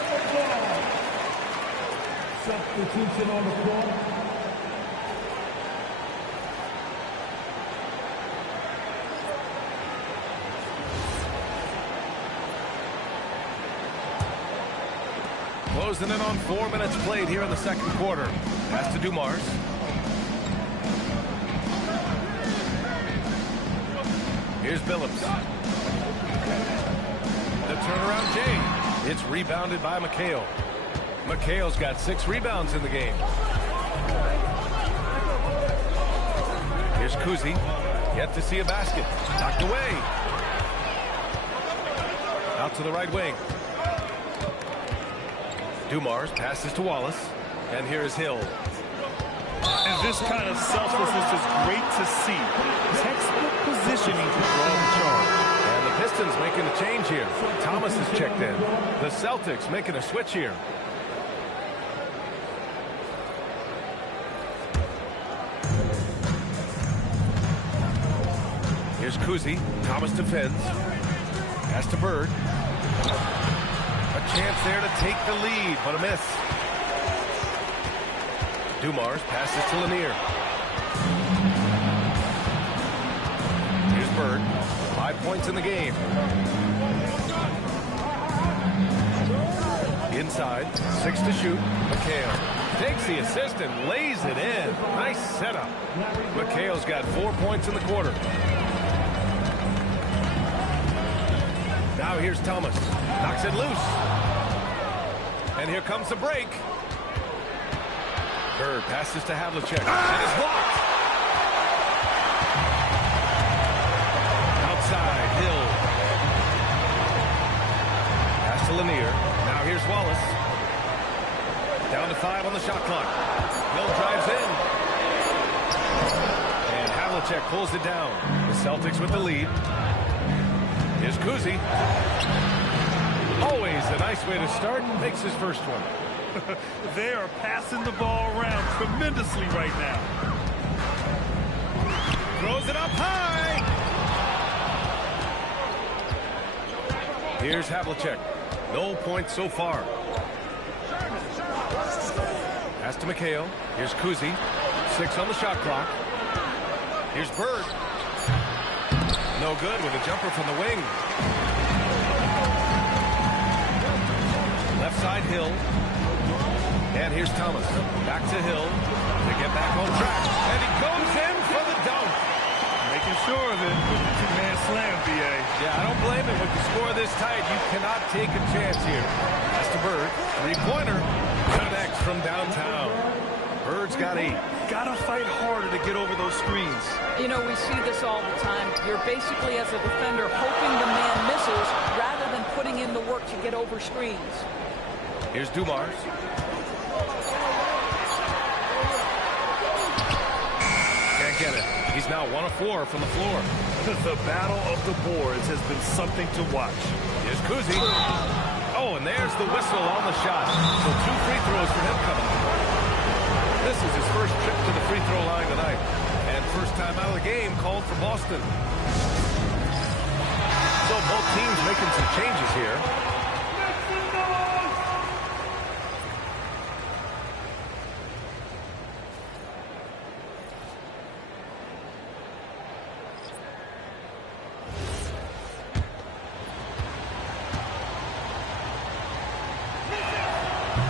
Substitution on the floor. Closing in on 4 minutes played here in the second quarter. Pass to Dumars. Here's Billups. The turnaround Jay. It's rebounded by McHale. McHale's got 6 rebounds in the game. Here's Kuzi. Yet to see a basket. Knocked away. Out to the right wing. Dumars passes to Wallace. And here is Hill. And this kind of selflessness is great to see. Textbook positioning to draw the charge. And the Pistons making a change here. Thomas is checked in. The Celtics making a switch here. Here's Kuzi. Thomas defends. Pass to Bird. A chance there to take the lead, but a miss. Dumars passes to Lanier. Here's Bird. 5 points in the game. Inside, 6 to shoot. McHale takes the assist and lays it in. Nice setup. McHale's got 4 points in the quarter. Now here's Thomas. Knocks it loose. And here comes the break. Bird passes to Havlicek. And it's blocked. Outside, Hill. Pass to Lanier. Now here's Wallace. Down to 5 on the shot clock. Hill drives in. And Havlicek pulls it down. The Celtics with the lead. Here's Kuzi. Always a nice way to start. Makes his first one. They are passing the ball around tremendously right now. Throws it up high. Here's Havlicek. No points so far. Pass to McHale. Here's Kuzi. 6 on the shot clock. Here's Bird. No good with a jumper from the wing. Left side, Hill. And here's Thomas. Back to Hill. To get back on track. And he goes in for the dunk. Making sure of it with the two-man slam, B.A. Yeah, I don't blame him. With the score this tight, you cannot take a chance here. That's to Bird. Three-pointer. Connects from downtown. Bird's got 8. Gotta fight harder to get over those screens. You know, we see this all the time. You're basically, as a defender, hoping the man misses rather than putting in the work to get over screens. Here's Dumars. Can't get it. He's now 1 of 4 from the floor. The battle of the boards has been something to watch. Here's Kuzi. Oh, and there's the whistle on the shot. So 2 free throws for him coming. This is his first trip to the free throw line tonight. And first time out of the game called for Boston. So both teams making some changes here.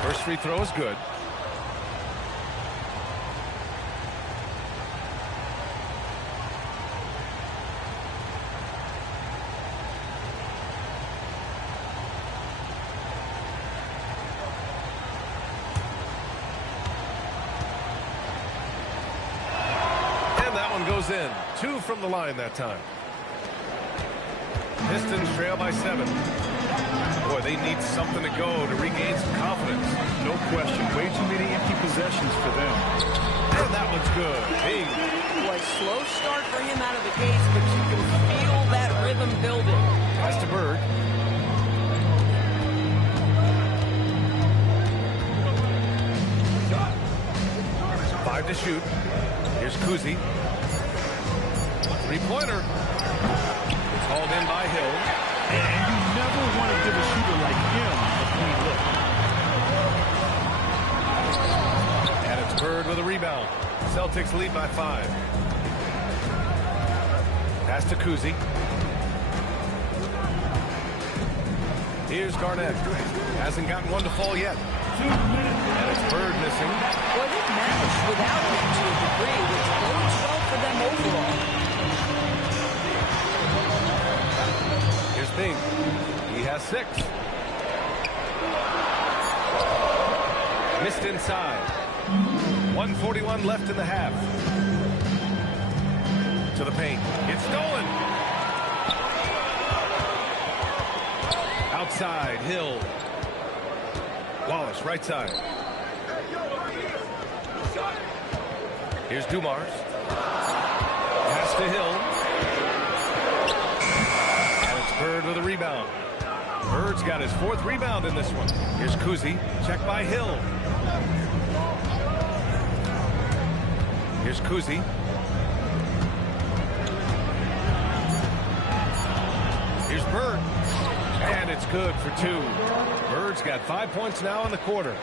First free throw is good. Goes in. 2 from the line that time. Pistons trail by 7. Boy, they need something to go to regain some confidence. No question. Way too many empty possessions for them. And that one's good. Bing. Boy, slow start for him out of the gates, but you can feel that rhythm building. Pass to Bird. Five to shoot. Here's Kuzi. Three-pointer. It's hauled in by Hill. And you never want to give a shooter like him a clean look. And it's Bird with a rebound. Celtics lead by 5. Pass to Kuzi. Here's Garnett. Hasn't gotten one to fall yet. And it's Bird missing. Well, they've managed without him to a degree, which bodes well for them overall. Here's Bing. He has 6. Missed inside. 1:41 left in the half. To the paint. It's stolen. Outside, Hill. Wallace, right side. Here's Dumars. Pass to Hill. And it's Bird with a rebound. Bird's got his 4th rebound in this one. Here's Kuzi. Check by Hill. Here's Kuzi. Here's Bird. And it's good for 2. Bird's got 5 points now in the quarter.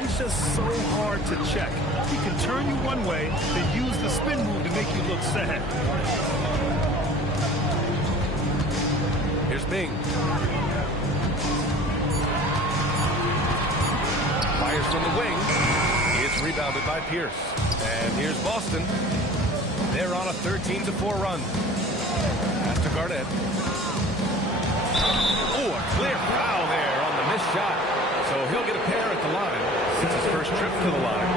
He's just so hard to check. He can turn you one way, then use the spin move to make you look sad. Here's Bing. Fires from the wing. It's rebounded by Pierce. And here's Boston. They're on a 13-4 run. Pass to Garnett. Oh, a clear foul there on the missed shot. So he'll get a pair at the line. It's his first trip to the line.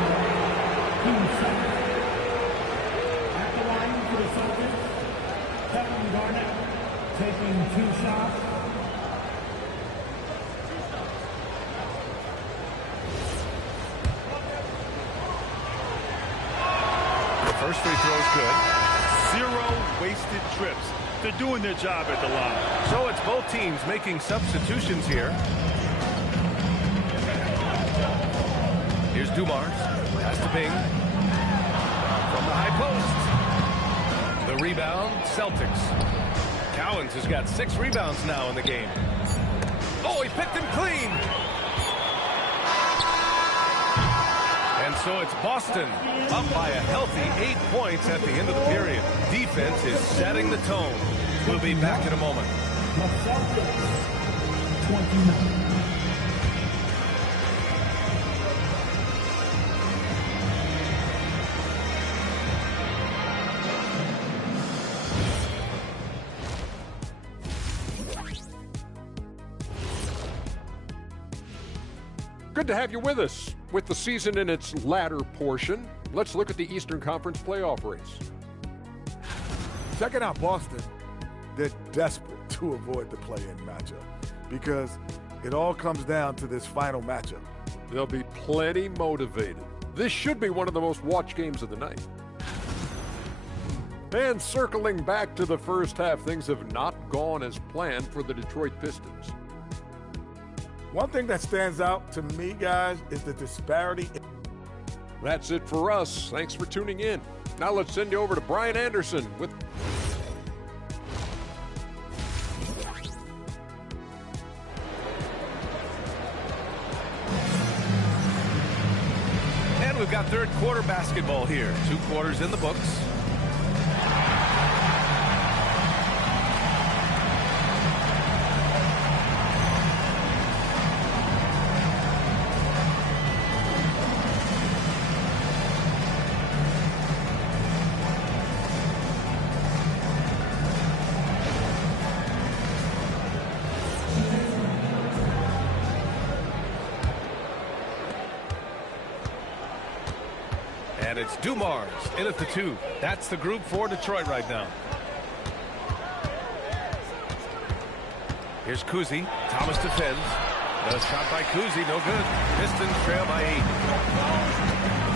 At the line for the Celtics, Kevin Garnett taking 2 shots. The first free throw is good. 0 wasted trips. They're doing their job at the line. So it's both teams making substitutions here. Here's Dumars. Pass to Bing. From the high post. The rebound, Celtics. Cowens has got 6 rebounds now in the game. Oh, he picked him clean. And so it's Boston up by a healthy 8 points at the end of the period. Defense is setting the tone. We'll be back in a moment. The Celtics, 29. Good to have you with us. With the season in its latter portion, let's look at the Eastern Conference playoff race. Checking out Boston, they're desperate to avoid the play-in matchup because it all comes down to this final matchup. They'll be plenty motivated. This should be one of the most watched games of the night. And circling back to the first half, things have not gone as planned for the Detroit Pistons. One thing that stands out to me, guys, is the disparity. That's it for us. Thanks for tuning in. Now let's send you over to Brian Anderson with... And we've got third quarter basketball here. 2 quarters in the books. And it's Dumars in at the 2. That's the group for Detroit right now. Here's Kuzi. Thomas defends. No shot by Kuzi. No good. Pistons trail by 8.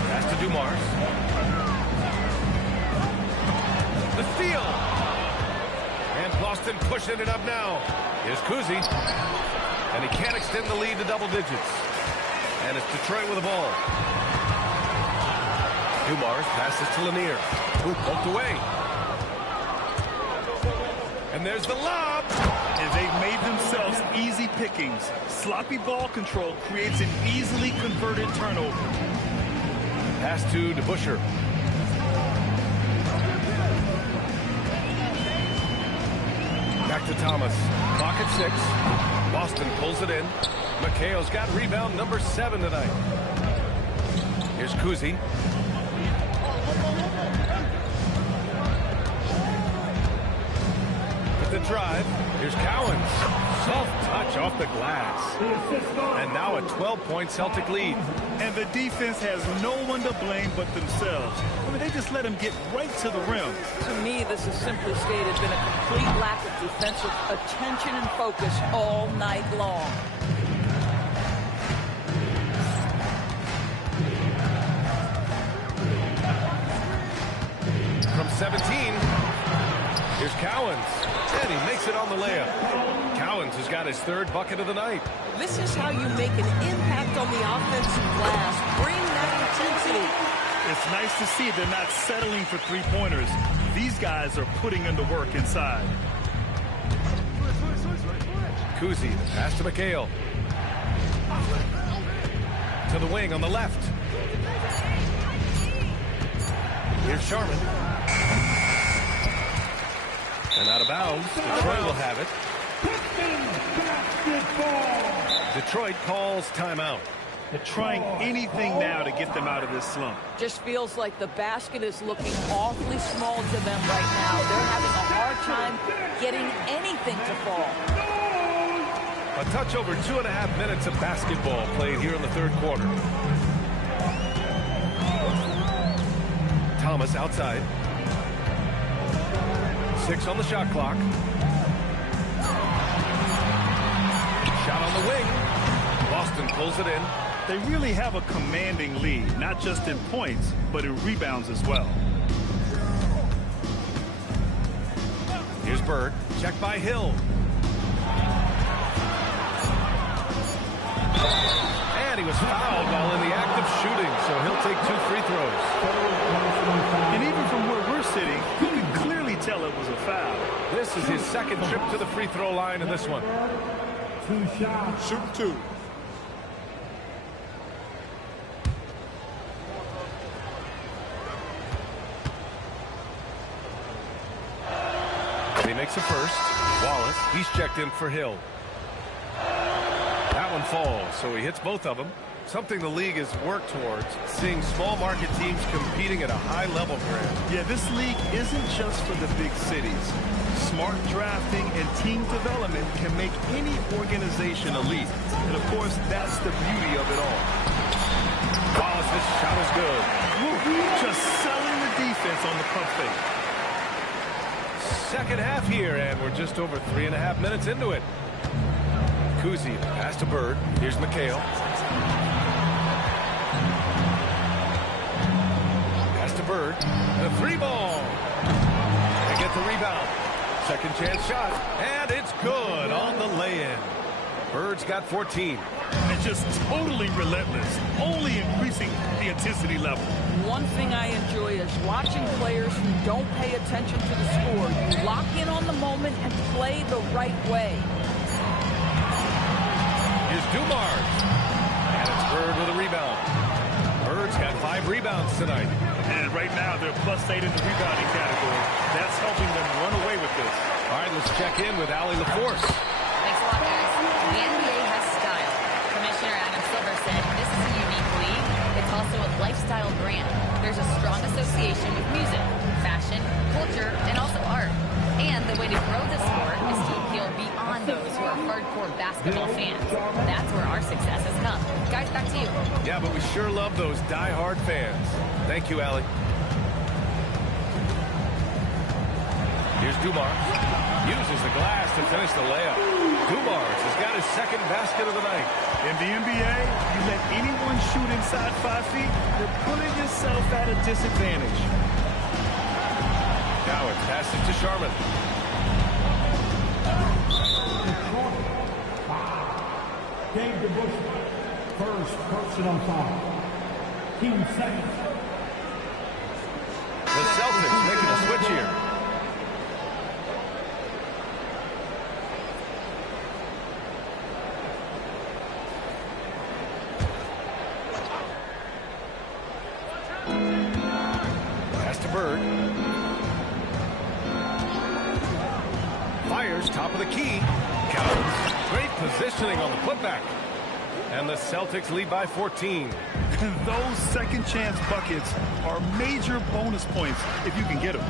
Pass to Dumars. The steal. And Boston pushing it up now. Here's Kuzi. And he can't extend the lead to double digits. And it's Detroit with the ball. Dumars passes to Lanier. Poked away. And there's the lob. And they've made themselves easy pickings. Sloppy ball control creates an easily converted turnover. Pass to DeBusschere. Back to Thomas. Clock at 6. Boston pulls it in. McHale's got rebound number 7 tonight. Here's Kuzi. The drive. Here's Cowens. Soft touch off the glass. And now a 12-point Celtic lead. And the defense has no one to blame but themselves. I mean, they just let him get right to the rim. To me, this has simply stated been a complete lack of defensive attention and focus all night long. From 17, here's Cowens. And he makes it on the layup. Cowens has got his 3rd bucket of the night. This is how you make an impact on the offensive glass. Bring that intensity. It's nice to see they're not settling for 3-pointers. These guys are putting in the work inside. Kuzi, pass to McHale. To the wing on the left. Here's Sharman. And out of bounds. Detroit will have it. Detroit calls timeout. They're trying anything now to get them out of this slump. Just feels like the basket is looking awfully small to them right now. They're having a hard time getting anything to fall. A touch over 2.5 minutes of basketball played here in the 3rd quarter. Thomas outside. 6 on the shot clock. Shot on the wing. Boston pulls it in. They really have a commanding lead, not just in points, but in rebounds as well. Here's Bird. Checked by Hill. And he was fouled while in the act of shooting, so he'll take 2 free throws. And even from where we're sitting, you can clearly tell it was a foul. This is his second trip to the free throw line in this one. 2 shots. Shoot 2. He makes a first. Wallace, he's checked in for Hill. That one falls, so he hits both of them. Something the league has worked towards, seeing small market teams competing at a high level, Grant. Yeah, this league isn't just for the big cities. Smart drafting and team development can make any organization elite. And of course, that's the beauty of it all. Wallace, this shot is good. Just selling the defense on the pump fake. Second half here, and we're just over 3.5 minutes into it. Kuzi, pass to Bird. Here's McHale. Pass to Bird. The 3-ball. They get the rebound. Second chance shot, and it's good on the lay-in. Bird's got 14. And just totally relentless, only increasing the intensity level. One thing I enjoy is watching players who don't pay attention to the score. You lock in on the moment and play the right way. Here's Dumars. And it's Bird with a rebound. Bird's got 5 rebounds tonight. And right now, they're +8 in the rebounding category. That's helping them run away with this. All right, let's check in with Allie LaForce. Thanks a lot, guys. The NBA has style. Commissioner Adam Silver said this is a unique league. It's also a lifestyle brand. There's a strong association with music, fashion, culture, and also art. And the way to grow the sport is to appeal beyond those who are hardcore basketball fans. That's where our success has come. Guys, back to you. Yeah, but we sure love those die-hard fans. Thank you, Allie. Here's Dumars. Uses the glass to finish the layup. Dumars has got his second basket of the night. In the NBA, you let anyone shoot inside 5 feet, you're putting yourself at a disadvantage. Now it passes to Sharman. Dave DeBush, first personal foul. Team second. The Celtics making a switch here. Pass to Bird. Fires top of the key. Counts. Great positioning on the putback. And the Celtics lead by 14. Those second chance buckets are major bonus points if you can get them.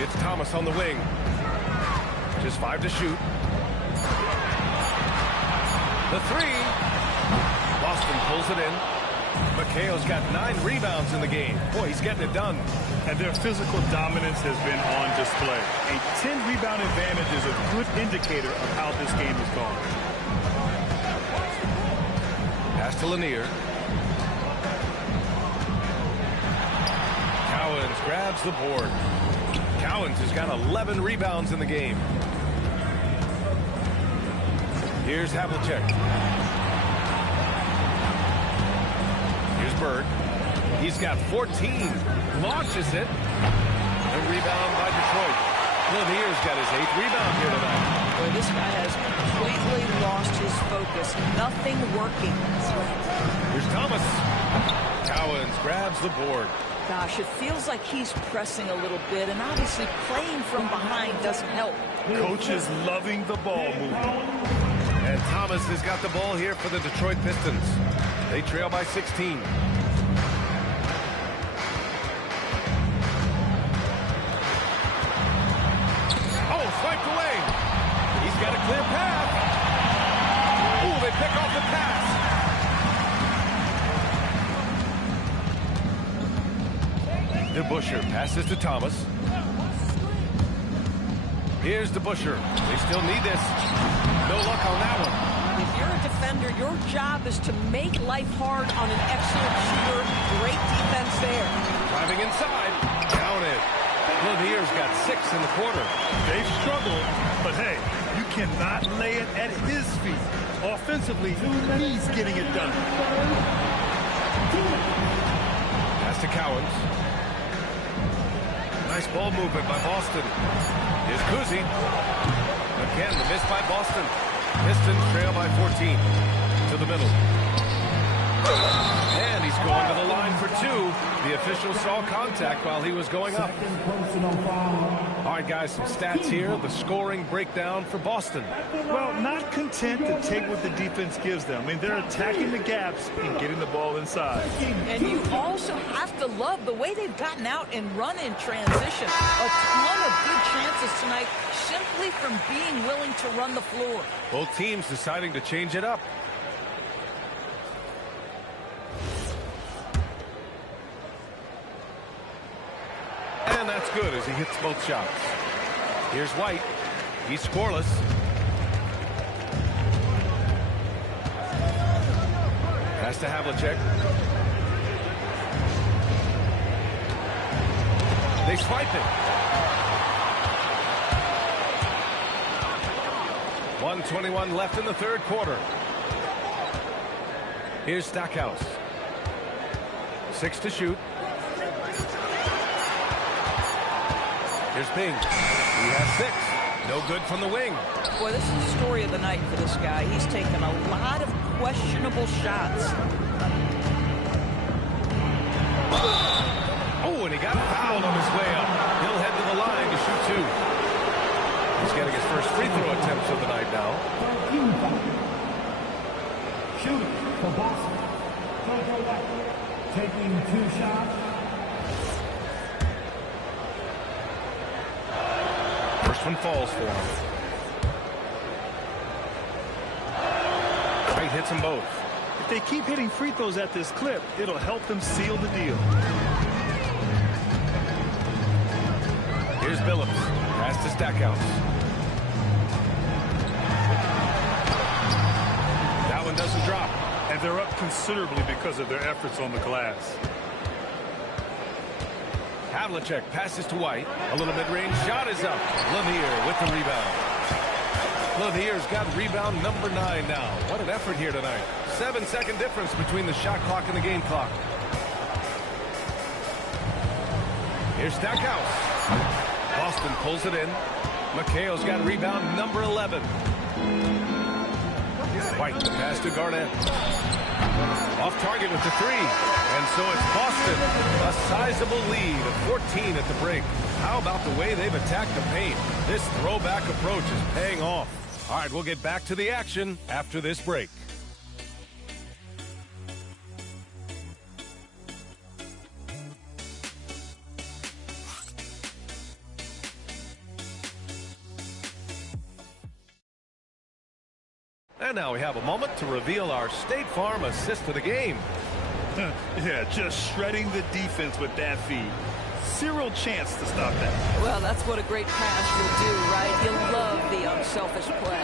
It's Thomas on the wing. Just 5 to shoot. The 3. Boston pulls it in. McHale's got 9 rebounds in the game. Boy, he's getting it done. And their physical dominance has been on display. A 10-rebound advantage is a good indicator of how this game has gone. Pass to Lanier. Cowens grabs the board. Cowens has got 11 rebounds in the game. Here's Havlicek. Here's Bird. He's got 14. Launches it. A rebound by Detroit. Lanier's got his 8th rebound here tonight. Boy, this guy has completely lost his focus. Nothing working. Here's Thomas. Cowens grabs the board. Gosh, it feels like he's pressing a little bit, and obviously playing from behind doesn't help. Coach is loving the ball movement. And Thomas has got the ball here for the Detroit Pistons. They trail by 16. Swiped away. He's got a clear path. Ooh, they pick off the pass. DeBusschere passes to Thomas. Here's DeBusschere. They still need this. No luck on that one. If you're a defender, your job is to make life hard on an excellent shooter. Great defense there. Driving inside. Counted. Lanier's got 6 in the quarter. They've struggled, but hey, You cannot lay it at his feet. Offensively, he's getting it done. Pass to Cowens. Nice ball movement by Boston. Here's Kuzi. Again, the miss by Boston. Pistons trail by 14. To the middle. And he's going to the line for two. The official saw contact while he was going up. All right, guys, some stats here. The scoring breakdown for Boston. Well, not content to take what the defense gives them. I mean, they're attacking the gaps and getting the ball inside. And you also have to love the way they've gotten out and run in transition. A ton of good chances tonight simply from being willing to run the floor. Both teams deciding to change it up. And that's good as he hits both shots. Here's White. He's scoreless. Pass to Havlicek. They swipe it. 1:21 left in the third quarter. Here's Stackhouse. 6 to shoot. Here's Ping. He has 6. No good from the wing. Boy, this is the story of the night for this guy. He's taken a lot of questionable shots. Oh, and he got fouled on his way up. He'll head to the line to shoot 2. He's getting his first free throw attempts of the night now. Shooting for Boston. Taking 2 shots. First one falls for him. White hits them both. If they keep hitting free throws at this clip, it'll help them seal the deal. Here's Billups. Pass to Stackhouse. That one doesn't drop. And they're up considerably because of their efforts on the glass. Havlicek passes to White. A little mid-range shot is up. Lanier with the rebound. Lanier's got rebound number 9 now. What an effort here tonight. 7-second difference between the shot clock and the game clock. Here's Stackhouse. Boston pulls it in. McHale's got rebound number 11. White, the pass to Garnett. Off target with the 3. And so it's Boston. A sizable lead of 14 at the break. How about the way they've attacked the paint? This throwback approach is paying off. All right, we'll get back to the action after this break. And now we have a moment to reveal our State Farm assist of the game. Yeah, just shredding the defense with that feed. Zero chance to stop that. Well, that's what a great pass will do, right? You'll love the unselfish play.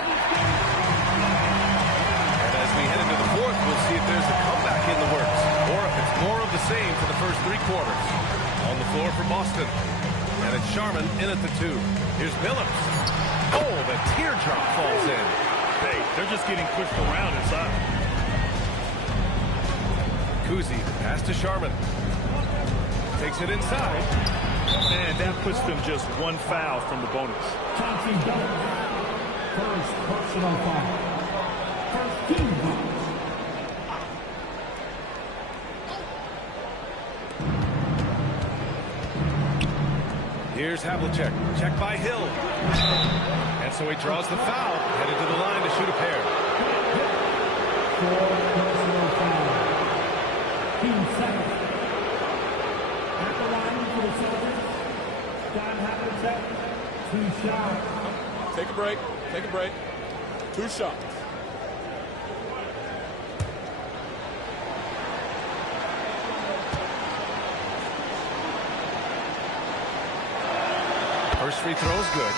And as we head into the fourth, we'll see if there's a comeback in the works, or if it's more of the same for the first 3 quarters. On the floor for Boston. And it's Sharman in at the 2. Here's Billups. Oh, the teardrop falls in. Hey, they're just getting pushed around inside. Kuzi, pass to Sharman. Takes it inside. And that puts them just 1 foul from the bonus. First personal foul. First team foul. Here's Havlicek. Check by Hill. And so he draws the foul. Headed to the line to shoot a pair. 4 personal fouls. Team second. At the line for the Celtics. John Havlicek. 2 shots. Take a break. Take a break. 2 shots. First free throw is good.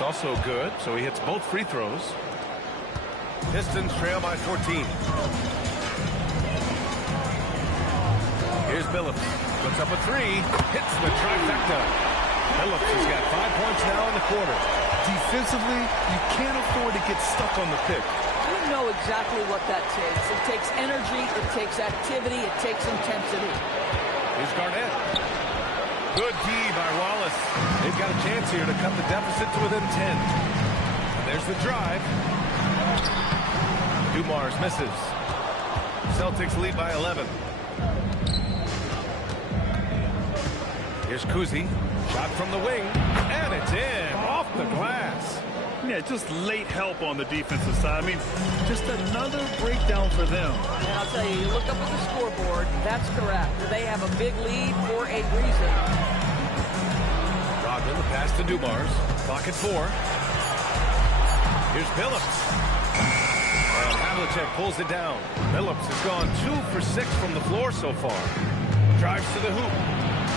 That's also good, so he hits both free throws. Pistons trail by 14. Here's Billups. Puts up a three. Hits the trifecta. Billups has got 5 points now in the quarter. Defensively, you can't afford to get stuck on the pick. You know exactly what that takes. It takes energy, it takes activity, it takes intensity. Here's Garnett. Good D by Wallace. They've got a chance here to cut the deficit to within 10. And there's the drive. Dumars misses. Celtics lead by 11. Here's Kuzi. Shot from the wing. And it's in. Off the glass. Yeah, just late help on the defensive side. I mean, just another breakdown for them. And I'll tell you, you look up at the scoreboard, that's correct. They have a big lead for a reason. Rodman, the pass to Dumars. Clock at 4. Here's Billups. And Havlicek pulls it down. Billups has gone 2 for 6 from the floor so far. Drives to the hoop.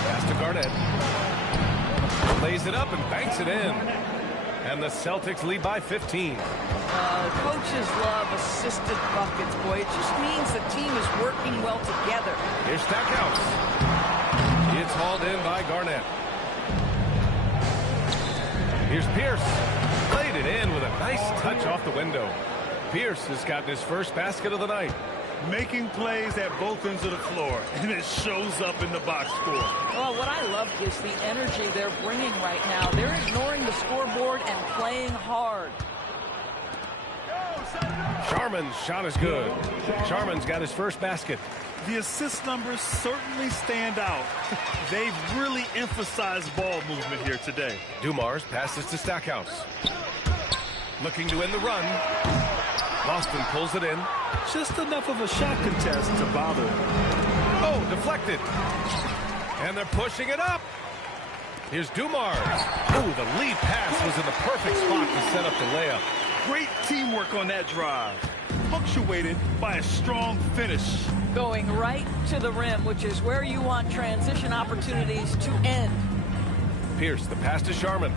Pass to Garnett. Lays it up and banks it in. And the Celtics lead by 15. Coaches love assisted buckets, boy. It just means the team is working well together. Here's Stackhouse. It's hauled in by Garnett. Here's Pierce. Played it in with a nice touch off the window. Pierce has gotten his first basket of the night. Making plays at both ends of the floor, and it shows up in the box score. Well, what I love is the energy they're bringing right now. They're ignoring the scoreboard and playing hard. Sharman's shot is good. Sharman's got his first basket. The assist numbers certainly stand out. They've really emphasized ball movement here today. Dumars passes to Stackhouse. Looking to end the run. Boston pulls it in. Just enough of a shot contest to bother. Oh, deflected. And they're pushing it up. Here's Dumars. Oh, the lead pass was in the perfect spot to set up the layup. Great teamwork on that drive. Punctuated by a strong finish. Going right to the rim, which is where you want transition opportunities to end. Pierce, the pass to Sharman.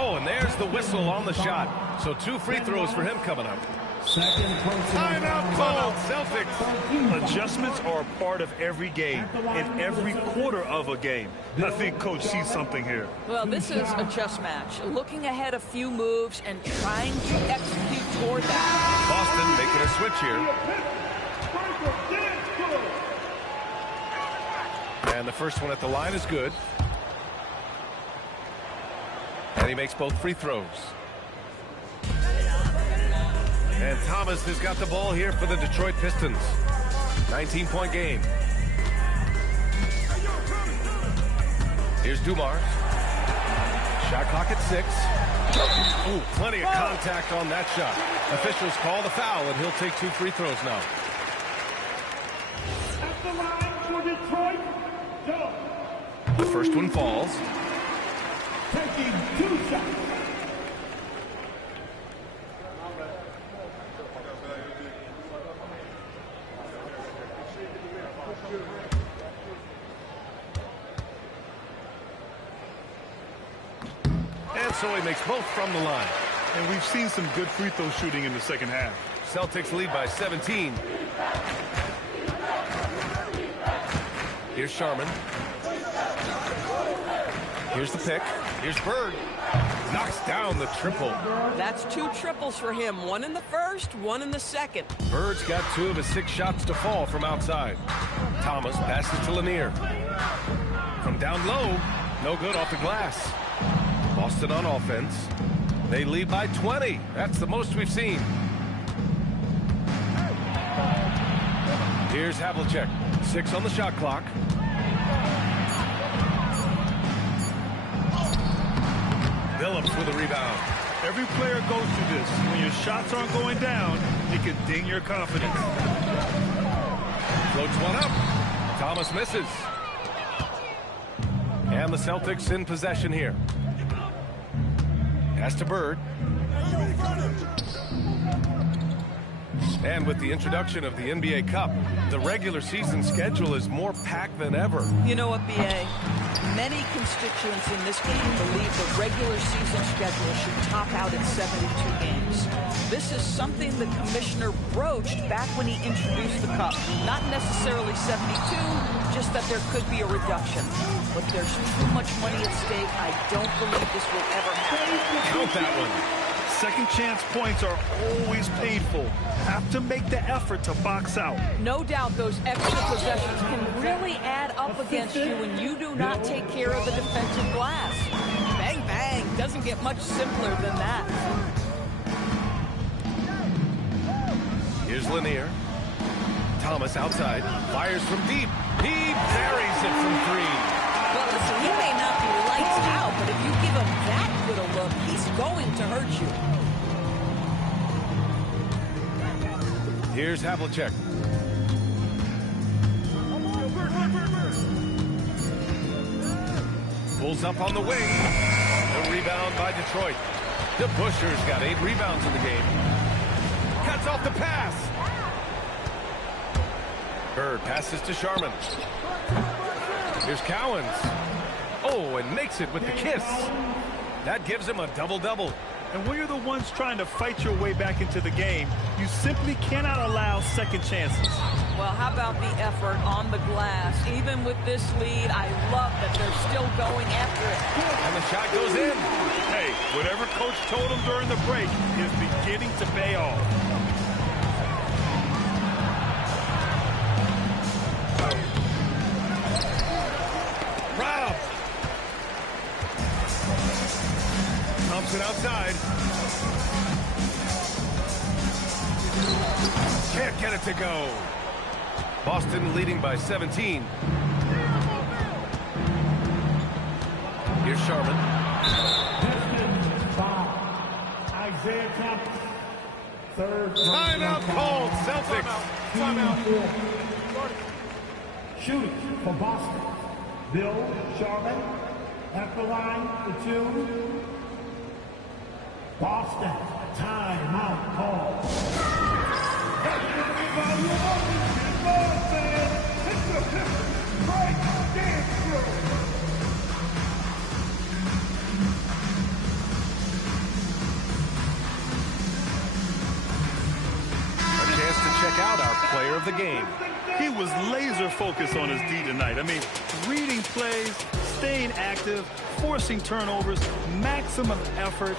Oh, and there's the whistle on the shot. So 2 free throws for him coming up. Timeout called, Celtics. Adjustments are a part of every game, in every quarter of a game. I think Coach sees something here. Well, this is a chess match. Looking ahead a few moves and trying to execute toward that. Boston making a switch here. And the first one at the line is good. And he makes both free throws. And Thomas has got the ball here for the Detroit Pistons. 19-point game. Here's Dumars. Shot clock at 6. Ooh, plenty of contact on that shot. Officials call the foul, and he'll take 2 free throws now. At the line for Detroit, go. The first one falls. Taking 2 shots. And so he makes both from the line. And we've seen some good free throw shooting in the second half. Celtics lead by 17. Here's Sharman. Here's the pick. Here's Bird. Knocks down the triple. That's 2 triples for him. 1 in the first, 1 in the second. Bird's got 2 of his 6 shots to fall from outside. Thomas passes to Lanier. From down low, no good off the glass. Boston on offense. They lead by 20. That's the most we've seen. Here's Havlicek. 6 on the shot clock. Billups with a rebound. Every player goes through this. When your shots aren't going down, it can ding your confidence. Floats one up. Thomas misses. And the Celtics in possession here. Pass to Bird. And with the introduction of the NBA Cup, the regular season schedule is more packed than ever. You know what, B.A.? Many constituents in this game believe the regular season schedule should top out at 72 games. This is something the commissioner broached back when he introduced the Cup. Not necessarily 72, just that there could be a reduction. But there's too much money at stake. I don't believe this will ever happen. Count that one. Second chance points are always painful. Have to make the effort to box out. No doubt those extra possessions can really add up against you when you do not take care of the defensive glass. Bang, bang. Doesn't get much simpler than that. Here's Lanier. Thomas outside. Fires from deep. He buries it from 3. Well, listen, he may not be lights out, but if you give him that good a look, he's going to hurt you. Here's Havlicek. Pulls up on the wing. The rebound by Detroit. DeBuscher's got 8 rebounds in the game. Cuts off the pass. Bird passes to Sharman. Here's Cowens. Oh, and makes it with the kiss. That gives him a double-double. And when you're the ones trying to fight your way back into the game, you simply cannot allow second chances. Well, how about the effort on the glass? Even with this lead, I love that they're still going after it. And the shot goes in. Hey, whatever coach told him during the break is beginning to pay off. Rob. Thompson outside. Can't get it to go. Boston leading by 17. Here's Sharman. Isaiah Thomas. Third. Timeout called. Celtics. Timeout. Shooting for Boston. Bill Sharman at the line for 2. Boston, timeout call. A chance to check out our player of the game. He was laser focused on his D tonight. I mean, reading plays, staying active, forcing turnovers, maximum effort.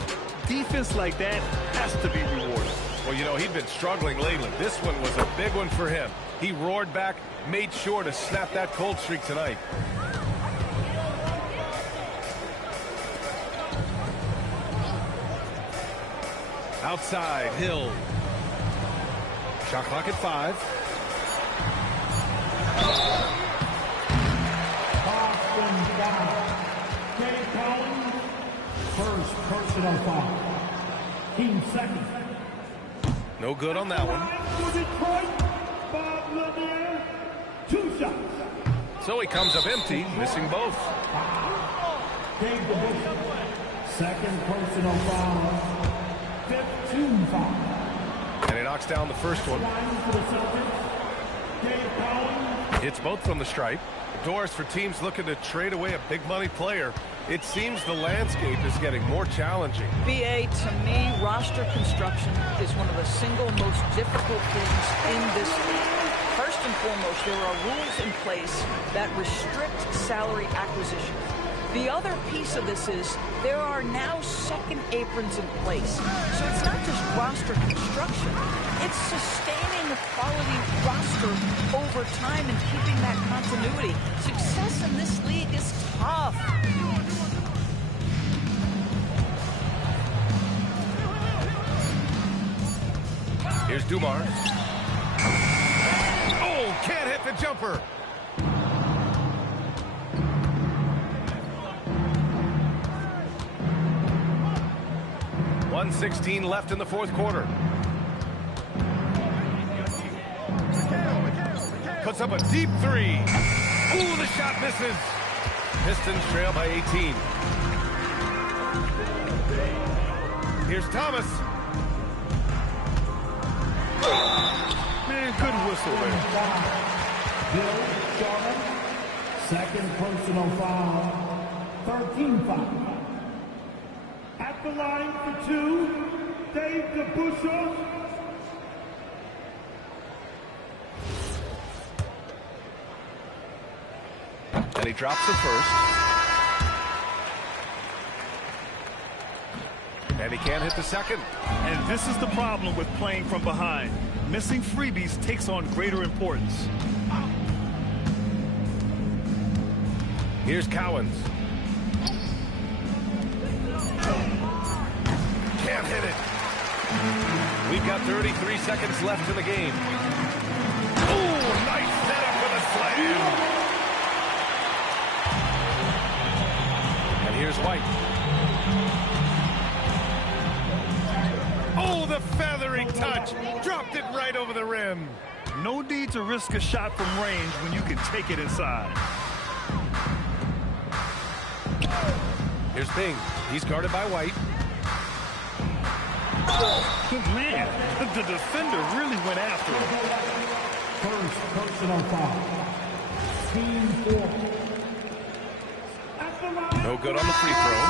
Defense like that has to be rewarded. Well, you know, he'd been struggling lately. This one was a big one for him. He roared back, made sure to snap that cold streak tonight. Outside, Hill. Shot clock at 5. Boston down. Kenny Collins, first personal foul. Team second. No good on that one. Detroit, Bob Lanier, 2 shots. So he comes up empty, missing both. Dave DeBuscher, second personal foul. 5th team foul. And he knocks down the first one. Line for the Celtics. Dave Collins. Hits both from the stripe. Doors for teams looking to trade away a big money player. It seems the landscape is getting more challenging. BA, to me, roster construction is one of the single most difficult things in this league. First and foremost, there are rules in place that restrict salary acquisition. The other piece of this is there are now second aprons in place. So it's not just roster construction, it's sustaining a quality roster over time and keeping that continuity. Success in this league is tough. Here's Dumars. Oh, can't hit the jumper. .116 left in the fourth quarter. Puts up a deep 3. Ooh, the shot misses. Pistons trail by 18. Here's Thomas. Man, good whistle there. Bill Sharman, second personal foul. 13 foul. At the line for two, Dave DeBusha. And he drops the first. And he can't hit the second. And this is the problem with playing from behind. Missing freebies takes on greater importance. Here's Cowens. Can't hit it. We've got 33 seconds left in the game. Oh, nice setup with a slam. And here's White. Oh, the feathery touch. Dropped it right over the rim. No need to risk a shot from range when you can take it inside. Here's Bing. He's guarded by White. Man, the defender really went after him. First personal foul. Team 4. At the line. No good on the free throw.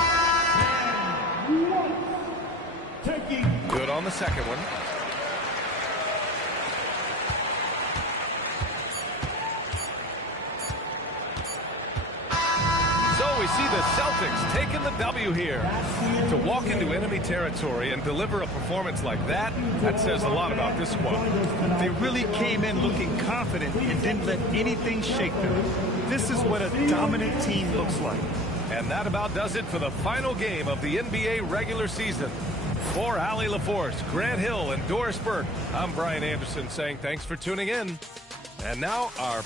Taking. Good on the second one. So we see the Celtics taking the W here. To walk into enemy territory and deliver a performance like that, that says a lot about this squad. They really came in looking confident and didn't let anything shake them. This is what a dominant team looks like. And that about does it for the final game of the NBA regular season. For Allie LaForce, Grant Hill, and Doris Burke, I'm Brian Anderson saying thanks for tuning in. And now our